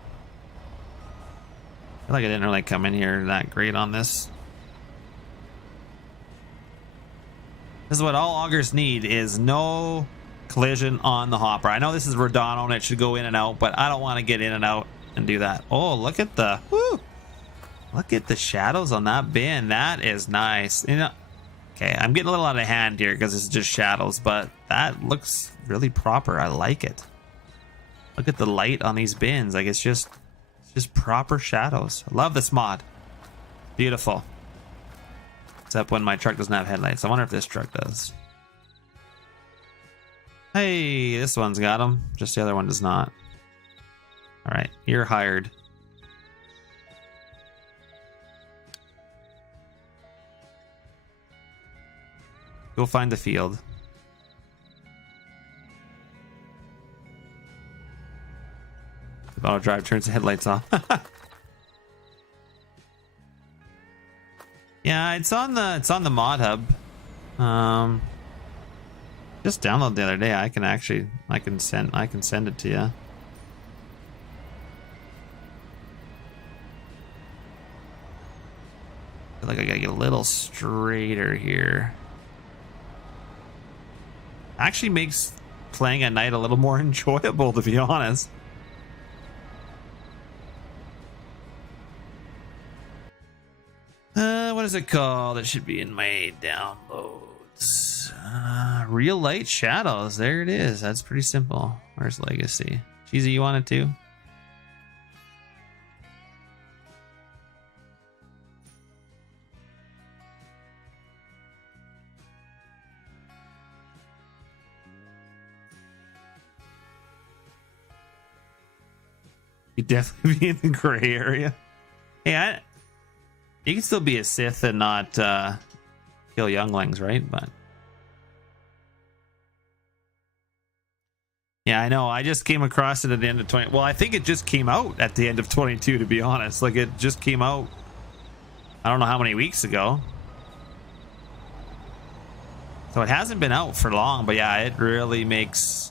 I feel like I didn't really come in here that great on this. This is what all augers need, is no collision on the hopper. I know this is Rodano and it should go in and out, but I don't want to get in and out and do that. Oh, look at the... Woo! Look at the shadows on that bin. That is nice. You know... Okay, I'm getting a little out of hand here because it's just shadows, but that looks really proper. I like it. Look at the light on these bins. Like, it's just proper shadows. I love this mod. Beautiful. Except when my truck doesn't have headlights. I wonder if this truck does. Hey, this one's got them. Just the other one does not. Alright, you're hired. Go find the field. The auto drive turns the headlights off. Yeah, it's on the mod hub. Just download the other day. I can send it to you. I feel like I gotta get a little straighter here. Actually makes playing at night a little more enjoyable, to be honest. What is it called? It should be in my downloads. Real light shadows. There it is. That's pretty simple. Where's Legacy? Cheesy, you want it too? You'd definitely be in the gray area. Hey, you can still be a Sith and not kill younglings, right? But yeah, I know. I just came across it at the end of 20. Well, I think it just came out at the end of 22, to be honest. Like, it just came out. I don't know how many weeks ago. So it hasn't been out for long, but yeah, it really makes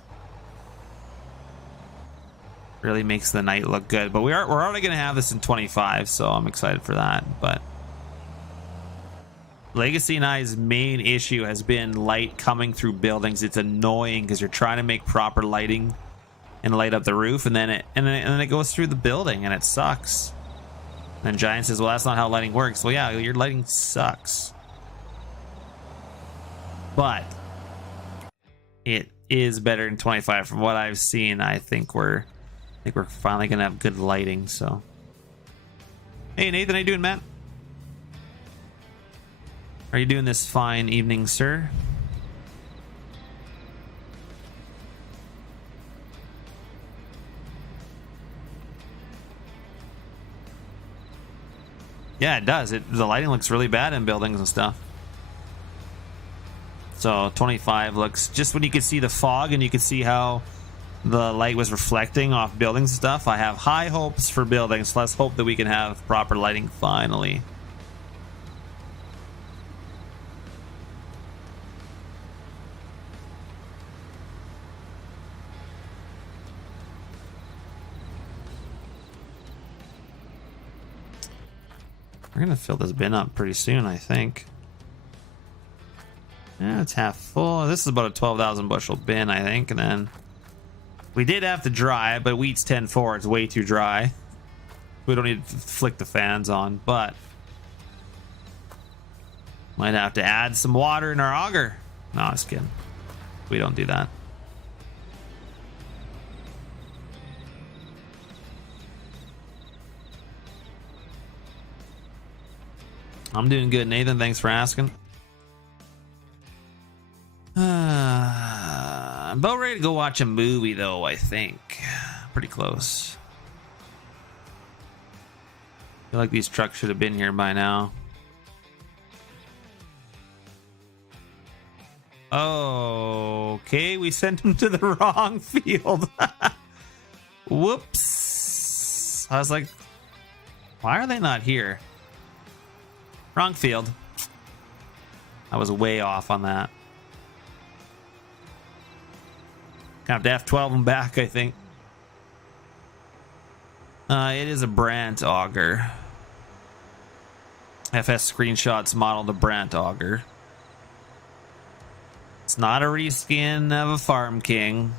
the night look good. But we're already going to have this in 25, so I'm excited for that. But Legacy and I's main issue has been light coming through buildings. It's annoying because you're trying to make proper lighting and light up the roof, and then it goes through the building, and it sucks. And then Giant says, well, that's not how lighting works. Well, yeah, your lighting sucks. But it is better in 25 from what I've seen. I think we're finally gonna have good lighting. So, hey Nathan, how you doing, Matt? Are you doing this fine evening, sir? Yeah, it does. The lighting looks really bad in buildings and stuff. So 25 looks, just when you could see the fog and you could see how the light was reflecting off buildings and stuff. I have high hopes for buildings. Let's hope that we can have proper lighting finally. We're gonna fill this bin up pretty soon, I think. Yeah, it's half full. This is about a 12,000 bushel bin, I think, and then we did have to dry it, but wheat's 10-4. It's way too dry. We don't need to flick the fans on, but might have to add some water in our auger. No, I'm just kidding. We don't do that. I'm doing good, Nathan. Thanks for asking. I'm about ready to go watch a movie, though, I think. Pretty close. I feel like these trucks should have been here by now. Oh, okay. We sent them to the wrong field. Whoops. I was like, why are they not here? Wrong field. I was way off on that. Gonna have to have 12 of them back, I think. It is a Brandt auger. FS screenshots model the Brandt auger. It's not a reskin of a Farm King.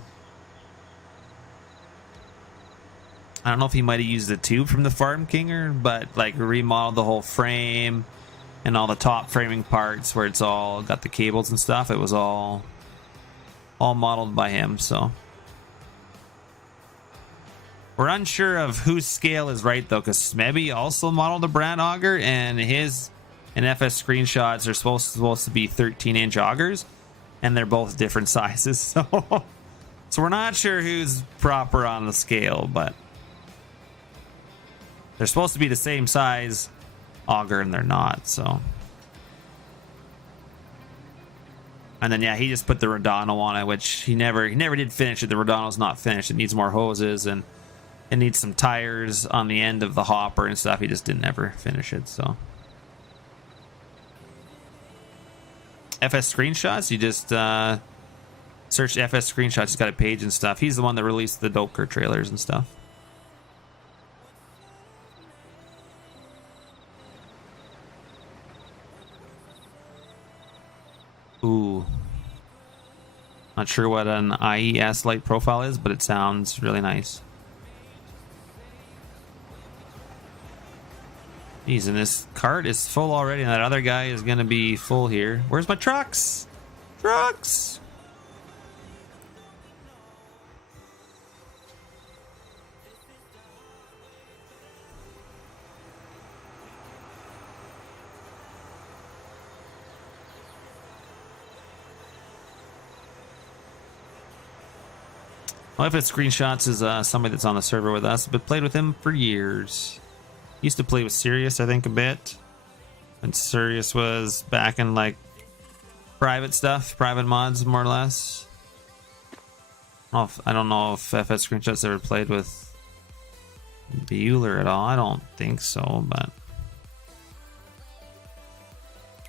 I don't know if he might have used the tube from the Farm Kinger, but like remodeled the whole frame and all the top framing parts where it's all got the cables and stuff. It was all modeled by him, so we're unsure of whose scale is right though, because Smebby also modeled a Brandt auger and his and FS screenshots are supposed to be 13-inch augers, and they're both different sizes. So we're not sure who's proper on the scale, but they're supposed to be the same size auger, and they're not. So, and then yeah, he just put the Rodano on it, which he never did finish it. The Rodano's not finished. It needs more hoses, and it needs some tires on the end of the hopper and stuff. He just didn't ever finish it. So FS screenshots, you just search FS screenshots. He's got a page and stuff. He's the one that released the Doker trailers and stuff. Ooh, not sure what an IES light profile is, but it sounds really nice. Jeez, and this cart is full already, and that other guy is gonna be full here. Where's my trucks? Trucks! Well, if it's screenshots is somebody that's on the server with us, but played with him for years. Used to play with Sirius, I think, a bit. And Sirius was back in like private stuff, private mods, more or less. I don't know if FS screenshots ever played with Bueller at all. I don't think so, but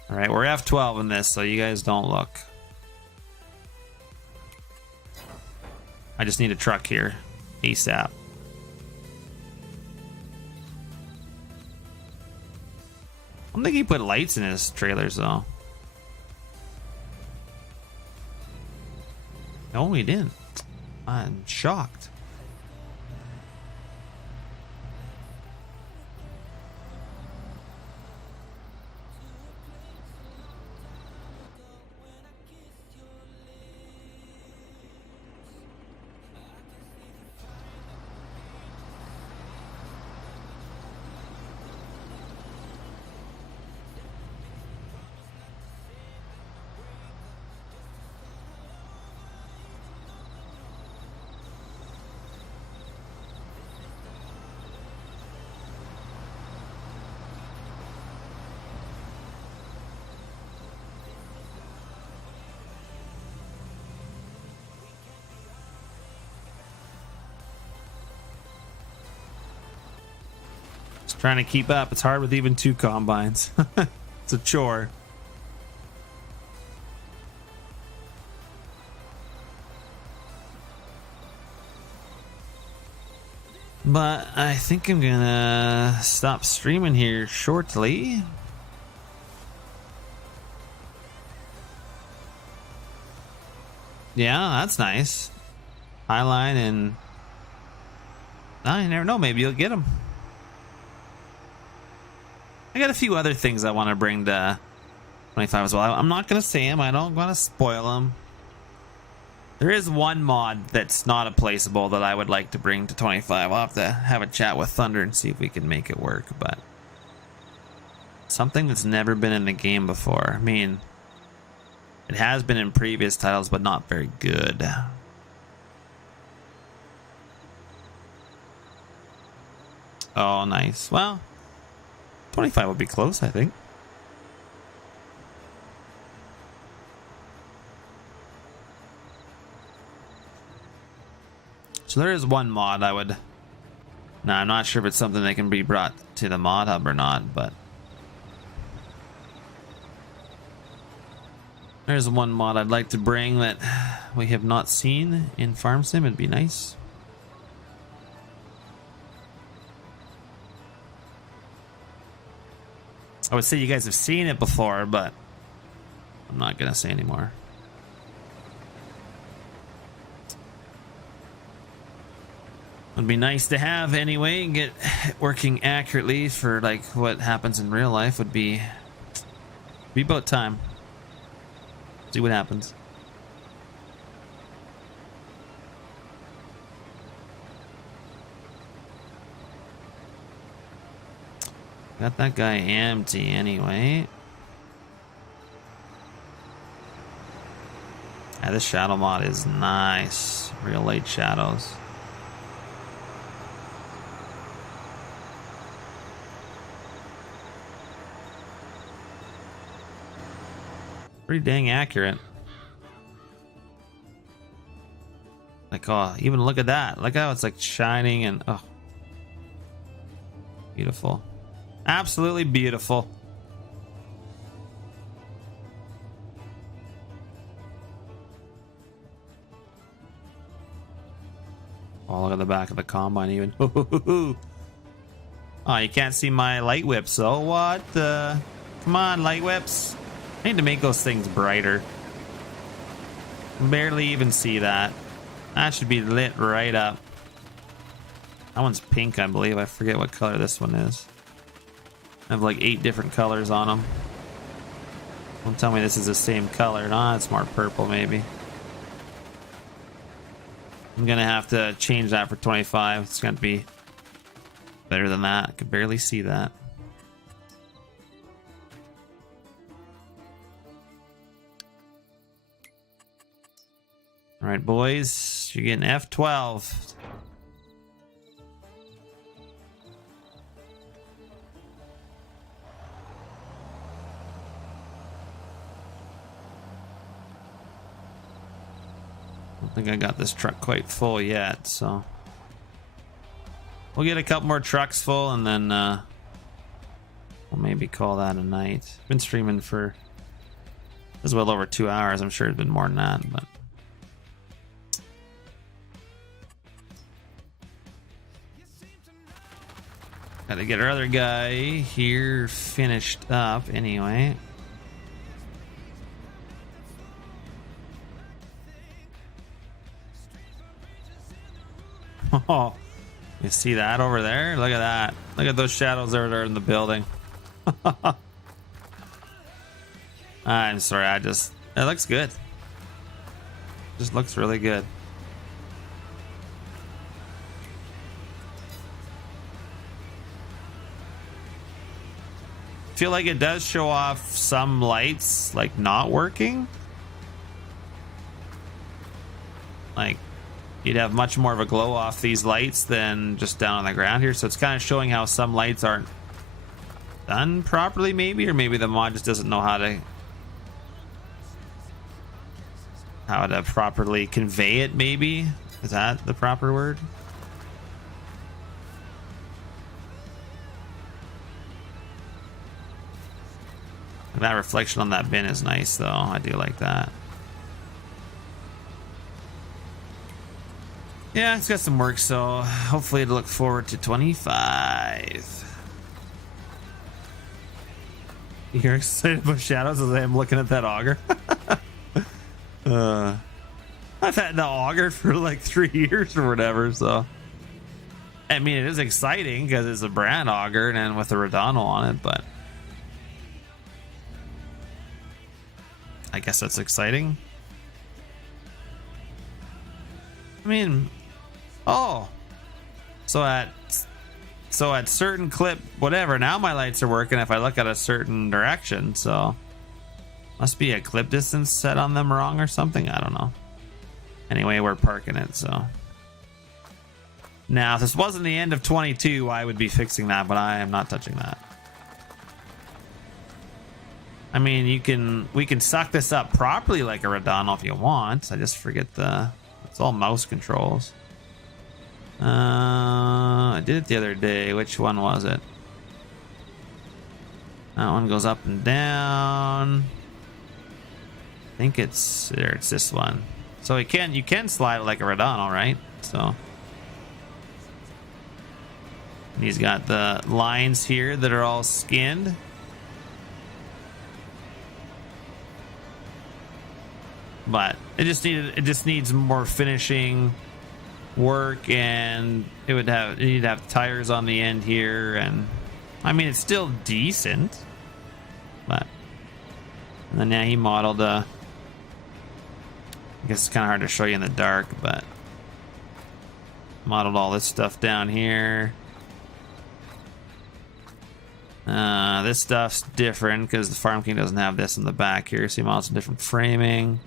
all right, we're F12 in this, so you guys don't look. I just need a truck here, ASAP. I don't think he put lights in his trailers, though. No, he didn't. I'm shocked. Trying to keep up. It's hard with even 2 combines. It's a chore. But I think I'm gonna stop streaming here shortly. Yeah, that's nice. Highline, and I never know, maybe you'll get them. I got a few other things I want to bring to 25 as well. I'm not going to say them. I don't want to spoil them. There is one mod that's not a placeable that I would like to bring to 25. I'll have to have a chat with Thunder and see if we can make it work. But something that's never been in the game before. I mean, it has been in previous titles, but not very good. Oh, nice. Well, 25 would be close, I think. So there is one mod I would... Now, I'm not sure if it's something that can be brought to the mod hub or not, but... There's one mod I'd like to bring that we have not seen in Farm Sim. It'd be nice. I would say you guys have seen it before, but I'm not going to say anymore. Would be nice to have anyway, and get working accurately for like what happens in real life. Would be about time. See what happens. Got that guy empty anyway. Yeah, this shadow mod is nice. Real light shadows. Pretty dang accurate. Like, oh, even look at that. Look how it's like shining and oh. Beautiful. Absolutely beautiful. Oh, look at the back of the combine even. Oh, you can't see my light whips. So what? Come on, light whips. I need to make those things brighter. Barely even see that. That should be lit right up. That one's pink, I believe. I forget what color this one is. I have like 8 different colors on them. Don't tell me this is the same color. Nah, it's more purple maybe. I'm gonna have to change that for 25. It's gonna be better than that. I can barely see that. All right, boys, you're getting F12. I don't think I got this truck quite full yet, so we'll get a couple more trucks full and then we'll maybe call that a night. Been streaming for as well over 2 hours. I'm sure it's been more than that, but gotta get our other guy here finished up anyway. Oh, you see that over there? Look at that. Look at those shadows that are in the building. I'm sorry, it looks good. Just looks really good. Feel like it does show off some lights like not working. Like you'd have much more of a glow off these lights than just down on the ground here. So it's kind of showing how some lights aren't done properly maybe, or maybe the mod just doesn't know how to properly convey it maybe. Is that the proper word? That reflection on that bin is nice though. I do like that. Yeah, it's got some work, so hopefully to look forward to 25. You're excited about shadows as I am looking at that auger. I've had the auger for like 3 years or whatever, so I mean it is exciting because it's a brand auger and with a Redondo on it, but I guess that's exciting. I mean, oh, so at certain clip, whatever. Now my lights are working if I look at a certain direction. So must be a clip distance set on them wrong or something. I don't know. Anyway, we're parking it. So now, if this wasn't the end of 22, I would be fixing that, but I am not touching that. I mean, we can suck this up properly like a Redondo if you want. I just forget it's all mouse controls. I did it the other day. Which one was it? That one goes up and down. I think it's there. It's this one. So you can slide it like a Redondo, right? So and he's got the lines here that are all skinned. But it just needs more finishing work, and you'd have tires on the end here, and I mean it's still decent, but and then yeah, he modeled I guess it's kind of hard to show you in the dark, but modeled all this stuff down here. This stuff's different because the Farm King doesn't have this in the back here, so he modeled some different framing.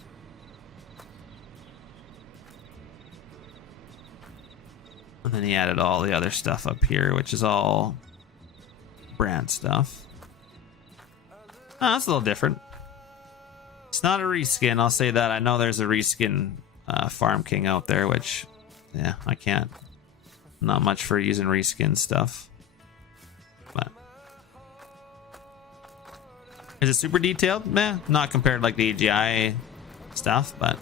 And then he added all the other stuff up here, which is all brand stuff. Oh, that's a little different. It's not a reskin, I'll say that. I know there's a reskin Farm King out there, which, yeah, I can't. Not much for using reskin stuff. But is it super detailed? Meh, not compared to like the AGI stuff, but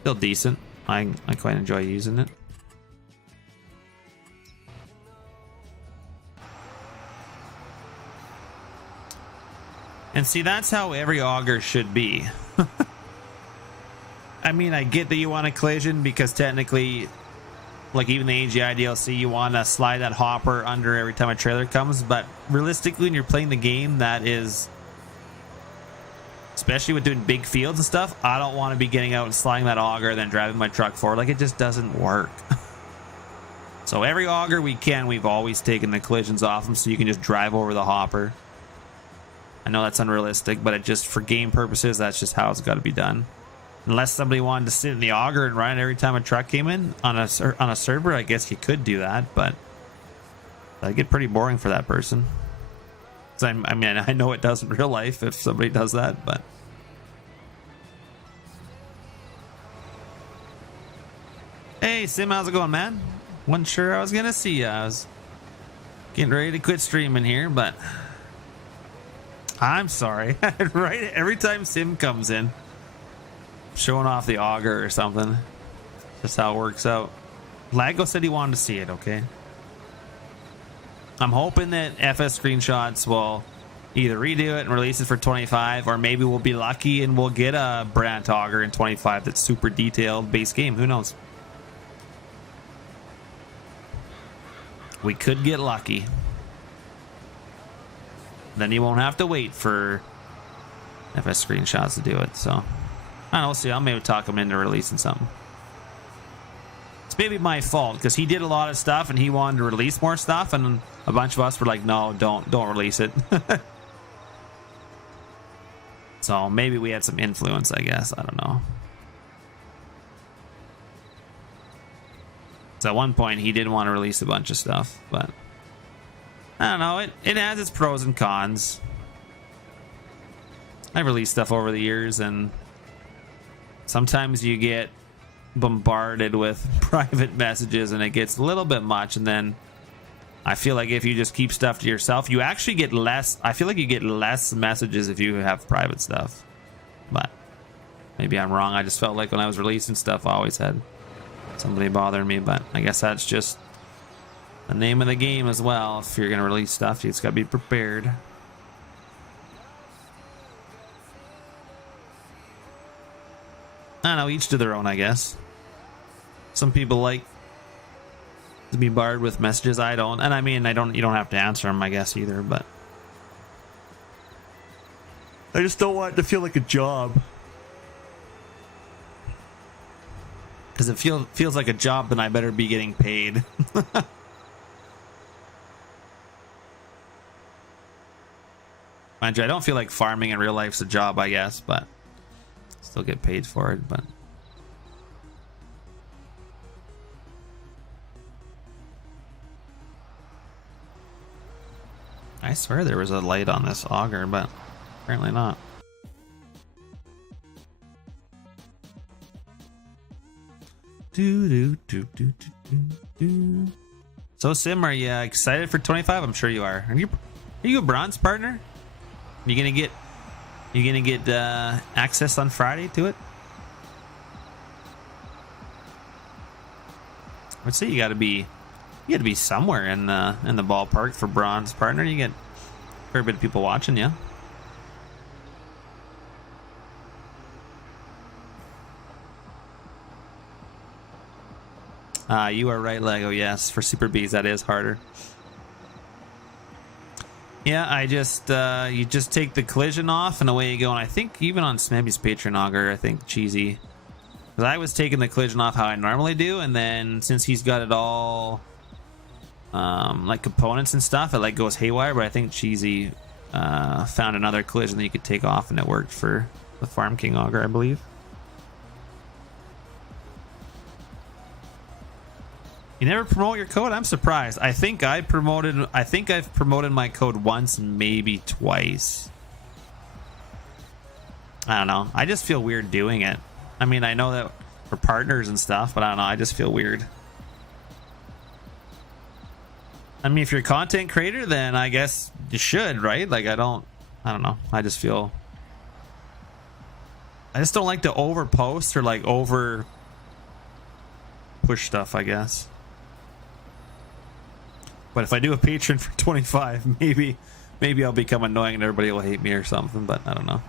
still decent. I quite enjoy using it. And see, that's how every auger should be. I mean, I get that you want a collision because technically, like even the AGI DLC, you want to slide that hopper under every time a trailer comes. But realistically, when you're playing the game, that is, especially with doing big fields and stuff, I don't want to be getting out and sliding that auger and then driving my truck forward. Like, it just doesn't work. So every auger we can, we've always taken the collisions off them so you can just drive over the hopper. I know that's unrealistic, but it just, for game purposes, that's just how it's got to be done. Unless somebody wanted to sit in the auger and run it every time a truck came in on a server, I guess you could do that, but that'd get pretty boring for that person. I mean, I know it does in real life if somebody does that, but hey, Sim, how's it going, man? Wasn't sure I was gonna see you. I was getting ready to quit streaming here, but I'm sorry. Right, every time Sim comes in, showing off the auger or something. Just how it works out. Lago said he wanted to see it, okay? I'm hoping that FS Screenshots will either redo it and release it for 25, or maybe we'll be lucky and we'll get a Brandt auger in 25 that's super detailed base game. Who knows? We could get lucky. Then you won't have to wait for FS Screenshots to do it, so I don't know, we'll see. I'll maybe talk him into releasing something. It's maybe my fault because he did a lot of stuff and he wanted to release more stuff, and a bunch of us were like, no, don't release it. So maybe we had some influence, I guess. I don't know. So at one point he did want to release a bunch of stuff, but I don't know. It has its pros and cons. I've released stuff over the years, and sometimes you get bombarded with private messages and it gets a little bit much, and then I feel like if you just keep stuff to yourself, you actually get less. I feel like you get less messages if you have private stuff, but maybe I'm wrong. I just felt like when I was releasing stuff, I always had somebody bothering me, but I guess that's just the name of the game as well. If you're gonna release stuff, you just gotta be prepared. I don't know, each to their own, I guess. Some people like to be barred with messages. I don't, and I mean, you don't have to answer them, I guess, either, but I just don't want it to feel like a job. Because if it feels like a job, then I better be getting paid. Mind you, I don't feel like farming in real life's a job, I guess, but still get paid for it. But I swear there was a light on this auger, but apparently not. So Sim, are you excited for 25? I'm sure you are. Are you a bronze partner? You gonna get access on Friday to it? Let's see. You gotta be somewhere in the ballpark for bronze partner. You get a fair bit of people watching, yeah. You are right, Lego. Yes, for Super Bees, that is harder. Yeah, I just you just take the collision off and away you go. And I think even on Smebby's Patreon auger, I think Cheesy, because I was taking the collision off how I normally do, and then since he's got it all like components and stuff, it like goes haywire. But I think Cheesy found another collision that you could take off, and it worked for the Farm King auger, I believe. You never promote your code? I'm surprised. I think I've promoted my code once, maybe twice. I don't know. I just feel weird doing it. I mean, I know that we're partners and stuff, but I don't know. I just feel weird. I mean, if you're a content creator, then I guess you should, right? Like, I don't know. I just don't like to over post or like over push stuff, I guess. But if I do a Patreon for 25, maybe I'll become annoying and everybody will hate me or something, but I don't know.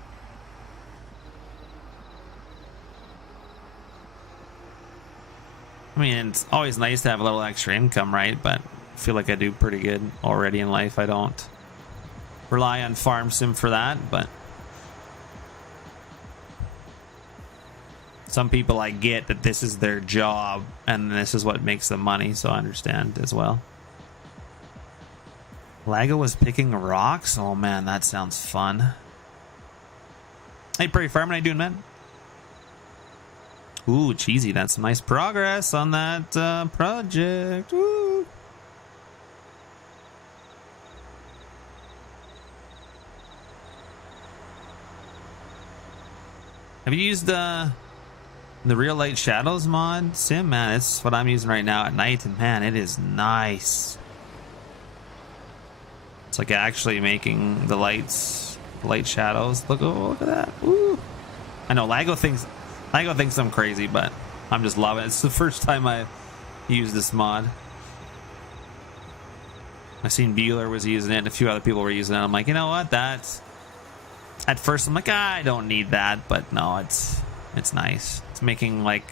I mean, it's always nice to have a little extra income, right? But I feel like I do pretty good already in life. I don't rely on Farm Sim for that, but some people, I get that this is their job and this is what makes them money, so I understand as well. Lago was picking rocks? Oh man, that sounds fun. Hey, Prairie Farm, how you doing, man? Ooh, cheesy. That's some nice progress on that project. Ooh. Have you used the Real Light Shadows mod sim? Man, it's what I'm using right now at night, and man, it is nice. It's like actually making the light shadows. Look at that. Ooh. I know Lago thinks I'm crazy, but I'm just loving it. It's the first time I used this mod. I seen Bueller was using it and a few other people were using it. I'm like, you know what? That's at first I'm like, I don't need that, but no, it's nice. It's making like,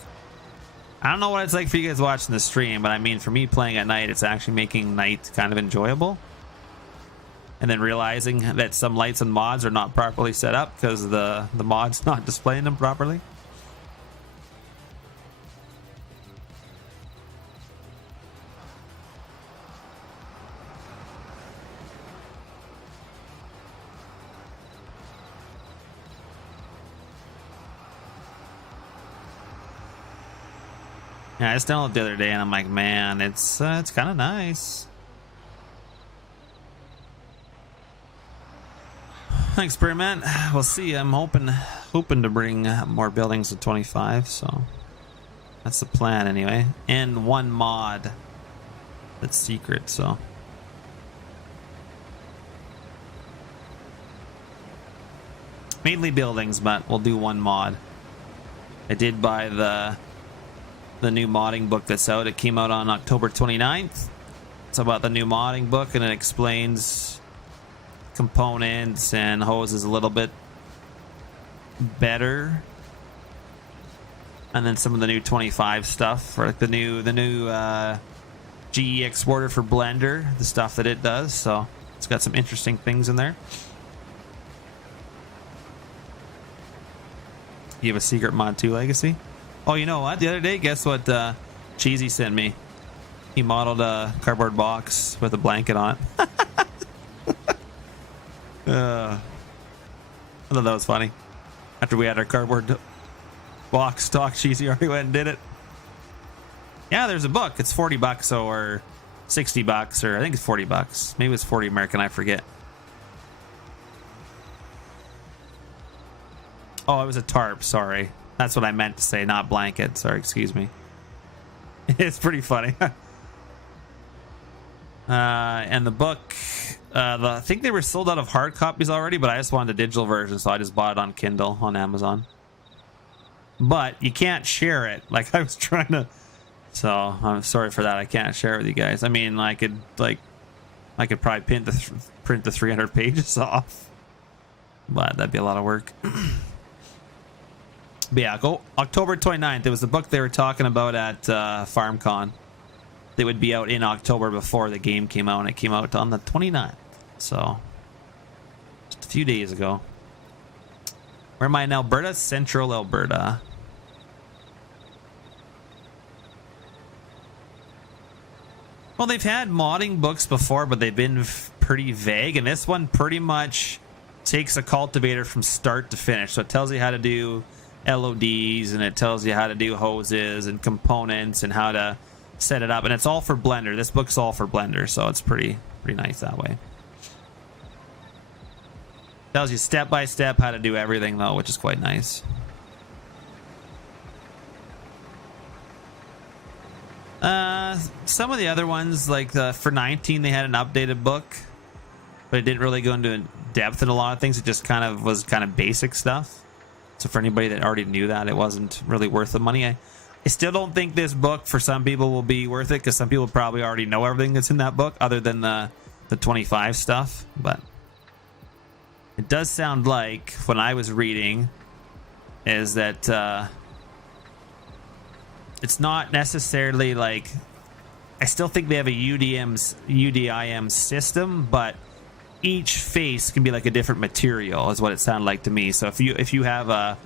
I don't know what it's like for you guys watching the stream, but I mean for me playing at night, it's actually making night kind of enjoyable. And then realizing that some lights and mods are not properly set up because the mod's not displaying them properly. Yeah, I just downloaded it the other day and I'm like, man, it's kind of nice. Thanks, Experiment. We'll see. I'm hoping to bring more buildings to 25, so that's the plan anyway. And one mod that's secret, so mainly buildings, but we'll do one mod. I did buy the new modding book that's out. It came out on October 29th. It's about the new modding book, and it explains components and hoses a little bit better, and then some of the new 25 stuff, or like the new GE exporter for Blender, the stuff that it does. So it's got some interesting things in there. You have a secret mod too, Legacy? Oh, you know what? The other day, guess what Cheesy sent me? He modeled a cardboard box with a blanket on it. I thought that was funny. After we had our cardboard box talk, Cheesy already went and did it. Yeah, there's a book. It's $40 or $60, or I think it's $40. Maybe it's 40 American, I forget. Oh, it was a tarp, sorry. That's what I meant to say, not blanket. Sorry, excuse me. It's pretty funny. And the book, I think they were sold out of hard copies already, but I just wanted the digital version, so I just bought it on Kindle on Amazon. But you can't share it. Like, I was trying to... So, I'm sorry for that. I can't share it with you guys. I mean, I could probably print the 300 pages off. But that'd be a lot of work. But yeah, go October 29th. It was the book they were talking about at FarmCon. They would be out in October before the game came out, and it came out on the 29th. So, just a few days ago. Where am I in Alberta? Central Alberta. Well, they've had modding books before, but they've been pretty vague, and this one pretty much takes a cultivator from start to finish. So it tells you how to do LODs, and it tells you how to do hoses and components and how to set it up, and it's all for Blender. This book's all for Blender, so it's pretty nice that way. Tells you step by step how to do everything though, which is quite nice. Some of the other ones, like for 19, they had an updated book, but it didn't really go into depth in a lot of things. It just kind of was kind of basic stuff. So for anybody that already knew that, it wasn't really worth the money. I still don't think this book for some people will be worth it, because some people probably already know everything that's in that book other than the 25 stuff. But it does sound like, when I was reading, is that it's not necessarily like, I still think they have a UDIM system, but each face can be like a different material, is what it sounded like to me. So if you have a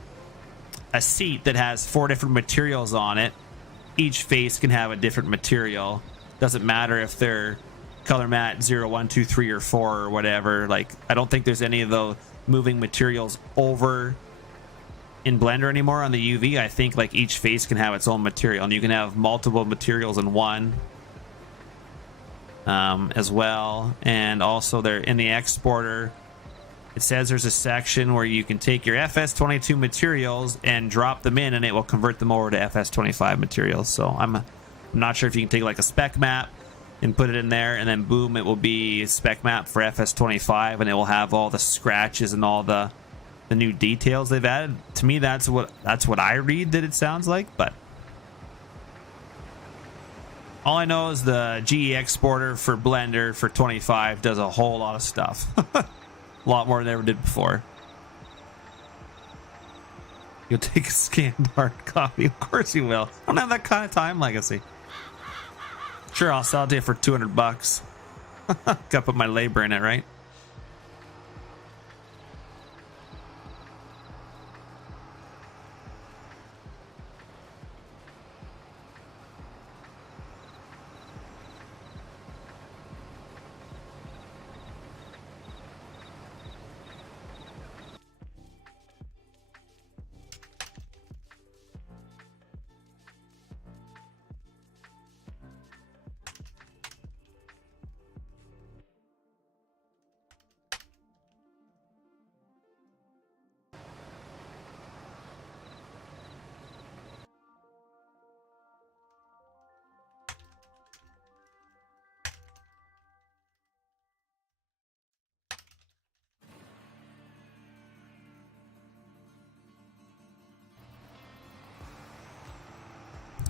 seat that has 4 different materials on it, each face can have a different material. Doesn't matter if they're color matte 0, 1, 2, 3, or 4 or whatever. Like, I don't think there's any of the moving materials over in Blender anymore on the UV. I think like each face can have its own material, and you can have multiple materials in one as well. And also, there in the exporter, it says there's a section where you can take your FS22 materials and drop them in, and it will convert them over to FS25 materials. So I'm not sure if you can take like a spec map and put it in there, and then boom, it will be spec map for FS25, and it will have all the scratches and all the new details they've added. To me, that's what I read that it sounds like. But all I know is the GE exporter for Blender for 25 does a whole lot of stuff. A lot more than I ever did before. You'll take a scanned hard copy. Of course you will. I don't have that kind of time, Legacy. Sure, I'll sell it to you for $200. Gotta put my labor in it, right?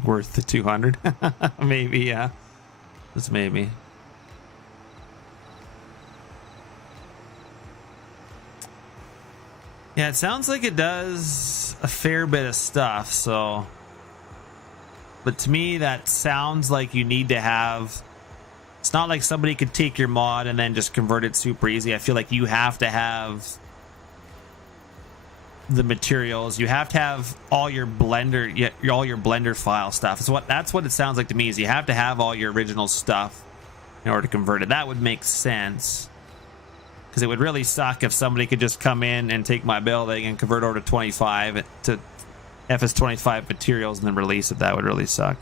Worth the 200. Maybe, yeah. Just maybe. Yeah, it sounds like it does a fair bit of stuff, so. But to me, that sounds like you need to have. It's not like somebody could take your mod and then just convert it super easy. I feel like you have to have the materials. You have to have all your Blender file stuff. That's what it sounds like to me, is you have to have all your original stuff in order to convert it. That would make sense, because it would really suck if somebody could just come in and take my building and convert over to 25 to FS25 materials and then release it. That would really suck.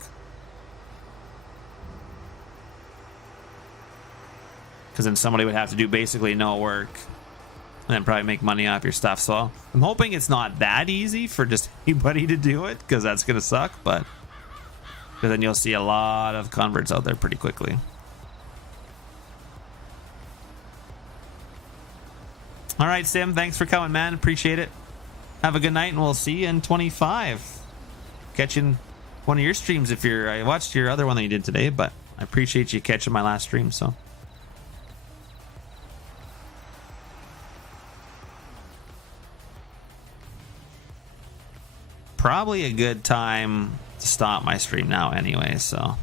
Because then somebody would have to do basically no work and then probably make money off your stuff. So I'm hoping it's not that easy for just anybody to do it, because that's going to suck. But then you'll see a lot of converts out there pretty quickly. All right, Sim, thanks for coming, man. Appreciate it. Have a good night, and we'll see you in 25. Catching one of your streams if you're... I watched your other one that you did today, but I appreciate you catching my last stream, so... Probably a good time to stop my stream now anyway, so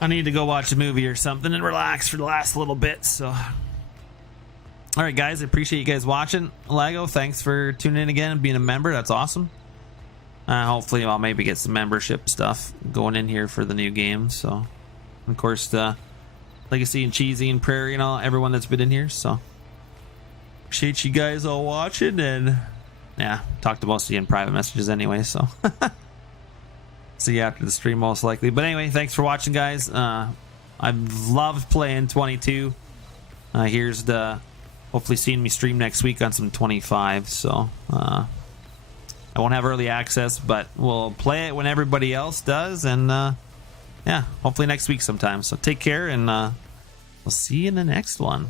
I need to go watch a movie or something and relax for the last little bit. So all right, guys, I appreciate you guys watching. Lego, thanks for tuning in again and being a member. That's awesome. Hopefully I'll maybe get some membership stuff going in here for the new game. So of course Legacy and Cheesy and Prairie and all everyone that's been in here, so appreciate you guys all watching, and yeah, talk to most of you in private messages anyway, so. See you after the stream most likely. But anyway, thanks for watching, guys. I've loved playing 22. Here's the hopefully seeing me stream next week on some 25. So I won't have early access, but we'll play it when everybody else does, and yeah, hopefully next week sometime. So take care, and we'll see you in the next one.